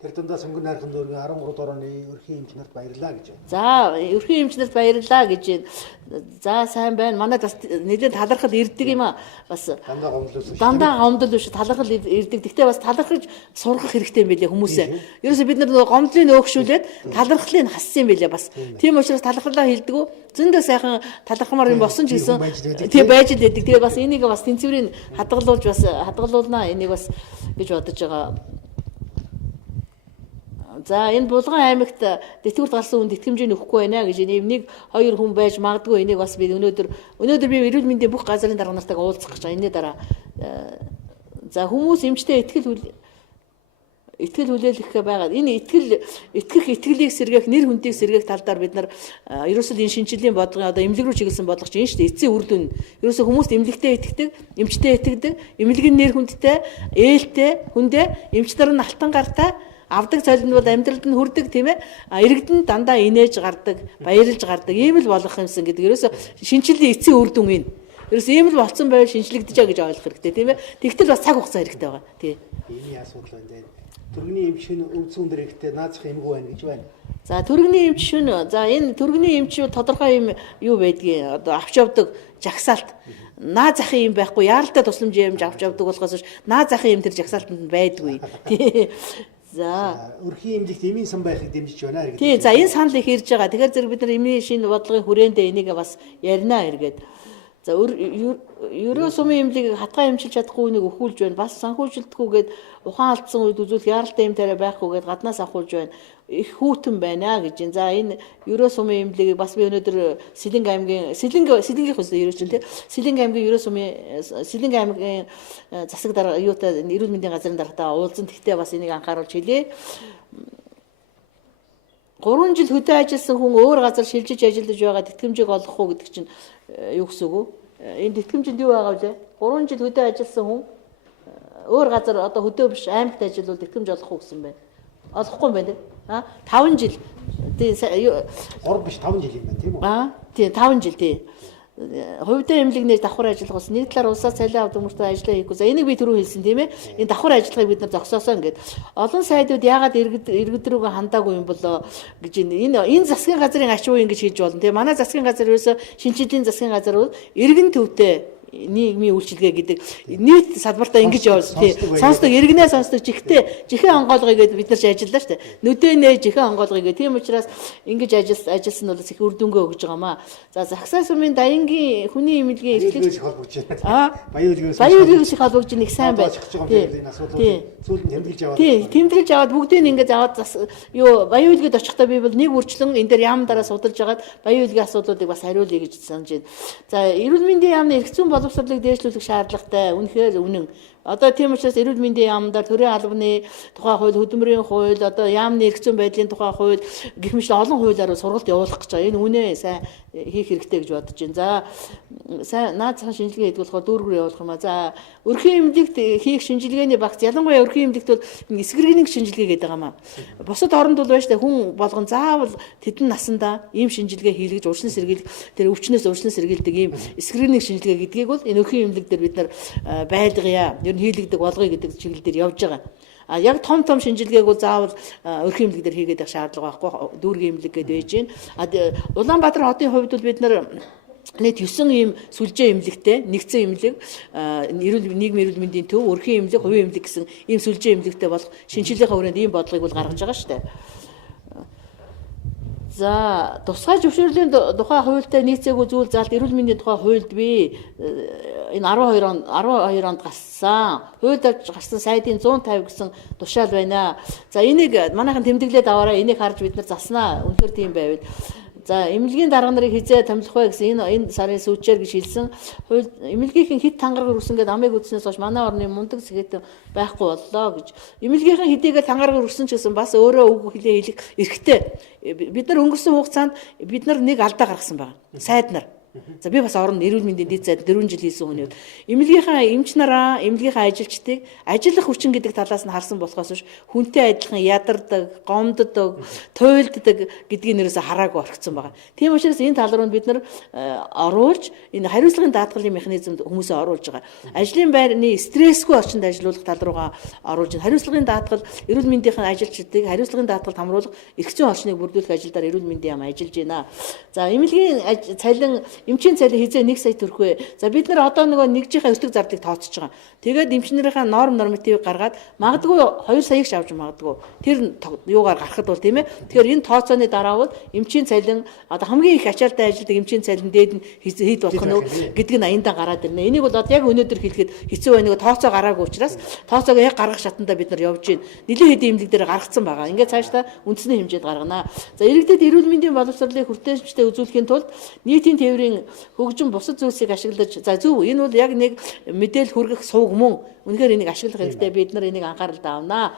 тэр дундаас өнгө найрхан дүүргийн 13 дорооны өрхийн эмч нарт баярлаа гэж байна. За өрхийн эмч нарт баярлаа гэж байна. За сайн байна. Манайд бас нэлээд талархал ирдэг юм аа. Бас дандаа гомдол биш талархал ирдэг. Гэхдээ бас талархаж сургах хэрэгтэй юм байлээ хүмүүсээ. Ерөөсөө бид нар гомдлыг өөгшүүлээд талархлыг хассан юм байлээ бас. Тийм учраас талархлаа хилдэг. Зөндөө сайхан талархмаар юм болсон ч гэсэн тийм байж л байдаг. Тэгээ бас энийг бас тэнцвэрийг хадгалуулнаа энийг бас гэж бодож байгаа. За энэ Булган аймагт тэтгэврт гарсан хүнд итгэмжийг өгөхгүй байна гэж нэг 2 хүн байж магадгүй энийг бас би өнөөдөр би эрүүл мэндийн бүх газрын дарга нартайгаа уулзах гэж байгаа. Энэний дараа за хүмүүс эмчтэй итгэл хүлээлгэх байгаад энэ итгэлийг сэргээх нэр хүндийг сэргээх тал дээр бид нар ерөөсөө энэ шинжилгээний бодлогын одоо эмнэлэг рүү чиглэсэн бодлого чинь шүү дээ. Эцсийн үр дүн ерөөсөө хүмүүст эмнэлэгтэй итгэдэг, эмчтэй итгэдэг, эмнэлгийн нэр хүндтэй, ээлтэй, хүндээ эмч нар нь алтан гартай авдаг цолинд бол амьдралд нь хүрдэг тийм ээ. Иргэдэнд дандаа инээж гардаг, баярлж гардаг ийм л болох юмсан гэдэг. Ерөөсө шинжилгээ эцсийн үр дүн энэ. Ерөөсө ийм л болцсон байвал шинжлэгдэж байгаа гэж ойлгох хэрэгтэй тийм ээ. Тэгтэл бас цаг хугацаа хэрэгтэй байгаа. Тийм. Ийм асуудал байна. Төргөний эмч шин өвцөн дээр ихтэй наацх эмгүү байна гэж байна. За төргөний эмч шин за энэ төргөний эмч тодорхой юм юу байдгийг одоо авч явдаг жагсаалт наа захын юм байхгүй яаралтай тусламж юмж авч явдаг болохоос наа захын юм тэр жагсаалтанд байдгүй. Тийм. За өрхийн эмнэлэгт эмийн сан байхыг дэмжиж байна гэдэг. Тийм. За энэ санал их ирж байгаа. Тэгэхээр зэрэг бид нар эмийн шинэ бодлогын хүрээндээ энийг бас ярина эргээд. За ерөө сумын эмнэлгийг хатгаа эмчилж чадахгүй нэг өхүүлж байна. Бас санхүүжилтгүйгээд ухаан алдсан үед үзүүл яаралтай эм тариа байхгүйгээд гаднаас авахулж байна. Их хүүтэн байна гэж. За энэ ерөө сумын эмнэлгийг бас би өнөөдөр Сэлэнг аймгийн Сэлэнгийнх үстэй ерөөч тийм. Сэлэнг аймгийн ерөө сумын Сэлэнг аймгийн засаг дарга юутай эрүүл мэндийн газрын даргатаа уулзсан. Тэгтээ бас энийг анхааруулж хэлье. 3 жил хөдөө ажилласан хүн өөр газар шилжиж ажиллаж байгаа тэтгэмжийг олох уу гэдэг чинь юу гэсэн үг вэ? Энэ тэтгэмжинд юу байгаа вэ? 3 жил хөдөө ажилласан хүн өөр газар одоо хөдөө биш аймагт ажиллавал тэтгэмж олох уу гэсэн байна. Олохгүй юм байна. 5 жил. Тийм 3 биш 5 жил юм байна тийм үү? Тийм 5 жил тийм. Хувьдаа эмнэлэгнээр давхар ажиллах ус нэг талаар улсаас цалин авдаг мөртөө ажиллаа хийхгүй. За энийг би түрүү хэлсэн тийм ээ. Энэ давхар ажиллахыг бид нар зогсоосоо ингээд олон сайдууд яагаад иргэд рүүгээ хандаагүй юм болоо гэж энэ засгийн газрын ач уу ингэж хийж болно тийм. Манай засгийн газар ерөөсө шинжлэлийн засгийн газар бол иргэн төвтэй нийгмийн үйлчилгээ гэдэг нийт салбартаа ингэж явуулсан тийм сонсдог иргэнээ сонсдог жихэн онгоолгоё гэдээ бид нар ч ажиллаа шүү дээ. Нүдээ нээ жихэн онгоолгоё гэх тийм учраас ингэж ажилласан нь бол их үр дүнгээ өгж байгаамаа. За Сагсаан сумын Даянгын хүний эмнэлгийн эрхлэгч холбогдож байна. Баяуулгын шиг холбогдож нэг сайн байна. Тийм тэмдэглэж аваад бүгдийг ингэж аваад юу баяуулгад очихдаа би бол нэг үрчлэн энэ дээр яам дараа судалж агаад баяуулгын асуудлуудыг бас хариулъя гэж санаж байна. За эрүүл мэндийн яамны эрх зүйн боловсролыг дээшлүүлэх шаардлагатай. Үнэхээр үнэн. Одоо тийм учраас эрүүл мэндийн яамдаар төрийн албаны тухай хууль, хөдөлмөрийн хууль, одоо яамны эрх зүйн байдлын тухай хууль гэх мэт олон хуулиар сургалт явуулах гэж байгаа. Энэ үнэ сайн хийх хэрэгтэй гэж бодож байна. За сайн наад захын шинжилгээ хийдэг болохоор дүүргээр явуулах юм аа. За өрхийн эмнэлэгт хийх шинжилгээний багц ялангуяа өрхийн эмнэлэгт бол скрининг шинжилгээ гэдэг юм аа. Бусад оронд бол байж та хүн болгон заавал тэдэн насандаа ийм шинжилгээ хийлгэж урьдчилан сэргийлэх тэр өвчнөөс урьдчилан сэргийлдэг ийм скрининг шинжилгээ гэдгийг бол энэ өрхийн эмнэлэг дээр бид нар байлгая. ер нь хийлэгдэх болгоё гэдэг чиглэл дээр явж байгаа. А яг том шинжилгээг бол заавал өрхийн эмнэлэг дээр хийгээд байх шаардлага байхгүй, дүүргийн эмнэлэг гэдээ байж гин. Улаанбаатар хотын хувьд бол бид нар нийт 9 ийм сүлжээ эмнэлэгтэй нэгдсэн эмнэлэг нийгмийн эрүүл мэндийн төв, өрхийн эмнэлэг, хувийн эмнэлэг гэсэн ийм сүлжээ эмнэлэгтэй болох шинжилгээний хүрээнд ийм бодлогыг бол гаргаж байгаа шүү дээ. За тусгай зөвшөөрлийн тухай хуультай нийцээгүй зүйл залт эрүүл мэндийн тухай хуульд би энэ 12 онд гарсан. Хуульд гарсан сайдын 150 гэсэн тушаал байна. За энийг манайхан тэмдэглээд аваарай. Энийг харж бид нар заснаа. Үнэхээр тийм байвал. За эмнэлгийн дарга нарыг хизээ томилох вэ гэсэн энэ сарын сүүлчээр гэж хэлсэн. Эмнэлгийнхэн хит тангараг өргөсөн гэдэг амыг үзснээс хойш манай орны мундаг сэгэт байхгүй боллоо гэж. Эмнэлгийнхэн хэдийгээр тангараг өргөсөн ч гэсэн бас өөрөө үг хэлээ хэлэх эрхтэй. Бид нар өнгөрсөн хугацаанд бид нар нэг алдаа гаргасан байна. Сайд нар. За би бас орон эрүүл мэндийн дэд сайд 4 жил хийсэн хүний хувьд эмнэлгийнхаа эмч нараа, эмнэлгийнхаа ажилчдыг ажиллах хүчин гэдэг талаас нь харсан болохоос биш хүнтэй адилхан ядардаг, гомддог, туйлддаг гэдгийг нэрээс хараагүй орхицсан байгаа. Тийм учраас энэ тал руу бид нар оруулж энэ хариуцлагын даатгалын механизмд хүмүүсээ оруулж байгаа. Ажлын байрны стрессгүй орчинд ажиллуулах тал руугаа оруулж байна. Хариуцлагын даатгал эрүүл мэндийн ажилчдыг хариуцлагын даатгалд хамруулах эрх зүйн орчныг бүрдүүлэх ажилдаар эрүүл мэндийн яам ажиллаж байна. За эмнэлгийн цалин эмчийн цалин хизээ 1 сая төгрөг вэ? За бид нар одоо нөгөө нэгжийнхээ өртөг зардлыг тооцож байгаа. Тэгээд эмчнэрийнхээ нормативыг гаргаад магадгүй 2 саяг ч авч магадгүй. Тэр юугаар гарахад бол тийм ээ. Тэгэхээр энэ тооцооны дараа бол эмчийн цалин одоо хамгийн их ачаалтай ажилладаг эмчийн цалин дээд нь хэд болох нь гэдэг нь аяндаа гараад ирнэ. Энийг бол одоо яг өнөөдөр хэлэхэд хэцүү байна. Нөгөө тооцоо гараагүй учраас тооцоог яг гаргах шатанда бид нар явж байна. Нэлээд хэдийн эмнэлэг дээр гаргацсан байгаа. Ингээд цаашдаа үндэсний хэмжээд гаргана. За иргэдэд эрүүл мэндийн боловсролыг хүртээмжтэй үзүүлэхийн тулд нийтийн тээврийн хөгжим бусад зүйлсийг ашиглаж за зөв энэ бол яг нэг мэдээлэл хүргэх сувг мөн үнэхээр энийг ашиглах хэрэгтэй бид нар энийг анхааралд авнаа.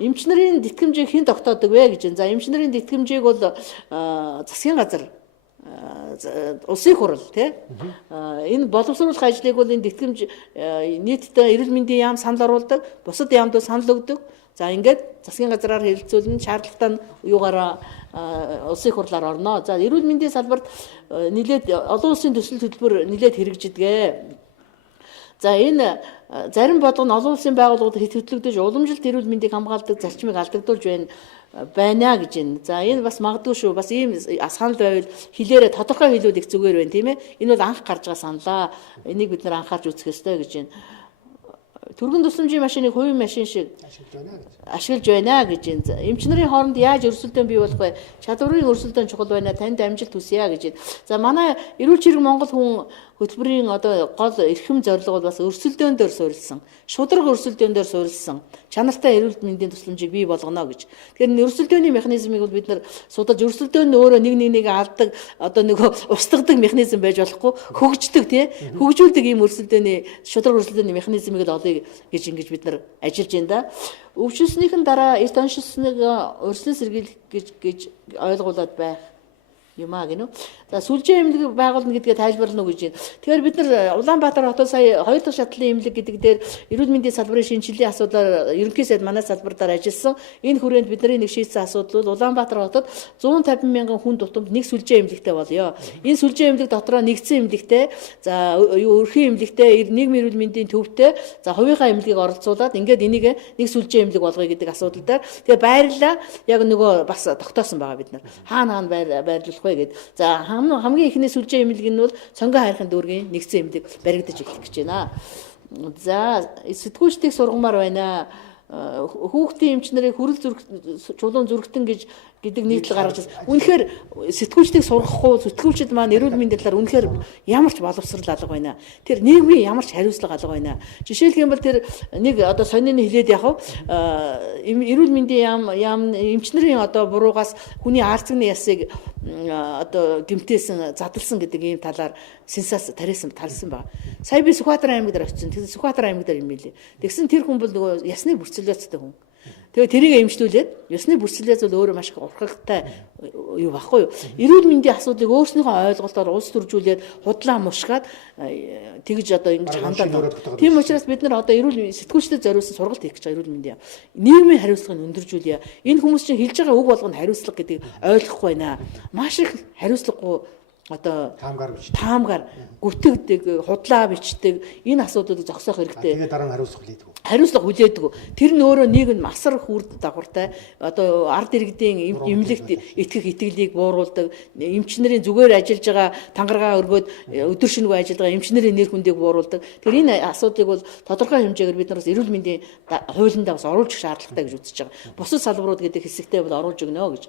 Эмч нарын тэтгэмжийг хэн тогтоодог вэ гэж. За эмч нарын тэтгэмжийг бол засгийн газар улсын хурал тий энэ боловсруулах ажлыг бол энэ тэтгэмж нийтдээ эрүүл мэндийн яам санал оруулдаг, бусад яамд санал өгдөг. За ингээд засгийн газраар хэлэлцүүлэн шаардлагатай нь юугаараа улсын хурлаар орно. За эрүүл мэндийн салбарт нэлээд олон улсын төсөл хөтөлбөр нэлээд хэрэгжидгээ. За энэ зарим бодлого нь олон улсын байгууллагууд хөтлөгдөж уламжилт эрүүл мэндийг хамгаалдаг зарчмыг алдагдуулж байна гэж байна. За энэ бас магадгүй шүү. Бас ийм санал байвал хэлээрээ тодорхой хэлүүд их зүгээр байна тийм ээ. Энэ бол анх гарч байгаа саналаа. Энийг бид нар анхаарч үзэх ёстой гэж байна. Түргэн тусламжийн машиныг хувийн машин шиг ашиглаж байна гэж байна. Эмч нарын хооронд яаж өрсөлдөөн бий болох вэ? Чадварын өрсөлдөөн чухал байна. Танд амжилт хүсье гэж байна. За манай эрүүл чирэг Монгол хүн хөтөлбөрийн одоо гол эрхэм зорилго бол бас өрсөлдөөн дээр суурилсан. Шударга өрсөлдөөн дээр суурилсан. Чанартай эрүүл мэндийн тусламжийг бий болгоно гэж. Тэгэхээр өрсөлдөөний механизмыг бол бид нар судалж өрсөлдөөн нь өөрөө нэг алдаг одоо нөгөө устгадаг механизм байж болохгүй хөгждөг тий хөгжүүлдэг ийм өрсөлдөөний шударга өрсөлдөөний механизмыг л олъё гэж ингэж бид нар ажиллаж байна да. Өвчлснийхэн дараа эрт оншилсныг өрснө сэргийлэх гэж ойлгуулад байх юмаа гинөө. За сүлжээ эмнэлэг байгуулна гэдгээ тайлбарлана гэж байна. Тэгэхээр бид нар Улаанбаатар хотод сая 2 дахь шатлалын эмнэлэг гэдэг дээр эрүүл мэндийн салбарын шинжилгээ асуудлаар ерөнхий сайд манай салбартаар ажилласан. Энэ хүрээнд бидний нэг шийдсэн асуудал бол Улаанбаатар хотод 150 мянган хүн тутамд нэг сүлжээ эмнэлэгтэй болёо. Энэ сүлжээ эмнэлэг дотроо нэгдсэн эмнэлэгтэй, за өрхийн эмнэлэгтэй, нийгмийн эрүүл мэндийн төвтэй, за хувийнхаа эмнэлгийг оролцуулаад ингээд энийг нэг сүлжээ эмнэлэг болгоё гэдэг асуудал дээр тэгээ байрлалаа яг нөгөө бас тогтоосон байгаа бид нар. Хаана байрлуулах вэ гэд. За хамгийн ихний сүлжээ эмнэлэг нь бол сонгоо хайрхын дүүргийн нэгдсэн эмнэлэг баригдаж эхлэх гэж байна. За сэтгүүлчдийг сургамаар байна. Хүүхдийн эмч нарыг хүрэл чулуун зүрхтэн гэдэг нийтлэл гаргаж байна. Үнэхээр сэтгүүлчдийг сургахгүй, сэтгүүлчид маань эрүүл мэндийн талаар үнэхээр ямар ч боловсрал алга байна. Тэр нийгмийн ямар ч хариуцлага алга байна. Жишээлх юм бол тэр нэг одоо сонины хэлээд яхав эрүүл мэндийн яам эмч нарын одоо буруугаас хүний арцгны ясыг одоо гэмтээсэн, задлсан гэдэг ийм талаар сенсац талсан байна. Сая би Сүхбаатар аймаг дээр очив. Тэр Сүхбаатар аймаг дээр юм билээ. Тэгсэн тэр хүн бол нөгөө ясны бүрцэлээцтэй хүн. Тэгээ тэрийг эмчтүүлээд ёсны бүрцэлээс бол өөрөө маш их урхагтай юу баггүй юу. Эрүүл мэндийн асуудлыг өөрснийхөө ойлголтоор улс төржүүлээд худлаа мушгаад тэгж одоо ингэж хандаад. Тийм учраас бид нар одоо эрүүл сэтгүүлчдэд зориулсан сургалт хийх гэж байгаа эрүүл мэндийн. Нийгмийн хариуцлагыг өндөржүүлье. Энэ хүмүүс чинь хэлж байгаа үг болгонд хариуцлага гэдэг ойлгохгүй байна. Маш их хариуцлагагүй одоо таамгаар биш. таамгаар гүтгдэг, худлаа бичдэг энэ асуудлуудыг зогсоох хэрэгтэй. Тэгээ дараа нь хариуцлага хийдэг. Хариуцлага хүлээдэг. Тэр нь өөрөө нийгэм асар хүрд дагавартай одоо ард иргэдийн эмнэлэгт итгэх итгэлийг бууруулдаг, эмчнэрийн зүгээр ажиллаж байгаа тангараа өргөөд өдөр шөнөгүй ажиллаж байгаа эмчнэрийн нэр хүндийг бууруулдаг. Тэр энэ асуудлыг бол тодорхой хэмжээгээр бид нараас эрүүл мэндийн хуулиндаа бас оруулах шаардлагатай гэж үзэж байгаа. Бусад салбарууд гэдэг хэсэгтээ бол оруулж өгнө гэж.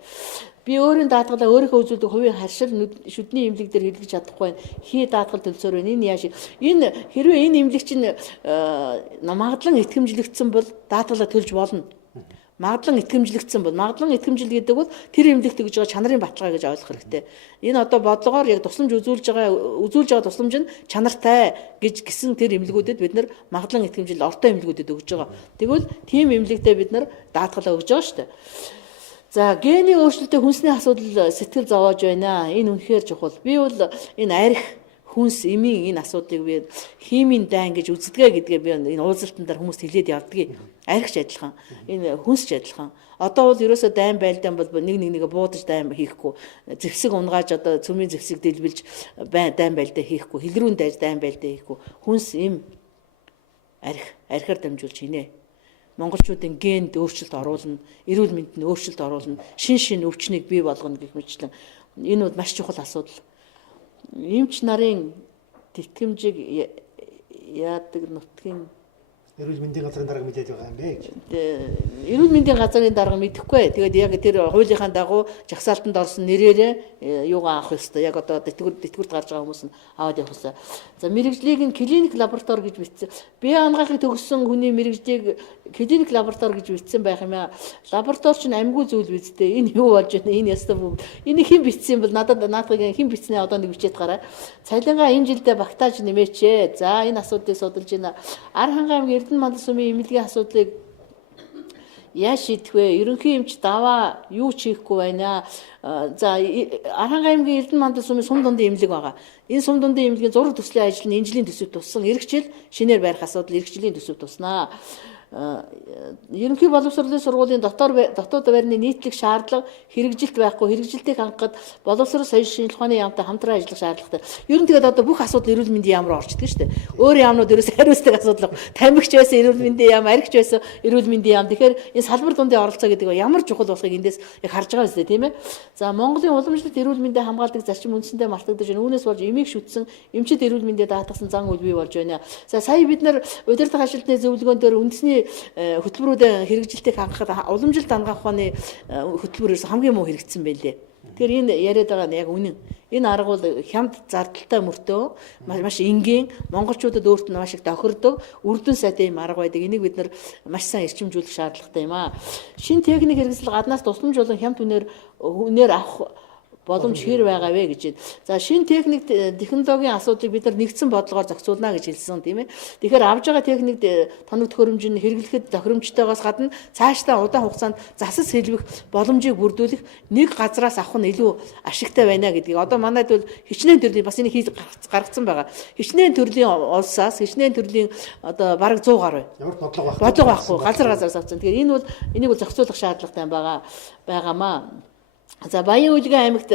Би өөрийн даатгалаа өөрийнхөө үзүүлдэг хувийн харшил шүдний эмнэлэг дээр хэрэглэж чадахгүй байна. Хий даатгал төлсөөр байна. Энэ яаш. Энэ хэрвээ энэ эмнэлэг чинь магадлан итгэмжлэгдсэн бол даатгалаа төлж болно. Магадлан итгэмжлэгдсэн бол магадлан итгэмжил гэдэг бол тэр эмнэлэгт өгж байгаа чанарын баталгаа гэж ойлгох хэрэгтэй. Энэ одоо бодлогоор яг тусламж үзүүлж байгаа тусламж нь чанартай гэсэн тэр эмнэлгүүдэд бид нар магадлан итгэмжил ортой эмнэлгүүдэд өгж байгаа. Тэгвэл тийм эмнэлэгтээ бид нар даатгалаа өгж байгаа шүү дээ. За гений өөрчлөлтөд хүнсний асуудал сэтгэл зовоож байна. Энэ үнэхээр чухал. Би бол энэ арх хүнс эмийн энэ асуудлыг би химийн дайн гэж үздэг гэдгээ би энэ уулзалтан дээр хүмүүст хэлээд явдгийг. Архч адилхан. Энэ хүнсч адилхан. Одоо бол ерөөсөө дайн байлдаан бол нэг буудаж дайн хийхгүй. Зэвсэг унгааж одоо цөмийн зэвсэг дэлбэлж дайн байлдаа хийхгүй. Хэлрүүн дайж дайн байлдаа хийхгүй. Хүнс эм архиар дамжуулж хийнэ. Монголчуудын генд өөрчлөлт оруулна, эрүүл мэндэд өөрчлөлт оруулна, шин өвчнийг бий болгоно гэх мэтлэн энэ бол маш чухал асуудал. Эмч нарын тэтгэмжийг яадаг нутгийн Эрүүл мэндийн газрын дарга мэдээд байгаа юм бэ гэж. Эрүүл мэндийн газрын дарга мэдэхгүй. Тэгээд яг тэр хуулийнхаа дагуу жагсаалтанд орсон нэрээрээ юугаа авах ёстой. Яг одоо тэтгэврт гарч байгаа хүмүүс нь аваад явах ёстой. За мэрэгжлийг нь клиник лаборатори гэж бичсэн. Бие ангаахыг төгссөн хүний мэрэгжлийг клиник лаборатори гэж бичсэн байх юм аа. Лаборатори чинь амьгүй зүйл биз дээ. Энэ юу болж байна? Энэ ястаа бүгд. Энийг хэн бичсэн юм бол наадхыг хэн бичснээ одоо нэг бичээд гараа. Цалингаа энэ жилдээ багтааж нэмээчээ. За энэ асуудлыг судалж байна. Ар ханга аймгийн Эрдэнэ Мандан сумын эмнэлгийн асуудлыг яаж шийдэх вэ? Ерөнхий эмч даваа юу ч хийхгүй байна. За Архангай аймгийн Эрдэнэ Мандан сумын сум дундын эмнэлэг байгаа. Энэ сум дундын эмнэлгийн зураг төслийн ажил нь энэ жилийн төсөвт туссан. Эх жил шинээр барих асуудал эх жилийн төсөвт туснаа. Ерөнхий боловсролын сургуулийн дотоод байрны нийтлэг шаардлага хэрэгжилт байхгүй, хэрэгжилтийг хангахад боловсрол соёл шинжилгээ ухааны яамтай хамтран ажиллах шаардлагатай. Ер нь тэгээд одоо бүх асуудал эрүүл мэндийн яам руу орчдөг шүү дээ. Өөр яамнууд ерөөсөө хариуцдаг асуудал. Тамхич байсан эрүүл мэндийн яам, архич байсан эрүүл мэндийн яам. Тэгэхээр энэ салбар дундын оролцоо гэдэг нь ямар чухал болохыг эндээс яг харж байгаа үстэй тийм ээ. За Монголын уламжлалт эрүүл мэндийг хамгаалдаг зарчим үндсэндээ мартагдаж байна. Үүнээс болж эмийг шүтсэн, эмчид эрүүл мэндэд даатгасан зан үйл бий болж байна. За сая бид нар удирдах ажилтны зөвлөгөөн дээр үндэсний хөтөлбөрүүд хэрэгжилтийг хангахад уламжлалт ангаах ухааны хөтөлбөрөөс хамгийн муу хэрэгжсэн байлээ. Тэгэхээр энэ яриад байгаа нь яг үнэн. Энэ арга бол хямд зардалтай мөртөө маш энгийн монголчуудад өөрт нь маш их тохирдог үрдүн сайтай юм арга байдаг. Энийг бид нар маш сайн эрчимжүүлэх шаардлагатай юм аа. Шинэ техник хэрэгсэл гаднаас тусламж болон хямд үнээр авах боломж хэр байгаа вэ гэж байна. За шинэ техник технологийн асуудлыг бид нар нэгдсэн бодлогоор зохицуулна гэж хэлсэн тийм ээ. Тэгэхээр авж байгаа техник тоног төхөөрөмж нь хэрэглэхэд тохиромжтойгоос гадна цаашдаа удаан хугацаанд засаж сэлбэх боломжийг бүрдүүлэх нэг газраас авах нь илүү ашигтай байна гэдгийг. Одоо манайд бол хичнээн төрлийн бас энийг хийж гаргацсан байгаа. Хичнээн төрлийн улсаас хичнээн төрлийн одоо бараг 100 гаруй. Ямар бодлого байхгүй. Газраас авсан. Тэгэхээр энийг бол зохицуулах шаардлагатай байгаамаа. За Баян Улгийн аймагт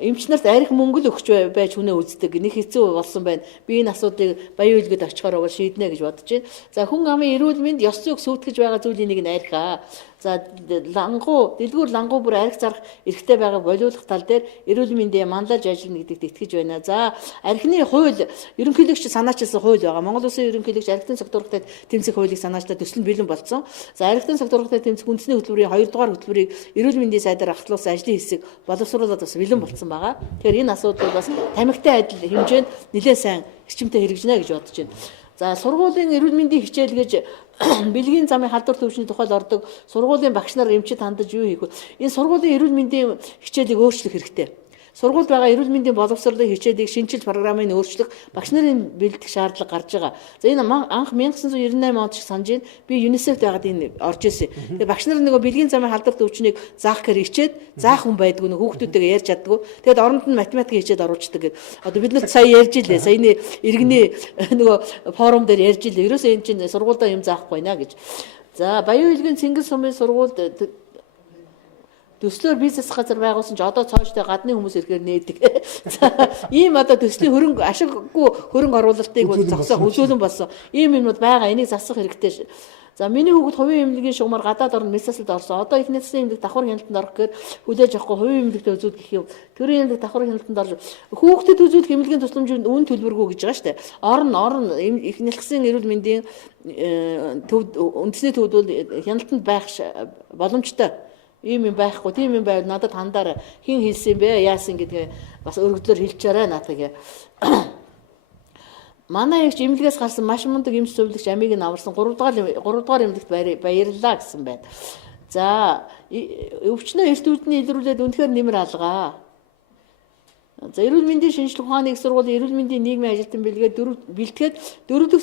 эмч нарт арх мөнгө л өгч байж хүнээ үздэг. Нэг хэцүү болсон байна. Би энэ асуудлыг Баян Улгад очихоор бол шийднэ гэж бодож байна. За хүн амын эрүүл мэнд ёс зүйг сүйтгэж байгаа зүйлийн нэг нь арх аа. За дэлгүүр лангуу бүр арх зарах эрхтэй байгаа болиулах тал дээр эрүүл мэндийн манлайлж ажиллана гэдэгт итгэж байна. За архины хууль ерөнхийлөгч санаачилсан хууль байгаа. Монгол Улсын ерөнхийлөгч архитын согтурхтай тэмцэх хуулийг санаачлаад төсөл нь бэлэн болсон. За архитын согтурхтай тэмцэх үндэсний хөтөлбөрийн 2 дугаар хөтөлбөрийг эрүүл мэндийн сайдаар ахлуулсан ажлын хэсэг боловсруулаад бас бэлэн болсон байгаа. Тэгэхээр энэ асуудал бас тамхитай адил хэмжээнд нэлээд сайн эрчимтэй хэрэгжинэ гэж бодож байна. За сургуулийн эрүүл мэндийн хичээл гэж бэлгийн замын халдвар төвчний тухайл ордог сургуулийн багш нар эмчид хандаж юу хийх вэ? Энэ сургуулийн эрүүл мэндийн хичээлийг өөрчлөх хэрэгтэй. Сургуульд байгаа эрүүл мэндийн боловсролын хичээлийг шинжилж програмыг өөрчлөх багш нарын бэлдэх шаардлага гарч байгаа. За энэ анх 1998 онд шиг санаж байна. Би ЮНИСЕФ-д байгаад энэ орж ирсэн. Тэгээ багш нар нөгөө бэлгийн замын халдвар төвчнийг заах гэхээр хичээд заах хүн байдгүй нөгөө хүүхдүүдтэйгээ ярьж чаддгүй. Тэгээд оронд нь математик хичээд оруулцдаг гэдэг. Одоо бид нар сая ярьж илээ. Саяны иргэний нөгөө форум дээр ярьж илээ. Ерөөсөө энэ чинь сургуульдаа юм заахгүй наа гэж. За Баян Улгийн Цингэл сумын сургуульд Төслөөр бизнес газар байгуулсан ч одоо цоочтой гадны хүмүүс ирэхээр нээдэг. За ийм одоо төслийн хөрөнгө ашиггүй хөрөнгө оруулалтыг бол зогсоох үзүүлэн болсон. Ийм юмнууд байгаа. Энийг засах хэрэгтэй. За миний хүүхэд хувийн эмнэлгийн шугамар гадаад орнд мессасд орсон. Одоо их нийслэлийн эмнэлэг давхар хяналтанд орох гэхээр хүлээж авахгүй хувийн эмнэлэгт үзүүлэх гэх юм. Төрийн эмнэлэг давхар хяналтанд орж хүүхдэд үзүүлэх эмнэлгийн тусламжинд үн төлбөргүй гэж байгаа шүү дээ. Орон их нийслэлийн эрүүл мэндийн үндэсний төвд бол хяналтанд байх боломжтой. Ийм юм байхгүй, тийм юм байвал надад хандаарай. Хин хэлсэн бэ, яасан гэдгээ бас өргөдлөөр хэлчихээрэй наадах. Манай эгч эмнэлгээс гарсан маш мундаг эмч зөвлөгч амийг нь аварсан 3 дугаар эмнэлэгт баярлалаа гэсэн байна. За өвчнөө эрт үүдний илрүүлээд үнэхээр нэмэр алгаа. За эрүүл мэндийн шинжилгээ ухааны их сургуулийн эрүүл мэндийн нийгмийн ажилтан бэлтгээд 4 дэх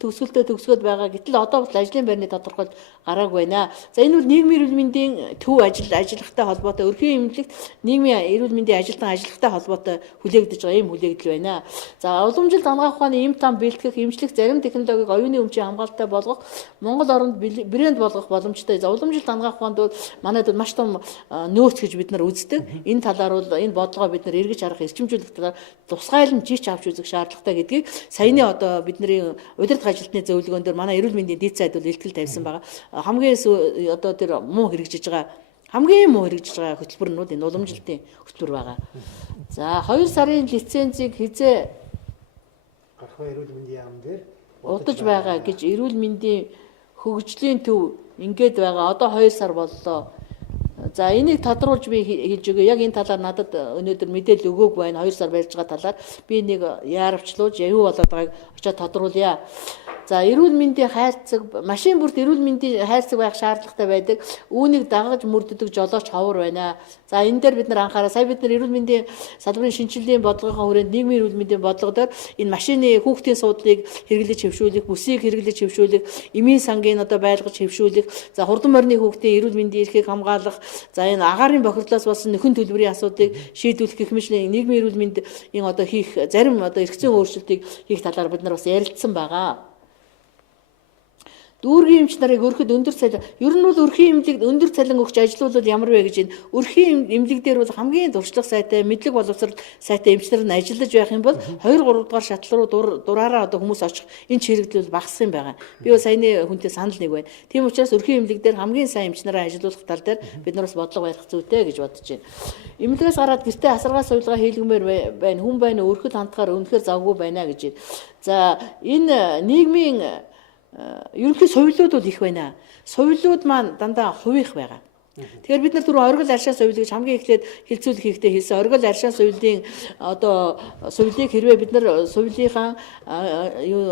төгсгөлтөд төгсгөөд байгаа. Гэтэл одоо бол ажлын байрны тодорхойлт гараагүй байна. За энэ бол нийгмийн эрүүл мэндийн төв ажиллагтай холбоотой өрхийн эмнэлэгт нийгмийн эрүүл мэндийн ажилтан ажиллагтай холбоотой хүлээгдэж байгаа юм хүлээгдэл байна. За уламжилт анагаах ухааны эм там бэлтгэх, эмчлэх зарим технологиг оюуны өмчийн хамгаалалттай болгох, Монгол оронд брэнд болгох боломжтой. За уламжилт анагаах ухаанд бол манайд бол маш том нөөц гэж бид нар үздэг. Энэ талаар бол энэ бодлогоо бид нар эргэж эрчимжүүлэх талаар тусгайлан жийч авч үзэх шаардлагатай гэдгийг саяны одоо бидний удирдах ажилтны зөвлөгөөн дээр манай эрүүл мэндийн дэд сайд бол илтгэл тавьсан байгаа. Хамгийн одоо тэр муу хэрэгжиж байгаа хамгийн муу хэрэгжиж байгаа хөтөлбөрнүүд энэ уламжилтын хөтөлбөр байгаа. За 2 сарын лицензийг хизээ гарах эрүүл мэндийн яам дээр удаж байгаа гэж эрүүл мэндийн хөгжлийн төв ингээд байгаа. Одоо 2 сар боллоо. За энийг тодруулж би хэлж өгье. Яг энэ талаар надад өнөөдөр мэдээлэл өгөөг байна. 2 сар барьж байгаа талаар би нэг яаравчлуулж юу болоод байгааг очиод тодруулъя. За эрүүл мэндийн хайрцаг машин бүрт эрүүл мэндийн хайрцаг байх шаардлагатай байдаг. Үүнийг дагаж мөрддөг жолооч ховор байна. За энэ дээр бид нар анхаараа сая бид нар эрүүл мэндийн салбарын шинжилгээний бодлогын хүрээнд нийгмийн эрүүл мэндийн бодлогоор энэ машины хүүхдийн суудлыг хэрэглэж хэвшүүлэх, бүсийг хэрэглэж хэвшүүлэх, эмийн сангийн одоо байлгаж хэвшүүлэх, за хурдан морины хүүхдийн эрүүл мэндийн эрхийг хамгаалах, за энэ агаарын бохирдлоос болсон нөхөн төлбөрийн асуудлыг шийдвэрлэх гэх мэтлэн нийгмийн эрүүл мэндийн одоо хийх зарим одоо эрх зүйн өөрчлөлтийг хийх талаар бид нар бас ярилцсан байгаа. Дүүргийн эмч нарыг өрхөд өндөр цалин ер нь бол өрхийн эмнэлэгт өндөр цалин өгч ажилуулвал ямар вэ гэж энэ өрхийн эмнэлэг дээр бол хамгийн дуршлаг сайтай мэдлэг боловсрол сайтай эмчнэр нь ажиллаж байх юм бол 2 3 дугаар шатлал руу дураараа одоо хүмүүс очих энэ чирэгдэл багассан юм байгаа. Би бол саяны хүнтэй санал нэг байна. Тийм учраас өрхийн эмнэлэг дээр хамгийн сайн эмчнэрээ ажилуулах тал дээр бид нараас бодлого барих зүйтэй гэж бодож байна. Эмнэлгээс гараад гэртээ асаргаа сувилгаа хийлгэмээр байна. Хүн байна өрхөд хандхаар үнэхээр завгүй байна гэж байна. За энэ нийгмийн ерөнхий сувилууд бол их байна. Сувилууд маань дандаа хувийнх байгаа. Тэгэхээр бид нар түрүү оргил аршаа сувил гэж хамгийн эхлээд хилцүүлэх хэрэгтэй хэлсэн. Оргил аршаа сувилын одоо сувилыг хэрвээ бид нар сувилынхаа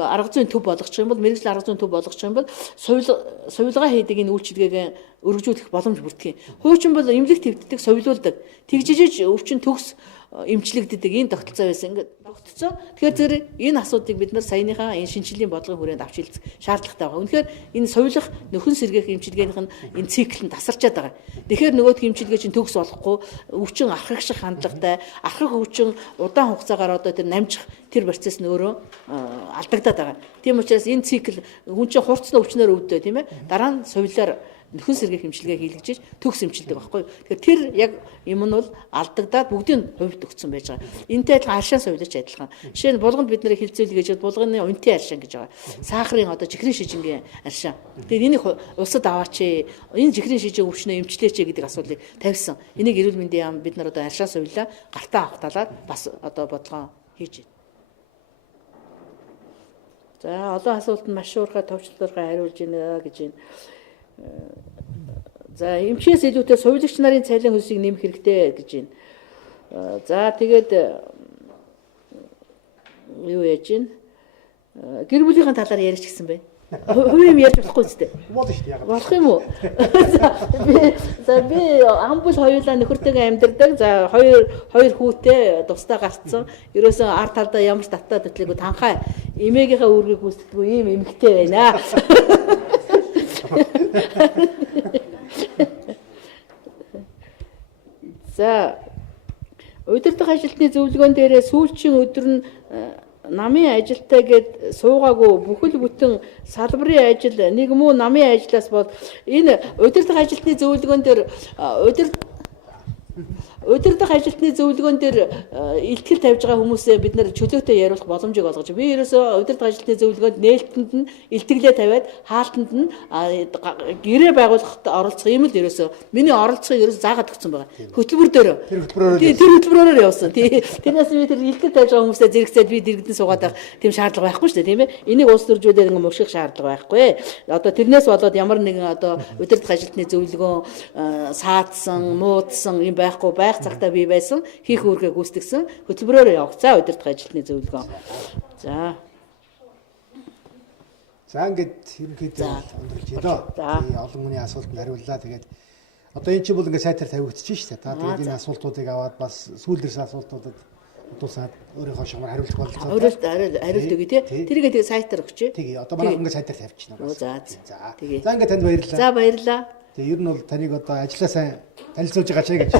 арга зүйн төв болгочих юм бол мэрэгжил арга зүйн төв болгочих юм бол сувилгаа хийдэг энэ үйлчилгээг өргөжүүлэх боломж бүрдэх юм. Хуучин бол эмнэлэг твддэг, сувилуулдаг. Тэгжиж өвчин төгс эмчлэгддэг энэ тогтолцоо байсан. Ингээд тогтцоо. Тэгэхээр зэрэг энэ асуудыг бид нар саяныхаа энэ шинжилгээний бодлогын хүрээнд авч хэлэх шаардлагатай байгаа. Үнэхээр энэ сувилах нөхөн сэргээх эмчилгээнийх нь энэ циклэнд тасарчаад байгаа. Тэгэхээр нөгөөдг эмчилгээ чинь төгс болохгүй өвчин архагших хандлагатай, архах өвчин удаан хугацаагаар одоо тэр намжих тэр процесс нь өөрөө алдагдаад байгаа. Тийм учраас энэ цикл хүн чинь хурцны өвчнөр өвдөө тийм ээ. Дараа нь сувилаар нөхөн сэргээх эмчилгээ хийлгэж төгс эмчилдэг байхгүй. Тэгэхээр тэр яг юм нь бол алдагдаад бүгдийн хувьд өгсөн байж байгаа. Энтэй адилхан аршаа сувилж адилхан. Жишээ нь булганд бид нарыг хилцүүлэх гэж булганы унтын аршаа гэж байгаа. Сахарын одоо чихрийн шижингийн аршаа. Тэгээд энийг улсад аваач. Энэ чихрийн шижиг өвчнөө эмчлээч гэдэг асуудлыг тавьсан. Энийг эрүүл мэндийн яам бид нар одоо аршаа сувилаа гартаа авах талаар бас одоо бодлого хийж байна. За олон асуултанд маш уурхай товчлолтой хариулж байна гэж байна. За эмчээс илүүтэй сувилагч нарын цалин хөлсийг нэмэх хэрэгтэй гэж байна. За тэгээд юу яаж байна? Гэр бүлийнхэн талаар яриач гэсэн бай. Хувийн юм ярьж болохгүй зү. Болно шүү дээ. Болох юм уу? За би амбул хоёулаа нөхөртэйгээ амьдардаг. За хоёр хүүтэй тусдаа гарцсан. Ерөөсөө ард талдаа ямар ч татаа төтлөөгөө танхаа эмээгийнхээ үүргийг гүйцэтгэв ийм эмэгтэй байна. За удирдах ажилтны зөвлөгөөн дээрээ сүүлчийн өдөр нь намын ажилтай гээд суугаагүй бүхэл бүтэн салбарын ажил нэг муу намын ажлаас бол энэ удирдах ажилтны зөвлөгөөн дээр Удирдах ажилтны зөвлөгөөн дээр илтгэл тавьж байгаа хүмүүсээ бид нэр чөлөөтэй яриулах боломжийг олгож. Би ерөөсөө удирдах ажилтны зөвлөгөөнд нээлттэнд нь илтгэлээ тавиад хаалтанд нь гэрээ байгуулахад оролцох юм л ерөөсөө миний оролцохыг ерөөсөө заагаад өгсөн байгаа. Хөтөлбөр дээр. Тэр хөтөлбөрөөр явуулсан. Тэрнээс би тэр илтгэл тавьж байгаа хүмүүсээ зэрэгцээд би дэрэгдэн суугаад байх тийм шаардлага байхгүй шүү дээ, тийм ээ. Энийг улс төржүүлээд ингээ мушгих шаардлага байхгүй. Одоо тэрнээс болоод ямар нэгэн одоо удирдах ажилтны зөвлөгөөн саадсан, муудсан юм байхгүй байх цагтаа би байсан хийх үүргээ гүйцэтгсэн хөтөлбөрөөр явагцаа удирдах ажилтны зөвлөгөөн. За. За ингээд ерөнхийдөө өндөрлж байна. Олон хүний асуултанд хариуллаа. Тэгээд одоо эн чинь бол ингээд сайтар тавигдчихж шүү дээ. Та тэгээд энэ асуултуудыг аваад бас сүүлдэрс асуултуудад дусаад өөрийнхөө шамаар хариулах бололцоо. Хариулт өгье тий. Тэрийгээ тэгээ сайтар өгчээ. Тэгээ одоо манай ингээд сайтар тавьчихна. За. За ингээд танд баярлалаа. За баярлалаа. Тэгээ ер нь бол таныг одоо ажиллаа сайн танилцуулж байгаа ч гэж.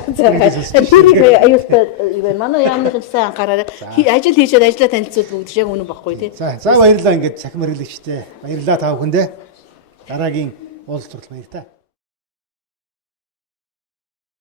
Тэрийг аюултай юу вэ? Манай яамныхын сайн анхаараарай. Ажил хийшээд ажиллаа танилцуулж бүгд яг үнэн баггүй тий. За баярлалаа ингээд цахим хэрэглэгчтэй. Баярлалаа та бүхэндээ. Дараагийн уулзалт баяр та.